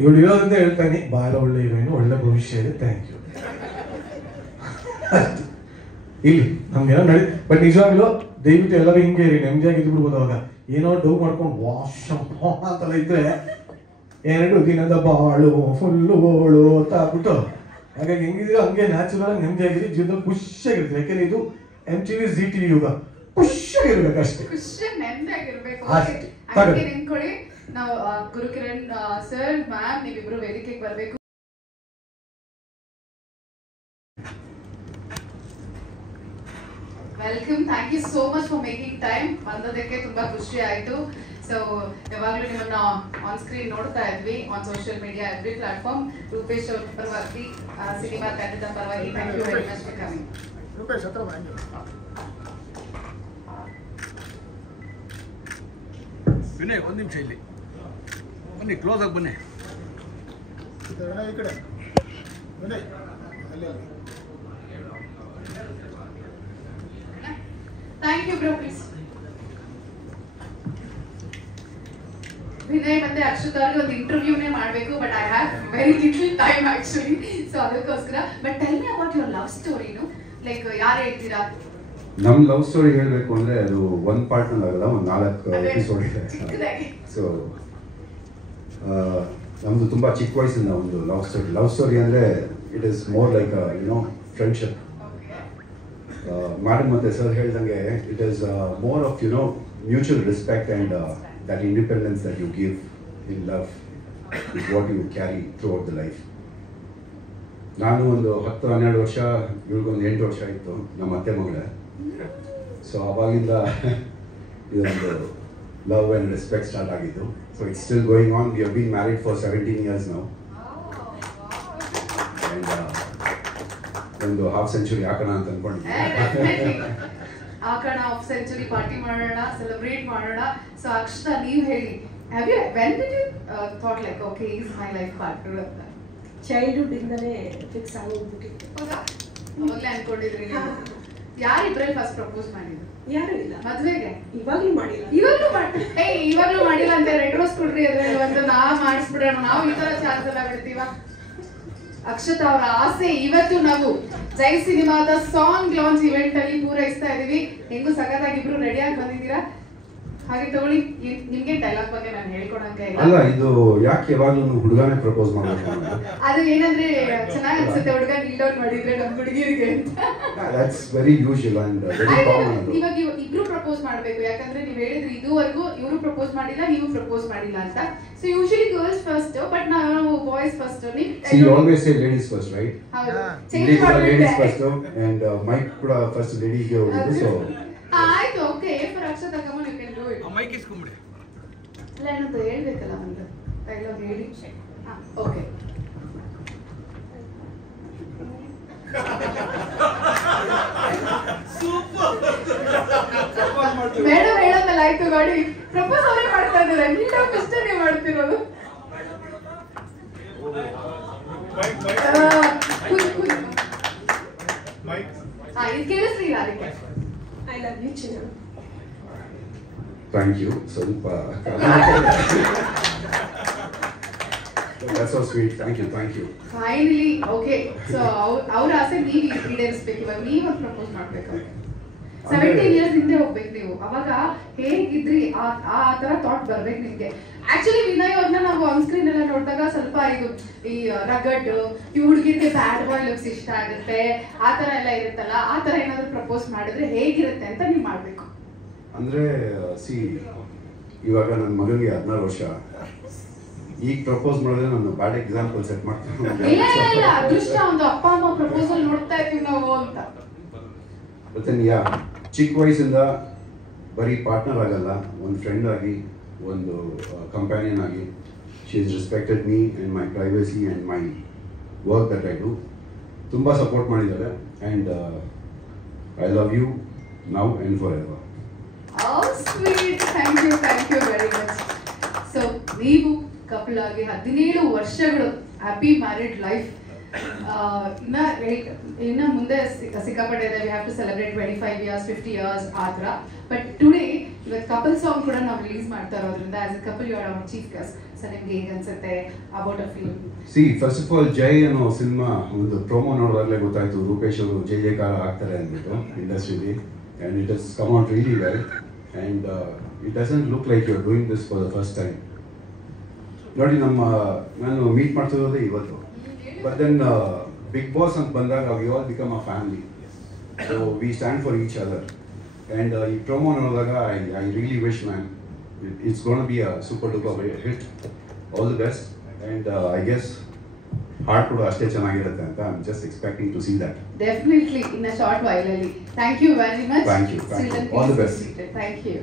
ಇವಳು ಇರೋದ್ರಿಂದ ಹೇಳ್ತಾನೆ ಬಹಳ ಒಳ್ಳೆ ಹೀರೋಯಿನ್, ಒಳ್ಳೆ ಭವಿಷ್ಯ ಇದೆ. Thank you. ಇಲ್ಲಿ ನಮ್ಗೇನೋ ನಡಿ ಬಟ್ ನಿಜವಾಗ್ಲೂ ದಯವಿಟ್ಟು ಎಲ್ಲರೂ ಹಿಂಗೆ ಇರಿ, ನೆಮ್ಮದಿಯಾಗಿ ಇದ್ದು ಬಿಡ್ಬೋದು. ಅವಾಗ ಏನೋ ಡೌ ಮಾಡ್ಕೊಂಡು ವಾಶ್ ಅಂತೆಲ್ಲ ಇದ್ರೆ 2 ದಿನದ ಬಾಳು ಫುಲ್ಲು ಗೋಳು ಅಂತ ಆಗ್ಬಿಟ್ಟು ಹಾಗಾಗಿ ಹೆಂಗಿದ್ರು ಹಂಗೆ ನ್ಯಾಚುರಲ್ ನೆಮ್ಮದಿಯಾಗಿರಿ, ಜೀವನದಲ್ಲಿ ಖುಷಿಯಾಗಿರ್ತೀವಿ. ಯಾಕೆಂದ್ರೆ ಇದು MTV ZTV ಯುಗ, ಖುಷಿಯಾಗಿರ್ಬೇಕು ಅಷ್ಟೇ. ಖುಷಿಯಾಗಿ ನೆಮ್ಮದಿಯಾಗಿರ್ಬೇಕು ಅಷ್ಟೇ. ಹಾಗೆ ನಿಂತ್ಕೊಳ್ಳಿ. ನಾವು ಗುರುಕಿರಣ್ ಸರ್ ಮ್ಯಾಮ್ ನೀವಿಬ್ರು ವೇದಿಕೆಗೆ ಬರಬೇಕು. Welcome, thank you so much for making time. ಬಂದದಕ್ಕೆ ತುಂಬಾ ಖುಷಿ ಆಯ್ತು. ಸೊ ಯಾವಾಗಲೂ ನಿಮ್ಮನ್ನ ಆನ್ ಸ್ಕ್ರೀನ್ ನೋಡ್ತಾ ಇದ್ವಿ, on social media, every platform. Rupesh ಅವ್ರ ಪರವಾಗಿ, ಸಿನಿಮಾ ತಂಡದ ಪರವಾಗಿ thank you very much for coming. Rupesh ಹತ್ರ ವಿನಯ್ ಒಂದು ನಿಮಿಷ ಇಲ್ಲಿ ಬನ್ನಿ, ಕ್ಲೋಸ್ ಆಗಿ ಬನ್ನಿ. ವಿನಯ್ ಈ ಕಡೆ, ವಿನಯ್ ಅಲ್ಲಿ. Thank you bro, please. Vinay ಮತ್ತೆ ಅಕ್ಷತಾ ಅವ್ರಿಗೆ ಒಂದು ಇಂಟರ್ವ್ಯೂನೇ ಮಾಡಬೇಕು, but I have very little time actually. So ಅದಕ್ಕೋಸ್ಕರ but tell me about your love ಸ್ಟೋರಿನು, ಲೈಕ್ ಯಾರು ಹೇಳ್ತೀರಾ? ನಮ್ಮ ಲವ್ ಸ್ಟೋರಿ ಹೇಳಬೇಕು ಅಂದರೆ ಅದು ಒಂದು ಪಾರ್ಟ್ನಲ್ಲಿ ಆಗಲ್ಲ, ಒಂದು 4 ಎಪಿಸೋಡ್ ಇದೆ. ಸೊ ನಮ್ಮದು ತುಂಬ ಚಿಕ್ಕ ವಯಸ್ಸಿಂದ ಒಂದು ಲವ್ ಸ್ಟೋರಿ ಅಂದರೆ it is more like friendship. Madam ಮತ್ತು ಸರ್ ಹೇಳ್ದಂಗೆ it is more of mutual respect and that independence that you give in love is what you carry throughout the life. ನಾನು ಒಂದು 10-12 ವರ್ಷ, ಇವ್ರಿಗೊಂದು 8 ವರ್ಷ ಇತ್ತು, ನಮ್ಮ ಅತ್ತೆ ಮಗಳೇ. ಸೊ ಅವಾಗಿಂದ ಇದೊಂದು ಲವ್ ಆ್ಯಂಡ್ ರೆಸ್ಪೆಕ್ಟ್ ಸ್ಟಾರ್ಟ್ ಆಗಿದ್ದು. So it's still going on. We have been married for 17 years now. And ಒಂದು ಹಾಫ್ ಸೆಂಚುರಿ ಹಾಕೋಣ ಅಂತ ಅಂದ್ಕೊಂಡಿದ್ದೀನಿ. ಹಾಕೋಣ, ಹಾಫ್ ಸೆಂಚುರಿ ಪಾರ್ಟಿ ಮಾಡೋಣ, ಸೆಲೆಬ್ರೇಟ್ ಮಾಡೋಣ. ಸೊ ಅಕ್ಷತಾ ನೀವು ಹೇಳಿ, have you when did you thought like okay is my life partner ಅಂತ? ಚೈಲ್ಡ್ಹುಡ್ ಇಂದನೇ ಫಿಕ್ಸ್ ಆಗೋಗ್ಬಿಟ್ಟಿತ್ತು. ಹೌದಾ? ಅವಾಗಲೇ ಅನ್ಕೊಂಡಿದ್ರಿ ನೀವು? ಯಾರಿಬ್ರಲ್ಲಿ ಫಸ್ಟ್ ಪ್ರಪೋಸ್ ಮಾಡಿದ್ರು? ಯಾರು ಇಲ್ಲ. ಮದ್ವೆಗೆ ಇವಾಗ್ಲೂ ಮಾಡಿಲ್ಲ. ಇವಾಗ್ಲೂ ಮಾಡಿಲ್ಲ ಅಂತ ರೆಡ್ ರೋಸ್ ಕೊಡ್ರಿ, ಅದ್ರಲ್ಲಿ ಒಂದು ನಾವ್ ಮಾಡಿಸ್ಬಿಡೋಣ. ನಾವು ಈ ತರ ಚಾನ್ಸ್ ಎಲ್ಲ ಬಿಡ್ತೀವ? ಅಕ್ಷತಾ ಅವರ ಆಸೆ ಇವತ್ತು ನಾವು ಜೈ ಸಿನಿಮಾದ ಸಾಂಗ್ ಲಾಂಚ್ ಇವೆಂಟ್ ಅಲ್ಲಿ ಪೂರೈಸ್ತಾ ಇದೀವಿ. ಹೆಂಗು ಸಖತ್ತಾಗಿ ಇಬ್ರು ರೆಡಿ ಆಗಿ ಬಂದಿದ್ದೀರಾ. ಹಾಗೆ ತಗೊಳ್ಳಿ, ನಿಮ್ಗೆ ಡೈಲಾಗ್ ಬಗ್ಗೆ ನಾನು ಹೇಳ್ಕೊಡಂಗೆ ಅಲ್ಲ, ಇದು ಯಾಕೆ ಯಾವಾಗಲೂ ಹುಡುಗನೇ ಪ್ರಪೋಸ್ ಮಾಡಬೇಕು? ಅದು ಏನಂದ್ರೆ ಚೆನ್ನಾಗಿ ಅನ್ಸುತ್ತೆ ಹುಡುಗ ನೀಲ್ ಡೌನ್ ಮಾಡಿದ್ರೆ ನಮ್ ಹುಡುಗಿರಿಗೆ ಅಂತ. That's very usual and very common. ಇವಾಗ ಇಬ್ರು ಪ್ರಪೋಸ್ ಮಾಡ್ಬೇಕು, ಯಾಕಂದ್ರೆ ನೀವ್ ಹೇಳಿದ್ರಿ ಇದುವರೆಗೂ ಇವರು ಪ್ರಪೋಸ್ ಮಾಡಿಲ್ಲ, ನೀವು ಪ್ರಪೋಸ್ ಮಾಡಿಲ್ಲ ಅಂತ. So usually girls first, but ನಾವು boys first. See, you always say ladies first, right? ಹೌದು, Ladies first and Mike ಕೂಡ first ladies ಗೆ ಹೋಗಿದ್ದು. ಸೊ ಆಯ್ತು, okay. For Akshata come on, you can do it. Mic ಇಸ್ಕೊಂಬಿಡಿ. ಅಲ್ಲ ಏನಂತ ಹೇಳ್ಬೇಕಲ್ಲ, ಒಂದು ಡೈಲಾಗ್ ಹೇಳಿ. ಓಕೆ. ಮೇಡಮ್ ಹೇಳೋದಲ್ಲ, ಆಯ್ತು ಗಾಡಿ ಪ್ರಪೋಸ್ ಅವರೇ ಮಾಡ್ತಾ ಇದ್ದಾರೆ, ನೀಟಾಗಿ ಇಷ್ಟೇ ನೀವು ಮಾಡ್ತಿರೋದು. ಇದು ಕೇಳಿಸ್ಲಿಲ್ಲ ಅದಕ್ಕೆ. ಐ ಲವ್ ಯು ಚಿನ್ನ. Thank you. ಸ್ವಲ್ಪ that's so sweet. Thank you. Finally okay. So ಅವ್ರ ಆಸೆ ನೀವು ಈಡೇರಿಸ್ಬೇಕು. ಇವಾಗ ನೀವು ಪ್ರಪೋಸ್ ಮಾಡ್ಬೇಕು. 17 years ಹಿಂದೆ ಹೋಗ್ಬೇಕು ನೀವು. ಅವಾಗ ಹೇಗಿದ್ರಿ, ಆ ತರ ಥಾಟ್ ಬರ್ಬೇಕು ನಿಮ್ಗೆ. ಆಕ್ಚುಲಿ ವಿನಯ್ ಅವ್ರನ್ನ ನಾವು ಆನ್ ಸ್ಕ್ರೀನ್ ಎಲ್ಲ ನೋಡಿದಾಗ ಸ್ವಲ್ಪ ಇದು ಈ ರಗಡ್, ಈ ಹುಡುಗಿರಿಗೆ ಬ್ಯಾಡ್ ಬಾಯ್ ಲುಕ್ಸ್ ಇಷ್ಟ ಆಗುತ್ತೆ, ಆ ತರ ಎಲ್ಲ ಇರುತ್ತಲ್ಲ, ಆ ತರ ಏನಾದ್ರು ಪ್ರಪೋಸ್ ಮಾಡಿದ್ರೆ ಹೇಗಿರುತ್ತೆ ಅಂತ ನೀವು ಮಾಡ್ಬೇಕು. ಅಂದ್ರೆ ಇವಾಗ ನನ್ನ ಮಗನಿಗೆ 16 ವರ್ಷ. ಈಗ ಪ್ರಪೋಸ್ ಮಾಡಿದ್ರೆ ನಾನು ಬ್ಯಾಡ್ ಎಕ್ಸಾಂಪಲ್ ಸೆಟ್ ಮಾಡ್ತೀನಿ. ಇಲ್ಲ, ಅದೃಷ್ಟ ಒಂದು ಅಪ್ಪ ಅಮ್ಮ ಪ್ರಪೋಸಲ್ ನೋಡ್ತಾ ಇದ್ದೀವಿ ನಾವು ಅಂತ. ಮತ್ತೆ ಚಿಕ್ಕ ವಯಸ್ಸಿಂದ ಬರೀ ಪಾರ್ಟ್ನರ್ ಆಗಲ್ಲ, ಒಂದು ಫ್ರೆಂಡ್ ಆಗಿ, ಒಂದು ಕಂಪ್ಯಾನಿಯನ್ ಆಗಿ, she is respected me and my privacy and my work that I do. ತುಂಬ ಸಪೋರ್ಟ್ ಮಾಡಿದ್ದಾರೆ and I love you now and for ever. Oh, sweet. Thank you very much. ಮಕ್ಕಳಾಗಿ 17 ವರ್ಷಗಳು happy married life. ಇನ್ನ ಮುಂದೆ ಸಿಕ್ಕಾಪಟ್ಟೆ ಇದೆ. We have to celebrate 25 years 50 years ಆ ಥರ. ಬಟ್ ಟುಡೇ ಇವತ್ತು ಕಪಲ್ ಸಾಂಗ್ ಕೂಡ ನಾವು ರಿಲೀಸ್ ಮಾಡ್ತಾ ಇರೋದ್ರಿಂದ as a couple you are our chief guest. So ನಿಮ್ಗೆ ಹೇಗೆ ಅನ್ಸುತ್ತೆ about a film? See first of all Jai ಅನ್ನೋ ಸಿನಿಮಾ ಒಂದು ಪ್ರೋಮೋ ನೋಡೋದಾಗಲೇ ಗೊತ್ತಾಯ್ತು ರೂಪೇಶ್ ಅವರು ಜೈ ಜೈಕಾರ ಆಗ್ತಾರೆ ಅಂದ್ಬಿಟ್ಟು ಇಂಡಸ್ಟ್ರಿಲಿ. And it has come out really well and it doesn't look like you are doing this for the first time. ನೋಡಿ ನಾನು ಮೀಟ್ ಮಾಡ್ತಿರೋದೇ ಇವತ್ತು. ಬಟ್ ದೆನ್ ಬಿಗ್ ಬಾಸ್ ಅಂತ ಬಂದಾಗ we all become a family. So we stand for each other. And ಈ promo ನೋಡಿದಾಗ I really wish man it's gonna be a super duper hit. All the best. And I guess heart ಕೂಡ ಅಷ್ಟೇ ಚೆನ್ನಾಗಿರುತ್ತೆ ಅಂತ I am just expecting to see that. Definitely in a short while ಅಲ್ಲಿ. Thank you very much. Thank you. All the best. Thank you.